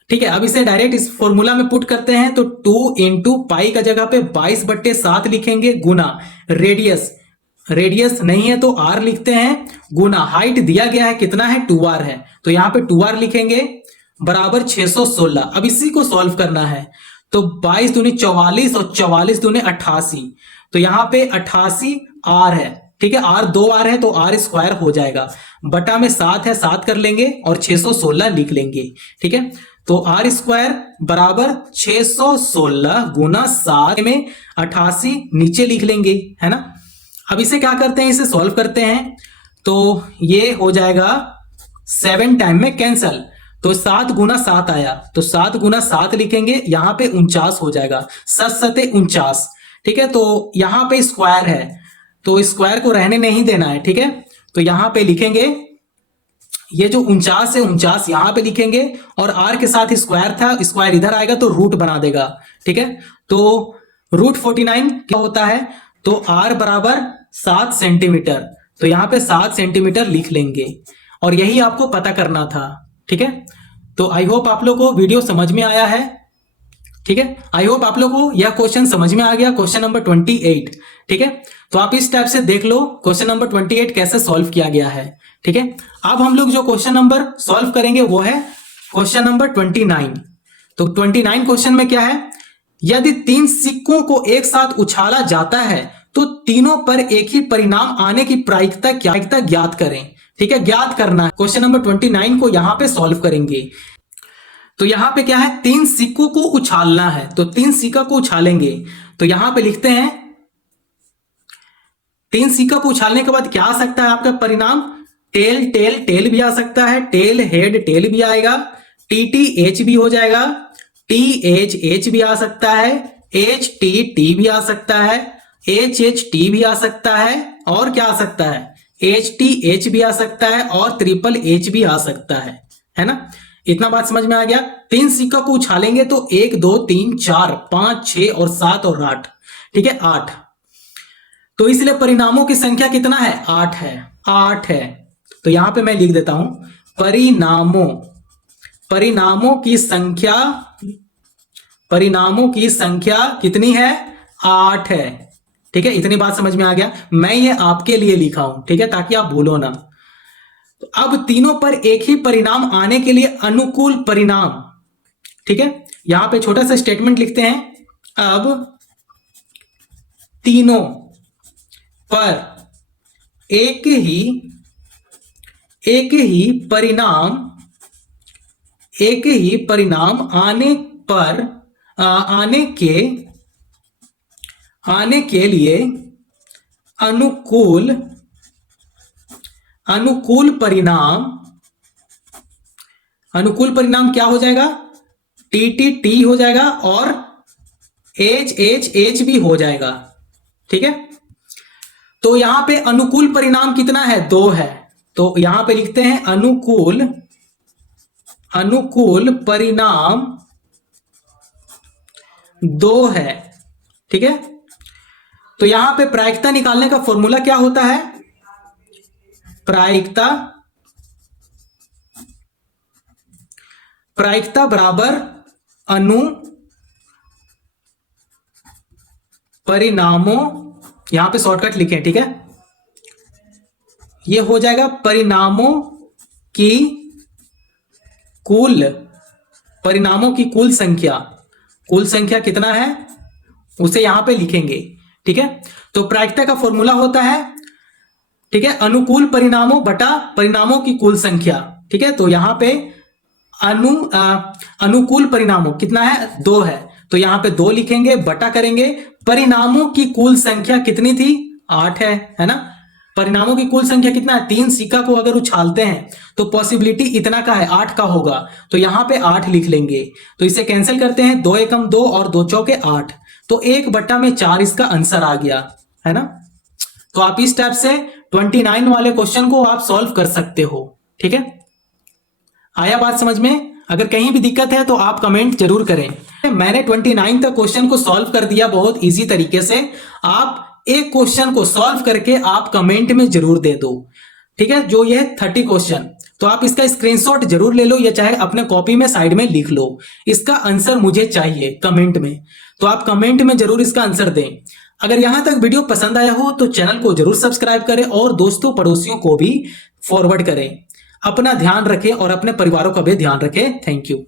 ठीक है, अब इसे डायरेक्ट इस फॉर्मूला में पुट करते हैं, तो 2 इंटू पाई का जगह पे 22/7 लिखेंगे, गुना रेडियस नहीं है तो r लिखते हैं, गुना हाइट दिया गया है कितना है, 2r है, तो यहां पे 2r लिखेंगे बराबर 616। अब इसी को सॉल्व करना है, तो 22 दूनी 44 और 44 दूनी 88, तो यहां पे 88 r है। ठीक है, r 2r है तो r स्क्वायर हो जाएगा, बटा में 7 है, 7 कर लेंगे और 616 लिख लेंगे। ठीक है, तो r स्क्वायर बराबर 616 गुना 7 में 88 नीचे लिख लेंगे, है ना। अब इसे क्या करते हैं, इसे सॉल्व करते हैं, तो ये हो जाएगा 7 टाइम में कैंसल, तो 7 गुना 7 आया, तो 7 गुना 7 लिखेंगे, यहां पे 49 हो जाएगा, 7 × 7 = 49। ठीक है, तो यहां पे स्क्वायर है, तो स्क्वायर को रहने नहीं देना है। ठीक है, तो यहां पे लिखेंगे, ये जो 49 है 49 यहां पे लिखेंगे, और r के साथ स्क्वायर था, स्क्वायर इधर आएगा तो रूट बना देगा। ठीक है, तो √49 क्या होता है, तो r बराबर 7 सेंटीमीटर, तो यहां पे 7 सेंटीमीटर लिख लेंगे, और यही आपको पता करना था। ठीक है, तो आई होप आप लोग को वीडियो समझ में आया है। ठीक है, आई होप आप लोगों को यह क्वेश्चन समझ में आ गया, क्वेश्चन नंबर 28। ठीक है, तो आप इस टाइप से देख लो क्वेश्चन नंबर 28 कैसे सॉल्व किया गया है। ठीक है, अब हम लोग जो क्वेश्चन नंबर सॉल्व करेंगे वो है क्वेश्चन नंबर 29। तो 29 क्वेश्चन में क्या है, यदि 3 सिक्कों को एक साथ उछाला जाता है तो तीनों पर एक ही परिणाम आने की प्रायिकता ज्ञात करें। ठीक है, ज्ञात करना है। क्वेश्चन नंबर 29 को यहां पे सॉल्व करेंगे। तो यहां पे क्या है, 3 सिक्कों को उछालना है, तो 3 सिक्का को उछालेंगे। तो यहां पे लिखते हैं 3 सिक्का को उछालने के बाद क्या आ सकता है आपका परिणाम, टेल टेल टेल भी आ सकता है, टेल हेड टेल भी आएगा, टी टी एच भी हो जाएगा, टी एच एच भी आ सकता है, एच टी टी भी आ सकता है, एच एच टी भी आ सकता है, और क्या आ सकता है, एच टी एच भी आ सकता है, और ट्रिपल एच भी आ सकता है ना। इतना बात समझ में आ गया। 3 सिक्का को उछालेंगे तो 1 2 3 4 5 6 और 7 और 8। ठीक है, 8। तो इसलिए परिणामों की संख्या कितना है, 8 है, 8 है। तो यहां पे मैं लिख देता हूं परिणामों की संख्या कितनी है, 8 है। ठीक है, इतनी बात समझ में आ गया। मैं ये आपके लिए लिखा हूं, ठीक है, ताकि आप भूलो ना। तो अब तीनों पर एक ही परिणाम आने के लिए अनुकूल परिणाम, ठीक है, यहां पे छोटा सा स्टेटमेंट लिखते हैं, अब तीनों पर एक ही परिणाम आने के लिए अनुकूल परिणाम क्या हो जाएगा, टी टी टी हो जाएगा और एच एच एच भी हो जाएगा। ठीक है, तो यहां पे अनुकूल परिणाम कितना है, 2 है। तो यहां पे लिखते हैं अनुकूल परिणाम 2 है। ठीक है, तो यहां पे प्रायिकता निकालने का फॉर्मूला क्या होता है, प्रायिकता बराबर परिणामों, यहां पे शॉर्टकट लिखें। ठीक है, ये हो जाएगा परिणामों की कुल संख्या कितना है उसे यहां पे लिखेंगे। ठीक है, तो प्रायिकता का फॉर्मूला होता है, ठीक है, अनुकूल परिणामों बटा परिणामों की कुल संख्या। ठीक है, तो यहां पे अनुकूल परिणामों कितना है, 2 है। तो यहां पे 2 लिखेंगे, बटा करेंगे, परिणामों की कुल संख्या कितनी थी, 8 है ना। परिणामों की कुल संख्या कितना है, 3 सिक्का को अगर उछालते हैं तो पॉसिबिलिटी इतना का है, 8 का होगा। तो यहां पे 8 लिख लेंगे। तो इसे कैंसिल करते हैं, 2 एकम 2 और 2 चौके 8। तो 1/4 इसका आंसर आ गया, है ना। तो आप इस टाइप से 29 वाले क्वेश्चन को आप सॉल्व कर सकते हो। ठीक है, आया बात समझ में। अगर कहीं भी दिक्कत है तो आप कमेंट जरूर करें। मैंने 29 तक क्वेश्चन को सॉल्व कर दिया बहुत इजी तरीके से। आप एक क्वेश्चन को सॉल्व करके आप कमेंट में जरूर दे दो। ठीक है, जो ये 30 क्वेश्चन, तो आप इसका स्क्रीनशॉट जरूर ले लो, या चाहे अपने कॉपी में साइड में लिख लो, इसका आंसर मुझे चाहिए कमेंट में। तो आप कमेंट में जरूर इसका आंसर दें। अगर यहां तक वीडियो पसंद आया हो तो चैनल को जरूर सब्सक्राइब करें और दोस्तों पड़ोसियों को भी फॉरवर्ड करें। अपना ध्यान रखें और अपने परिवारों का भी ध्यान रखें। Thank you.